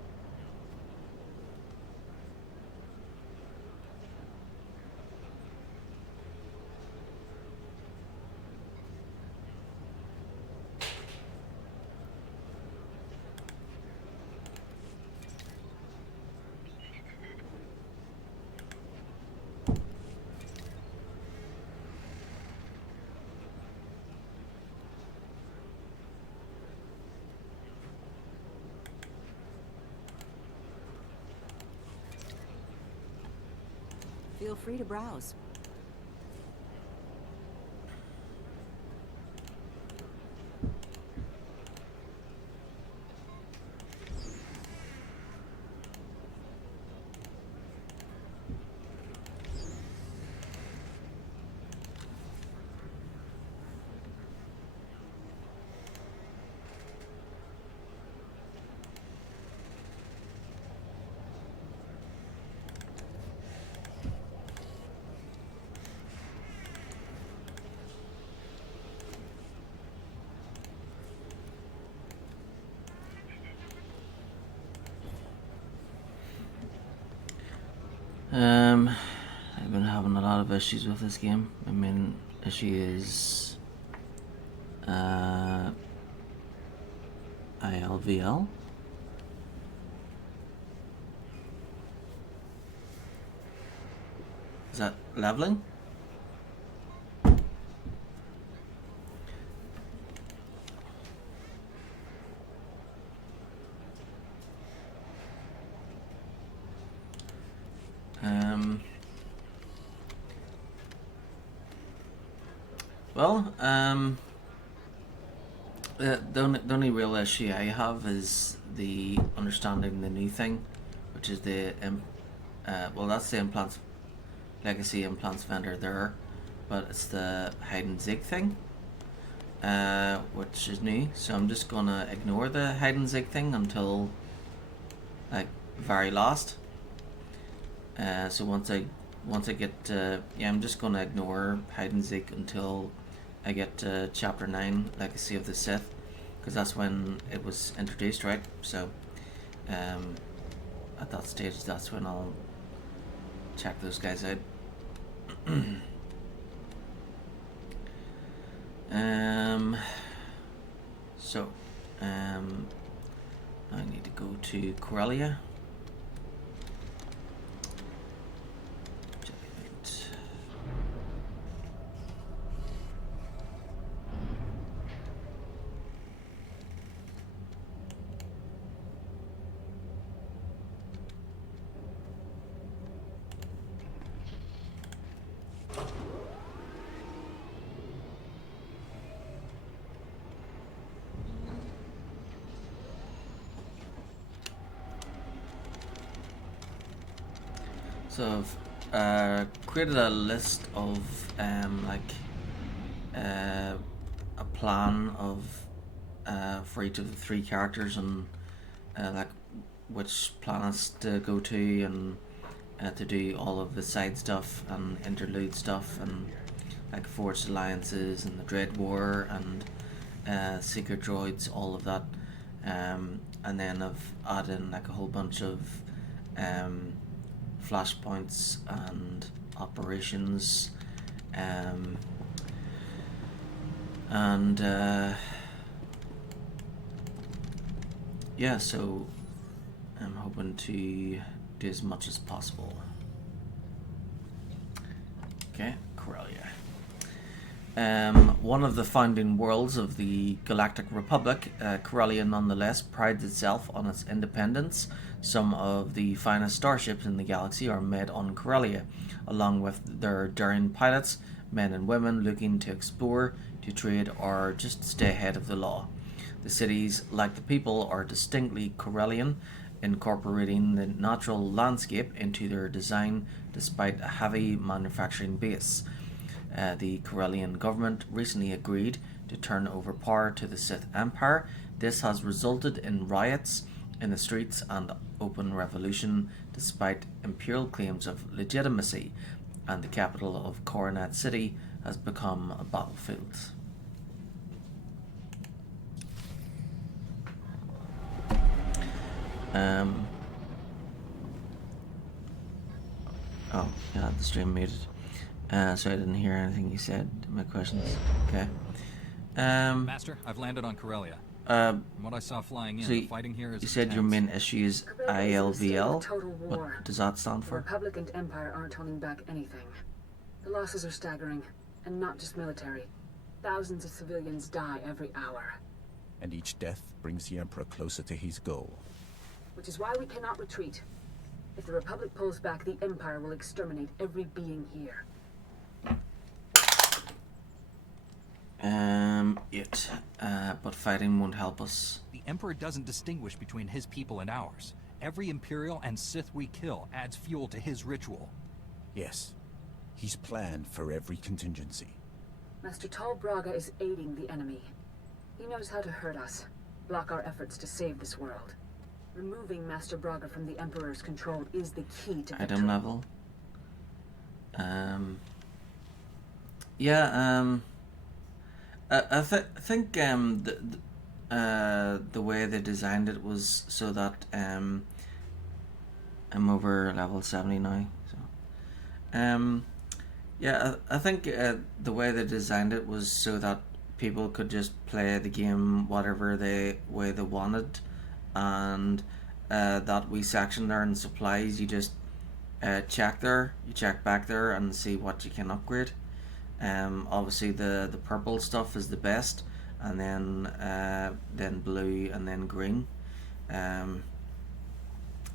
Feel free to browse. I've been having a lot of issues with this game. My main issue is ILVL. Is that leveling? The only real issue I have is the understanding the new thing, which is the well, that's the implants legacy implants vendor there, but it's the hide and seek thing, which is new. So I'm just gonna ignore the hide and seek thing until like very last. So once I get yeah, I'm just gonna ignore hide and seek until I get to chapter 9, Legacy of the Sith, because that's when it was introduced, right? So at that stage, that's when I'll check those guys out. So I need to go to Corellia. So I've created a list of a plan of for each of the 3 characters and like which planets to go to and to do all of the side stuff and interlude stuff and like forged alliances and the Dread War and secret droids, all of that, and then I've added in like a whole bunch of flashpoints and operations, and yeah, so I'm hoping to do as much as possible. Okay, Corellia. One of the founding worlds of the Galactic Republic, Corellia nonetheless prides itself on its independence. Some of the finest starships in the galaxy are made on Corellia, along with their daring pilots, men and women looking to explore, to trade, or just stay ahead of the law. The cities, like the people, are distinctly Corellian, incorporating the natural landscape into their design despite a heavy manufacturing base. The Corellian government recently agreed to turn over power to the Sith Empire. This has resulted in riots in the streets and open revolution despite imperial claims of legitimacy, and the capital of Coronet City has become a battlefield. Oh, yeah, the stream muted. So I didn't hear anything you said. My questions. Okay. Master, I've landed on Corellia. From what I saw flying in, So the fighting here is you said your intense. main issue is ILVL. What does that stand The for? Republic and Empire aren't holding back anything. The losses are staggering, and not just military. Thousands of civilians die every hour. And each death brings the Emperor closer to his goal. Which is why we cannot retreat. If the Republic pulls back, the Empire will exterminate every being here. But fighting won't help us. The Emperor doesn't distinguish between his people and ours. Every Imperial and Sith we kill adds fuel to his ritual. Yes. He's planned for every contingency. Master Tal Braga is aiding the enemy. He knows how to hurt us, block our efforts to save this world. Removing Master Braga from the Emperor's control is the key to victory. Item level. I think the way they designed it was so that I'm over level 70 now. So I think the way they designed it was so that people could just play the game whatever way they wanted, and that wee section there in supplies, you just check back there and see what you can upgrade. Obviously the purple stuff is the best, and then blue, and then green.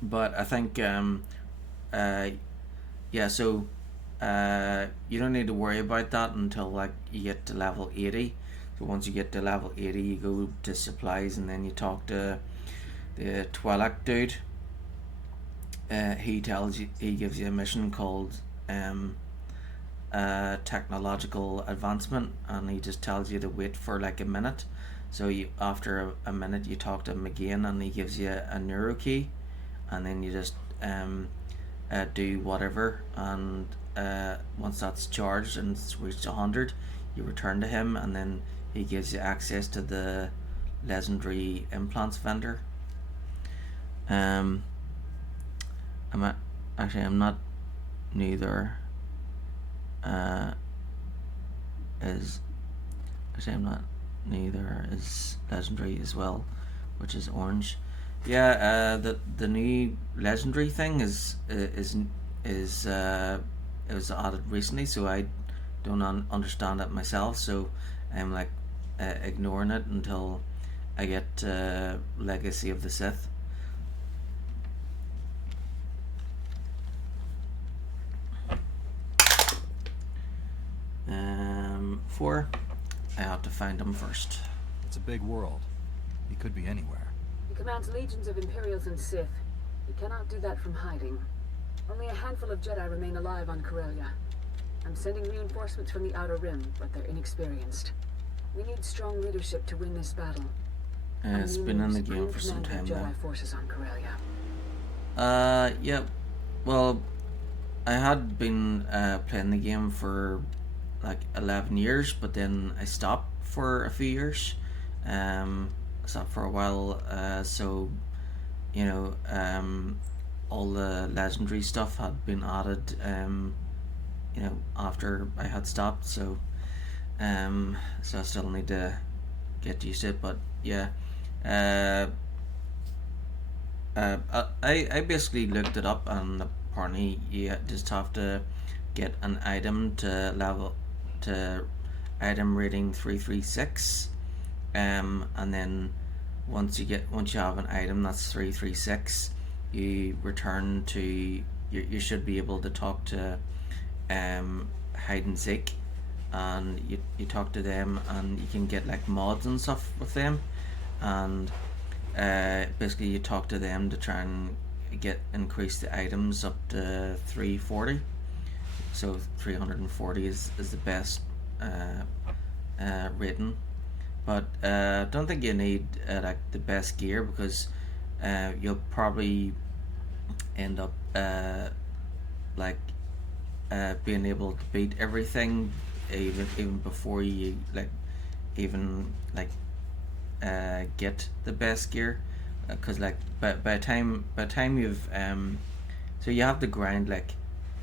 But I think so you don't need to worry about that until like you get to level 80. So once you get to level 80, you go to supplies, and then you talk to the Twi'lek dude. He gives you a mission called technological advancement, and he just tells you to wait for like a minute. So after a minute you talk to him again, and he gives you a neuro key, and then you just do whatever, and once that's charged and it's reached 100, you return to him, and then he gives you access to the legendary implants vendor. I'm not neither. Neither is legendary as well, which is orange. The new legendary thing is it was added recently, so I don't understand it myself, so I'm like ignoring it until I get Legacy of the Sith. Four. I have to find him first. It's a big world. He could be anywhere. He commands legions of Imperials and Sith. He cannot do that from hiding. Only a handful of Jedi remain alive on Corellia. I'm sending reinforcements from the Outer Rim, but they're inexperienced. We need strong leadership to win this battle. It's been in the game for some time now. Jedi forces on Corellia. Yeah. Well, I had been playing the game for like 11 years, but then I stopped for a few years. Stopped for a while, so all the legendary stuff had been added after I had stopped, so I still need to get used to it, but yeah. I basically looked it up, and apparently you just have to get an item to item rating 336, and then once you have an item that's 336, you return to you should be able to talk to hide and seek, and you talk to them, and you can get like mods and stuff with them, and basically you talk to them to try and increase the items up to 340. So 340 is the best rating, but don't think you need like the best gear, because you'll probably end up being able to beat everything even before you get the best gear. because like by the time you've so you have to grind like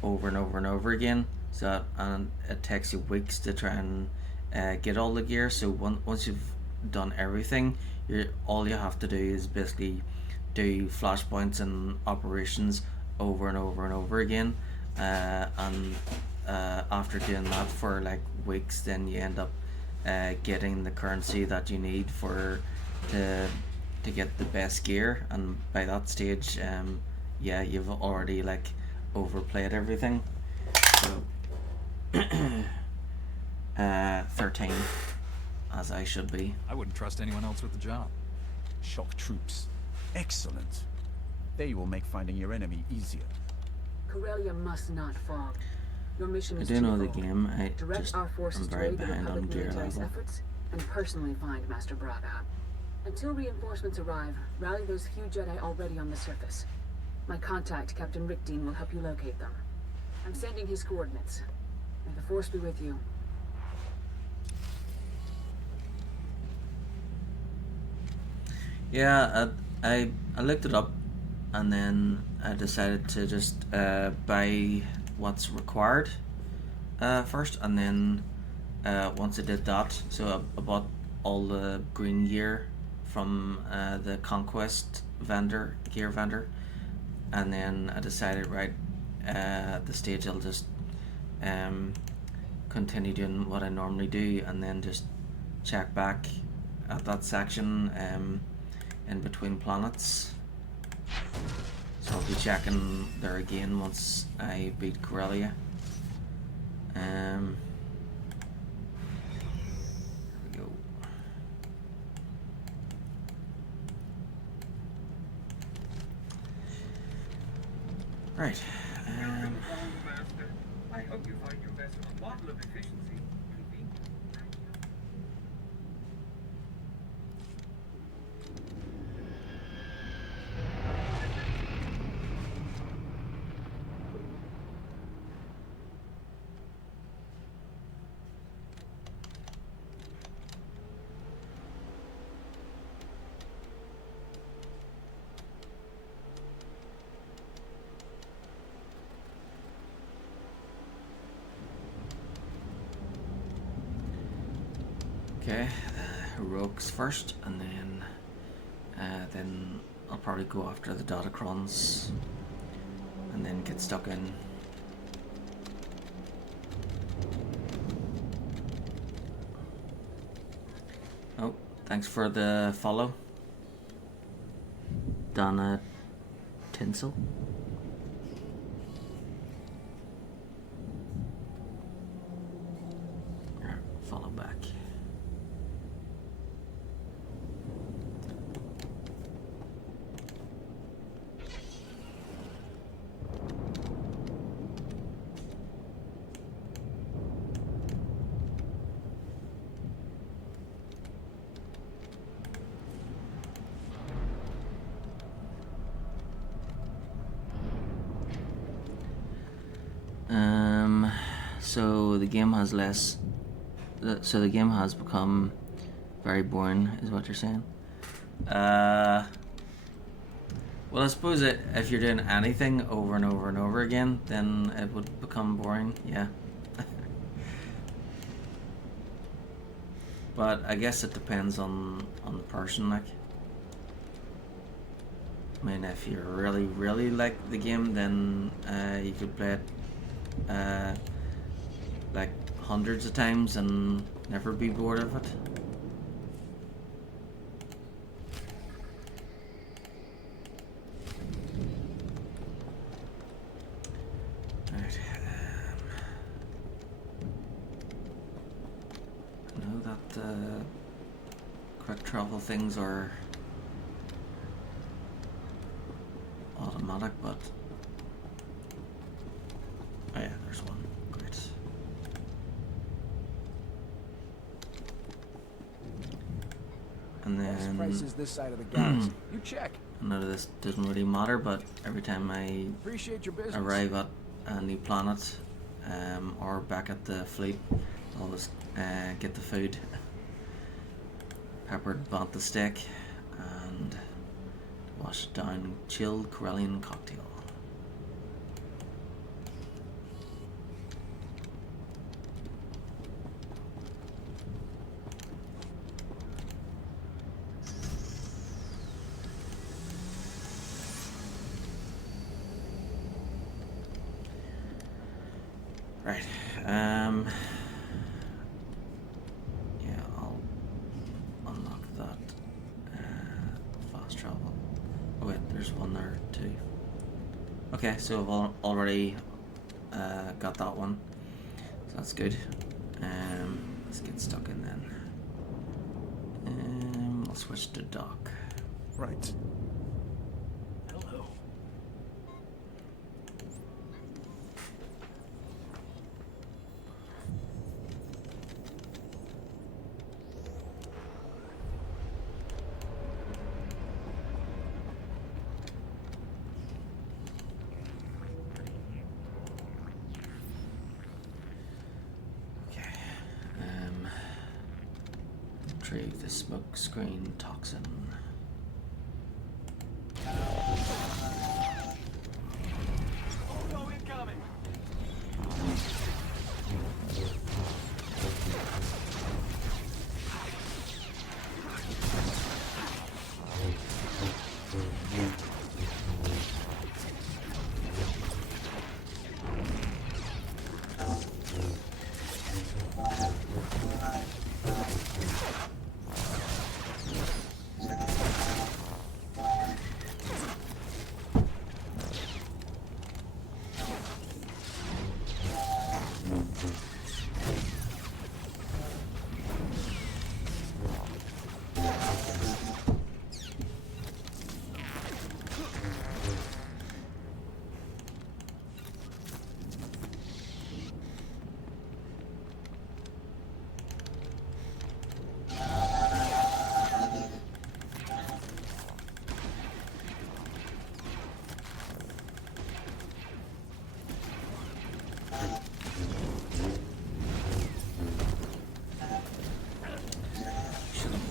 over and over and over again, so and it takes you weeks to try and get all the gear. So once you've done everything, all you have to do is basically do flashpoints and operations over and over and over again, and after doing that for like weeks, then you end up getting the currency that you need to get the best gear, and by that stage, yeah, you've already like overplayed everything. So 13, as I should be. I wouldn't trust anyone else with the job. Shock troops. Excellent. They will make finding your enemy easier. Corellia must not fall. Your mission I is do know the twofold. game. I Direct just our forces am to very aid the behind on Republic gear military's level. efforts and personally find Master Braga. Until reinforcements arrive, rally those few Jedi already on the surface. My contact, Captain Rick Dean, will help you locate them. I'm sending his coordinates. May the Force be with you. Yeah, I looked it up, and then I decided to just buy what's required first, and then once I did that, so I bought all the green gear from the Conquest gear vendor, and then I decided, right, at the stage I'll just continue doing what I normally do, and then just check back at that section in between planets. So I'll be checking there again once I beat Corellia. There we go. Right. I hope you find your vessel a model of efficiency. Convenient. Okay, heroics first, and then I'll probably go after the Datacrons, and then get stuck in. Oh, thanks for the follow, Donna Tinsel. Follow back. So the game has less. So the game has become very boring, is what you're saying. Well, I suppose if you're doing anything over and over and over again, then it would become boring. Yeah. But I guess it depends on the person. Like, I mean, if you really like the game, then you could play it like hundreds of times and never be bored of it. Right. I know that quick travel things are automatic, but oh yeah, there's one. Great. And then prices this side of the galaxy. You check. None of this doesn't really matter, but every time I Appreciate your business. arrive at a new planet or back at the fleet, I'll always get the food. Peppered bantha steak and Wash it down, chilled Corellian cocktail. Right, yeah, I'll unlock that, fast travel. Oh wait, there's one there too. Okay, so I've already got that one, so that's good. Let's get stuck in then. I'll switch to dock. Right. Hello. Retrieve the smoke screen toxin. Photo incoming.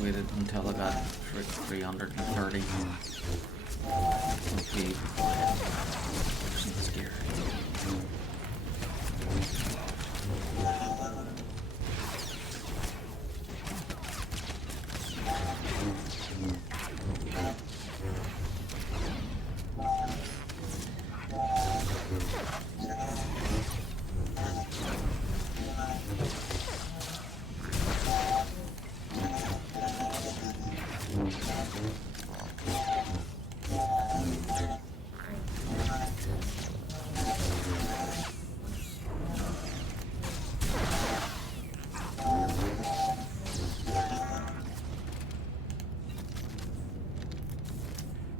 Waited until I got 330 okay before I wasn't scared.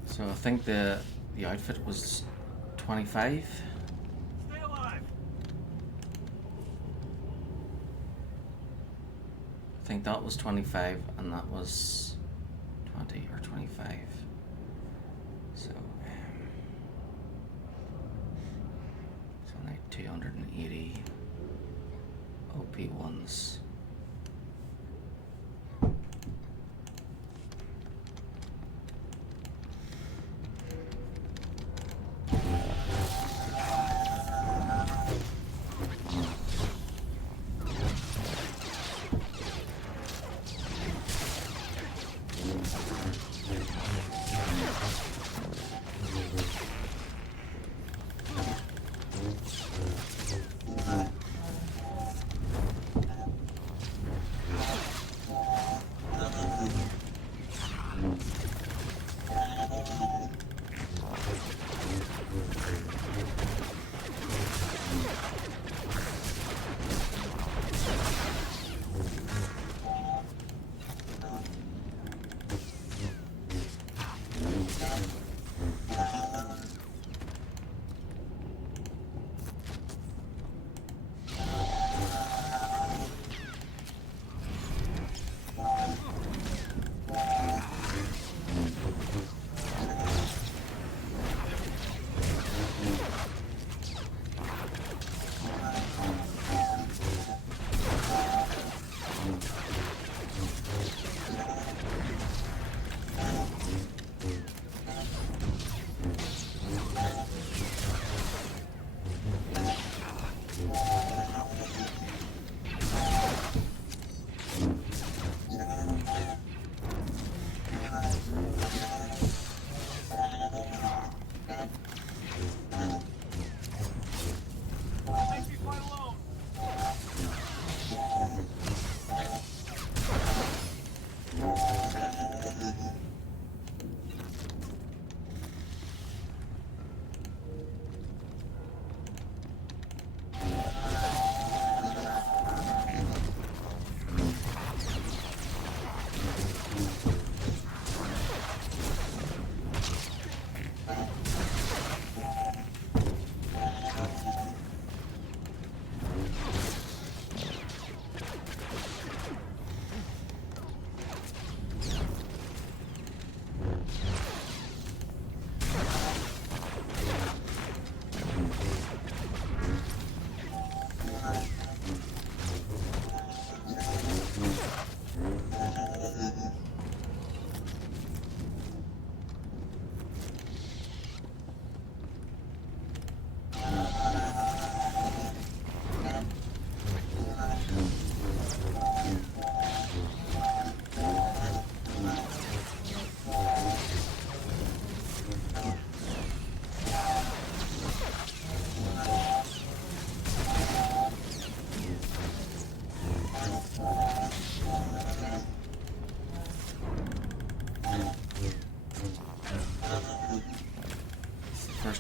So I think the outfit was 25. Stay alive. I think that was 25 and that was 20 or 25. So like 280 OP1s.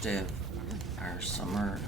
first day of our summer.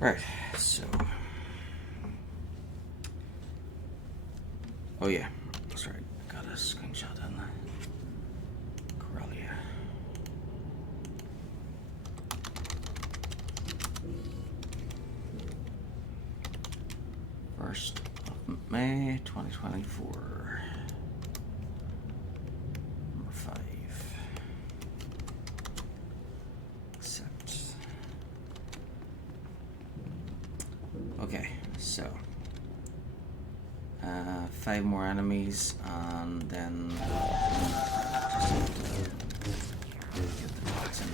Right, so... Oh yeah, that's right. Got a screenshot on that. Corellia. First of May 2024. Number 5. Accept. Okay, so 5 more enemies, and then get the toxin.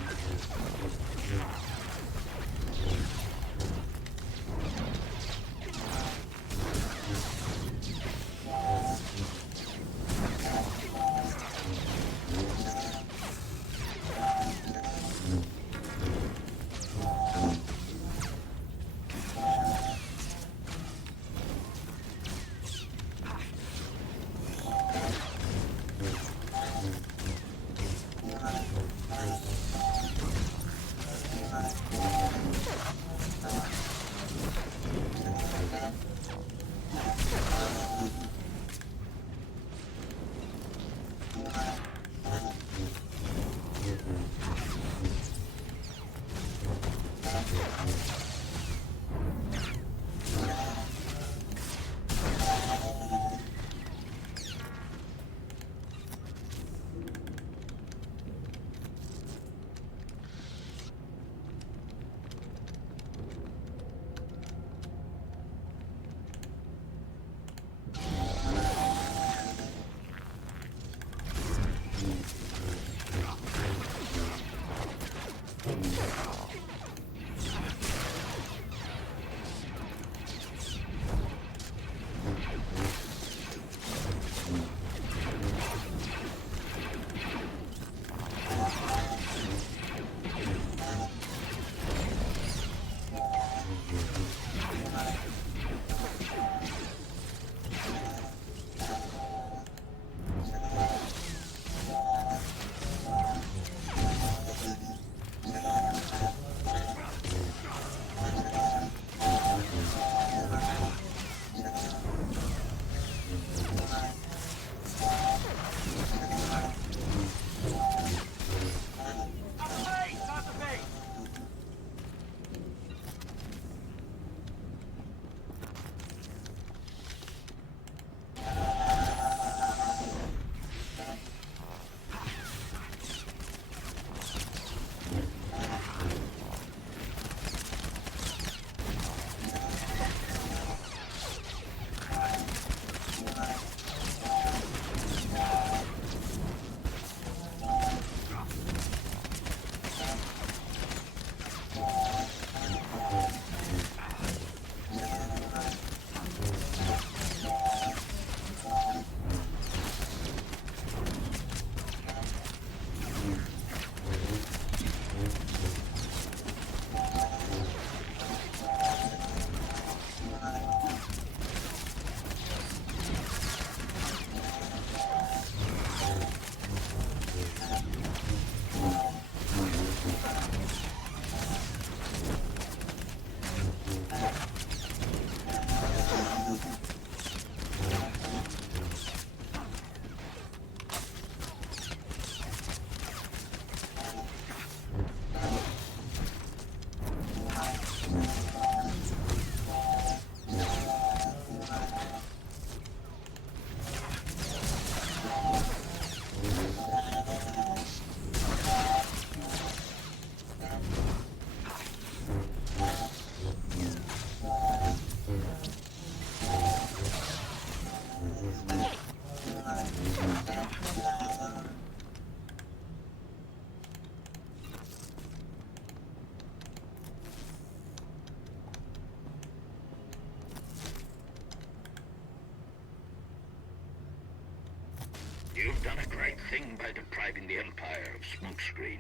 done a great thing by depriving the Empire of smokescreen,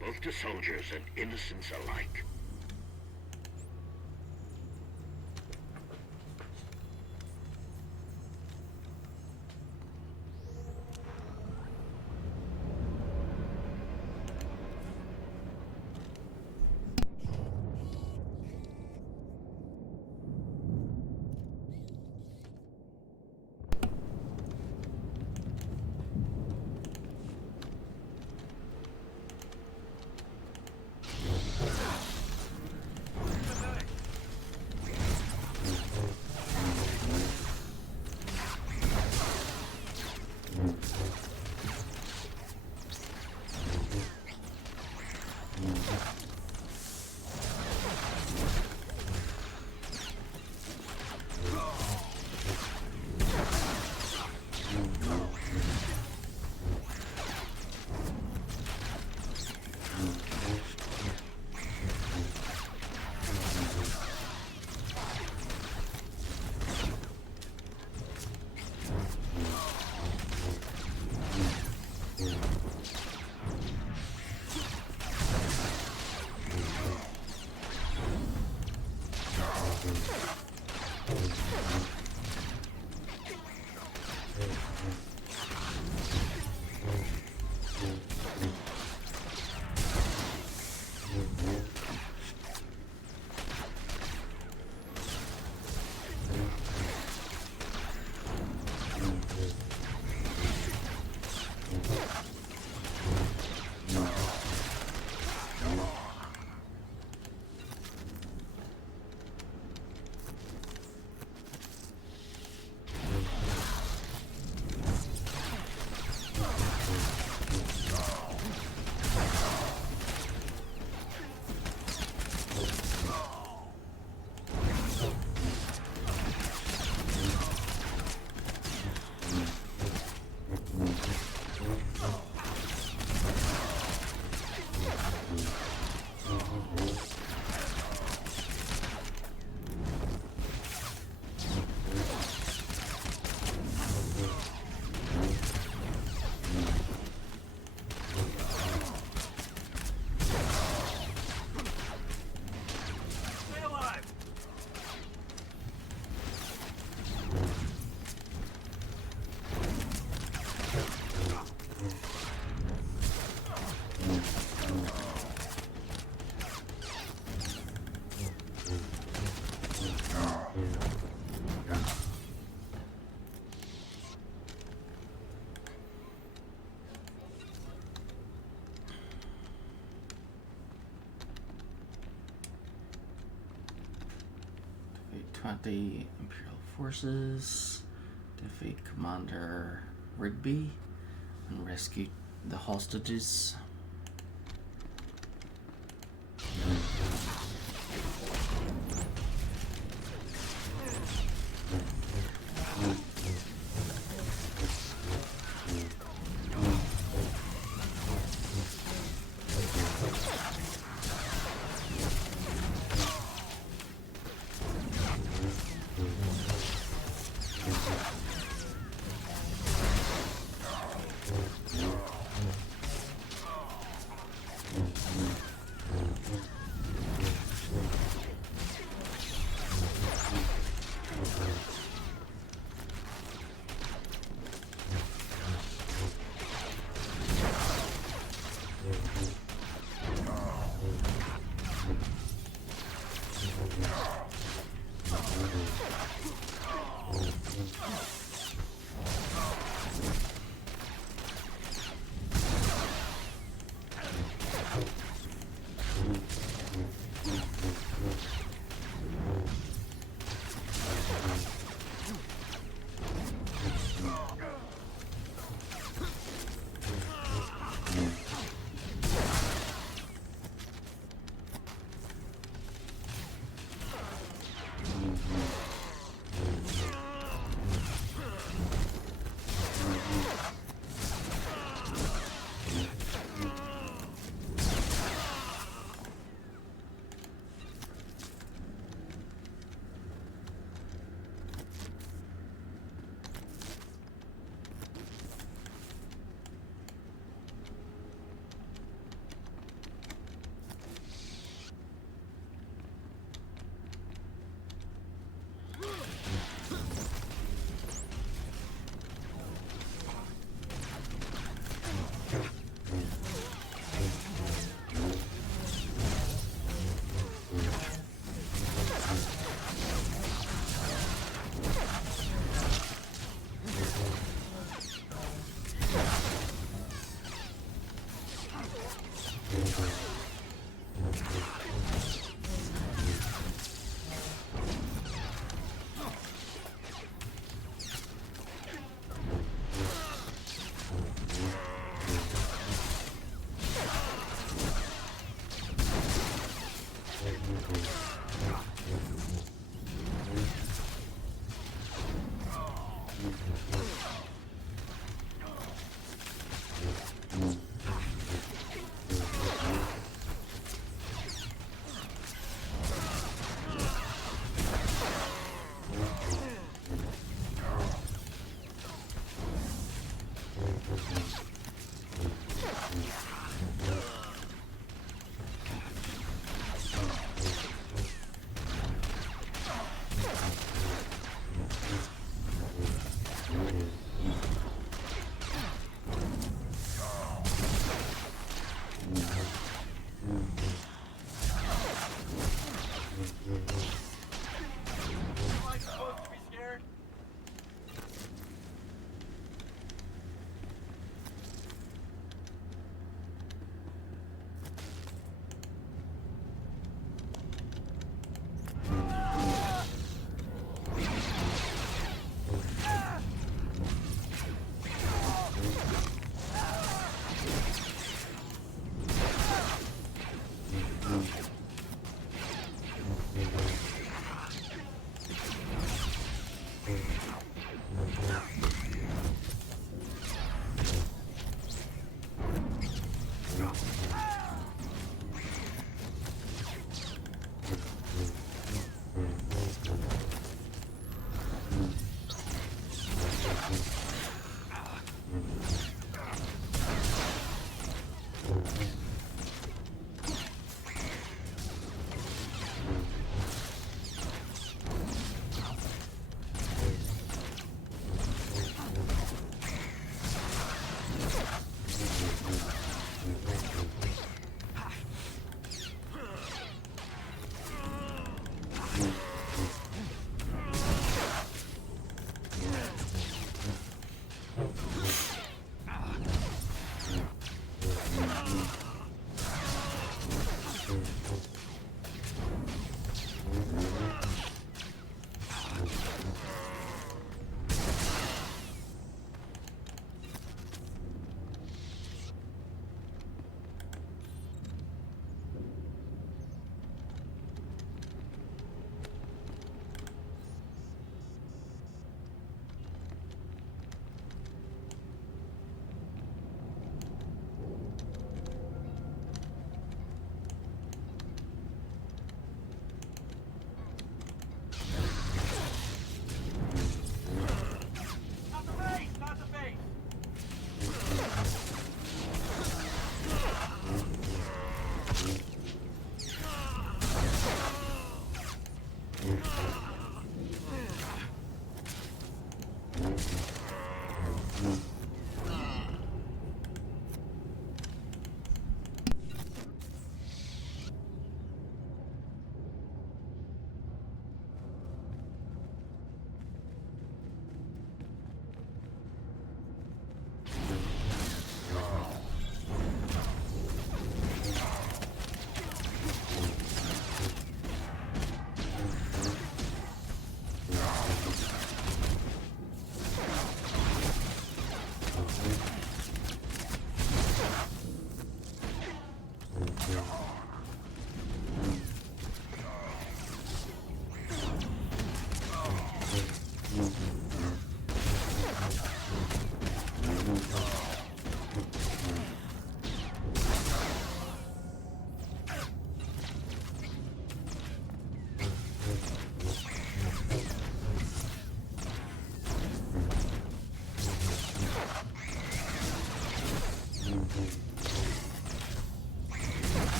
both to soldiers and innocents alike. Defeat 20 Imperial forces. Defeat Commander Rigby and rescue the hostages.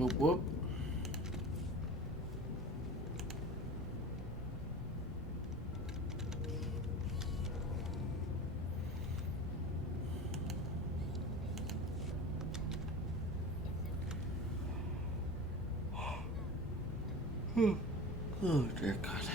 Whoop whoop. Oh dear God.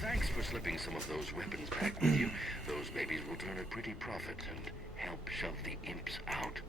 Thanks for slipping some of those weapons back with you. Those babies will turn a pretty profit and help shove the imps out.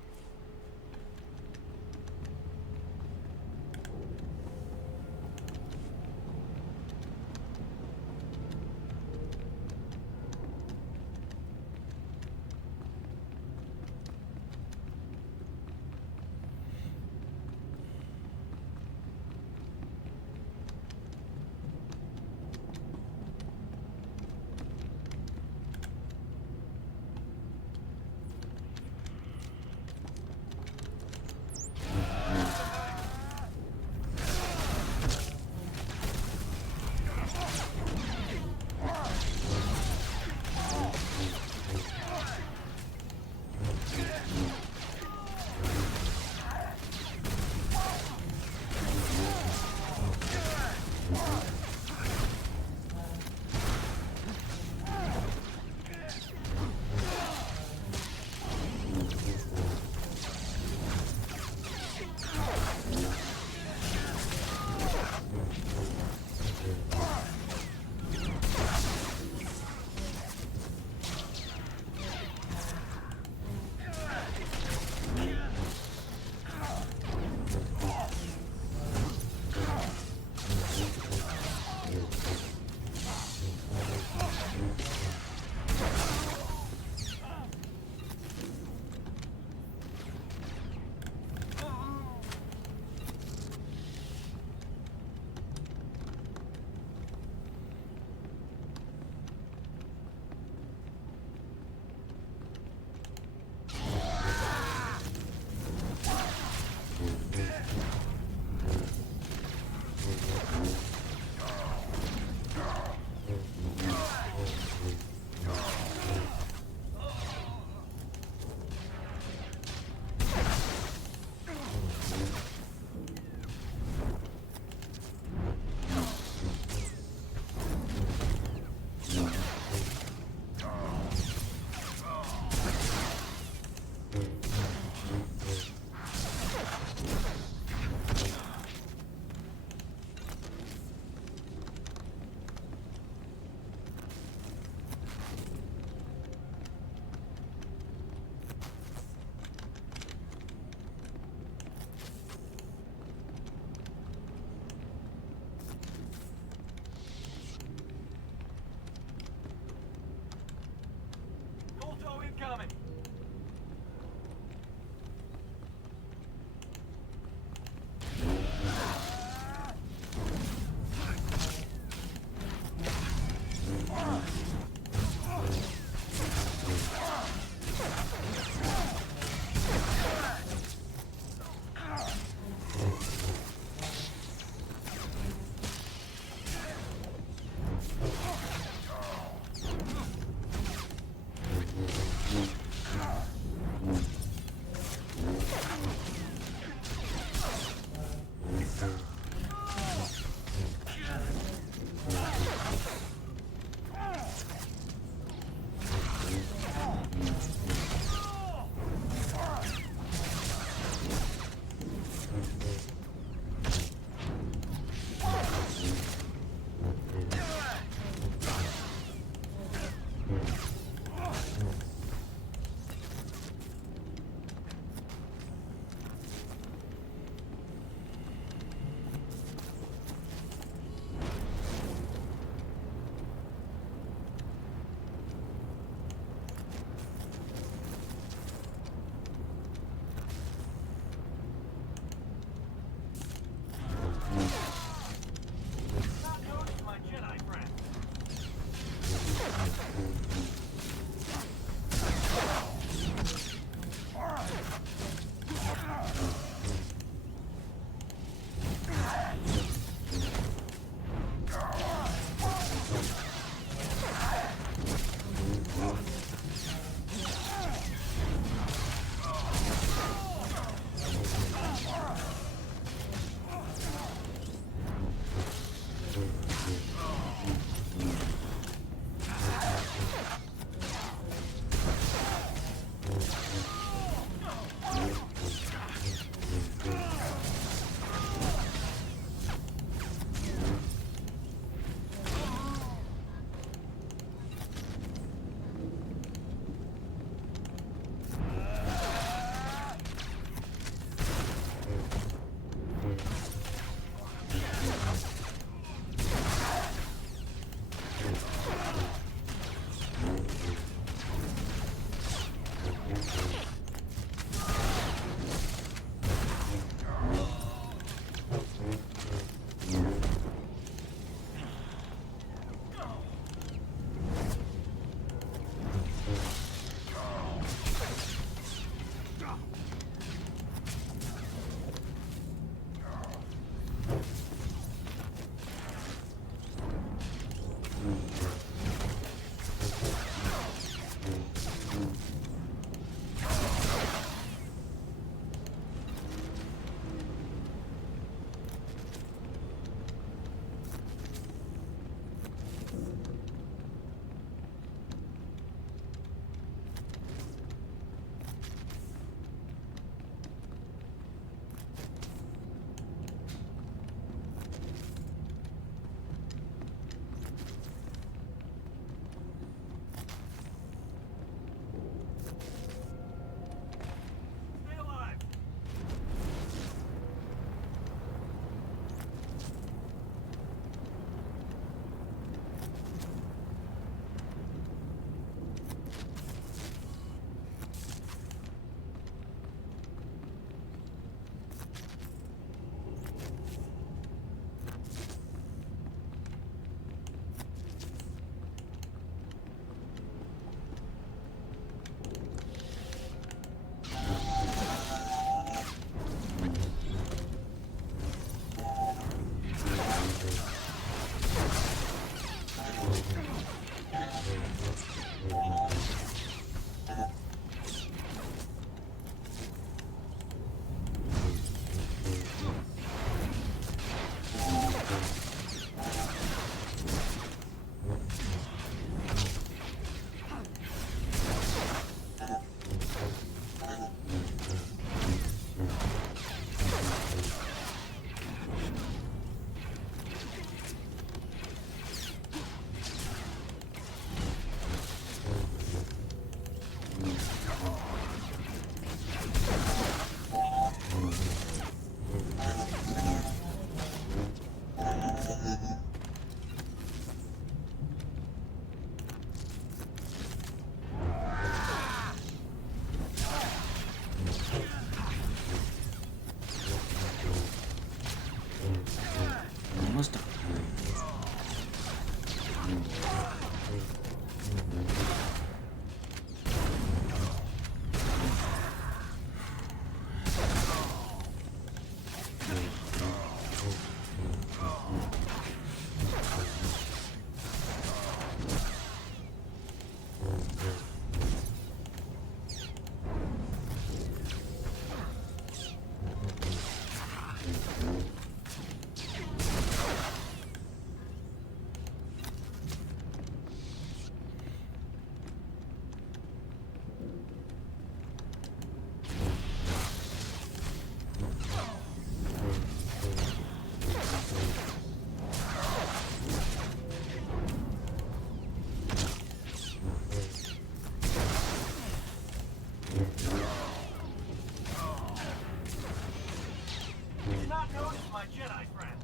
my Jedi friend.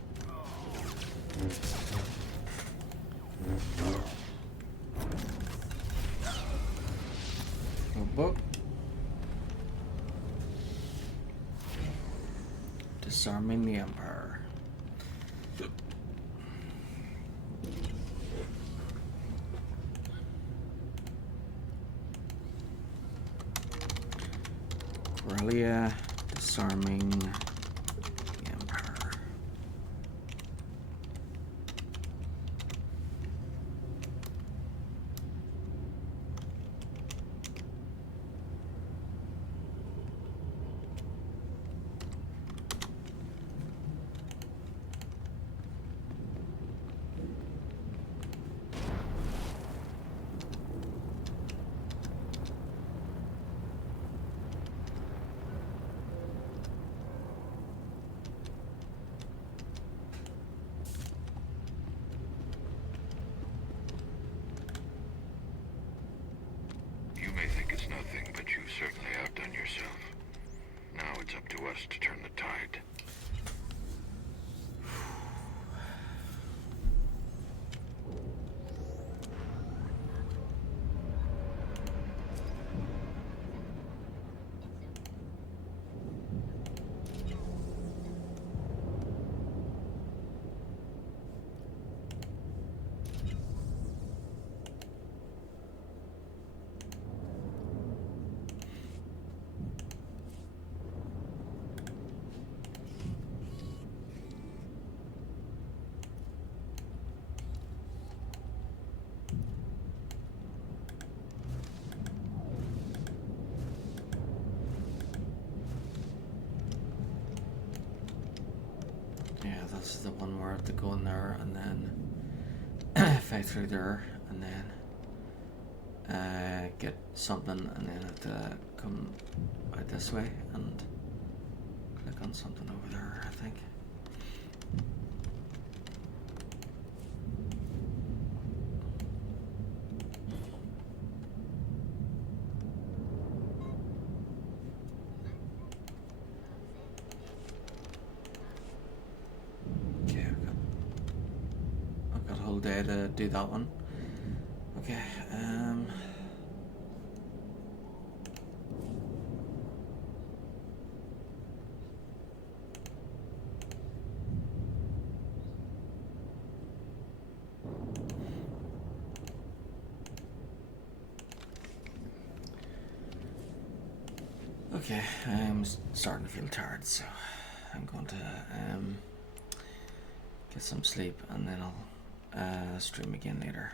Book. Disarming the Empire. Corellia, disarming the Empire. You may think it's nothing, but you've certainly outdone yourself. Now it's up to us to turn the tide. Yeah, this is the one where I have to go in there and then fight through there and then get something and then have to come out this way and click on something over there, I think. Okay, I've got a whole day to do that one. Okay, okay, I'm starting to feel tired, so I'm going to get some sleep and then I'll stream again later.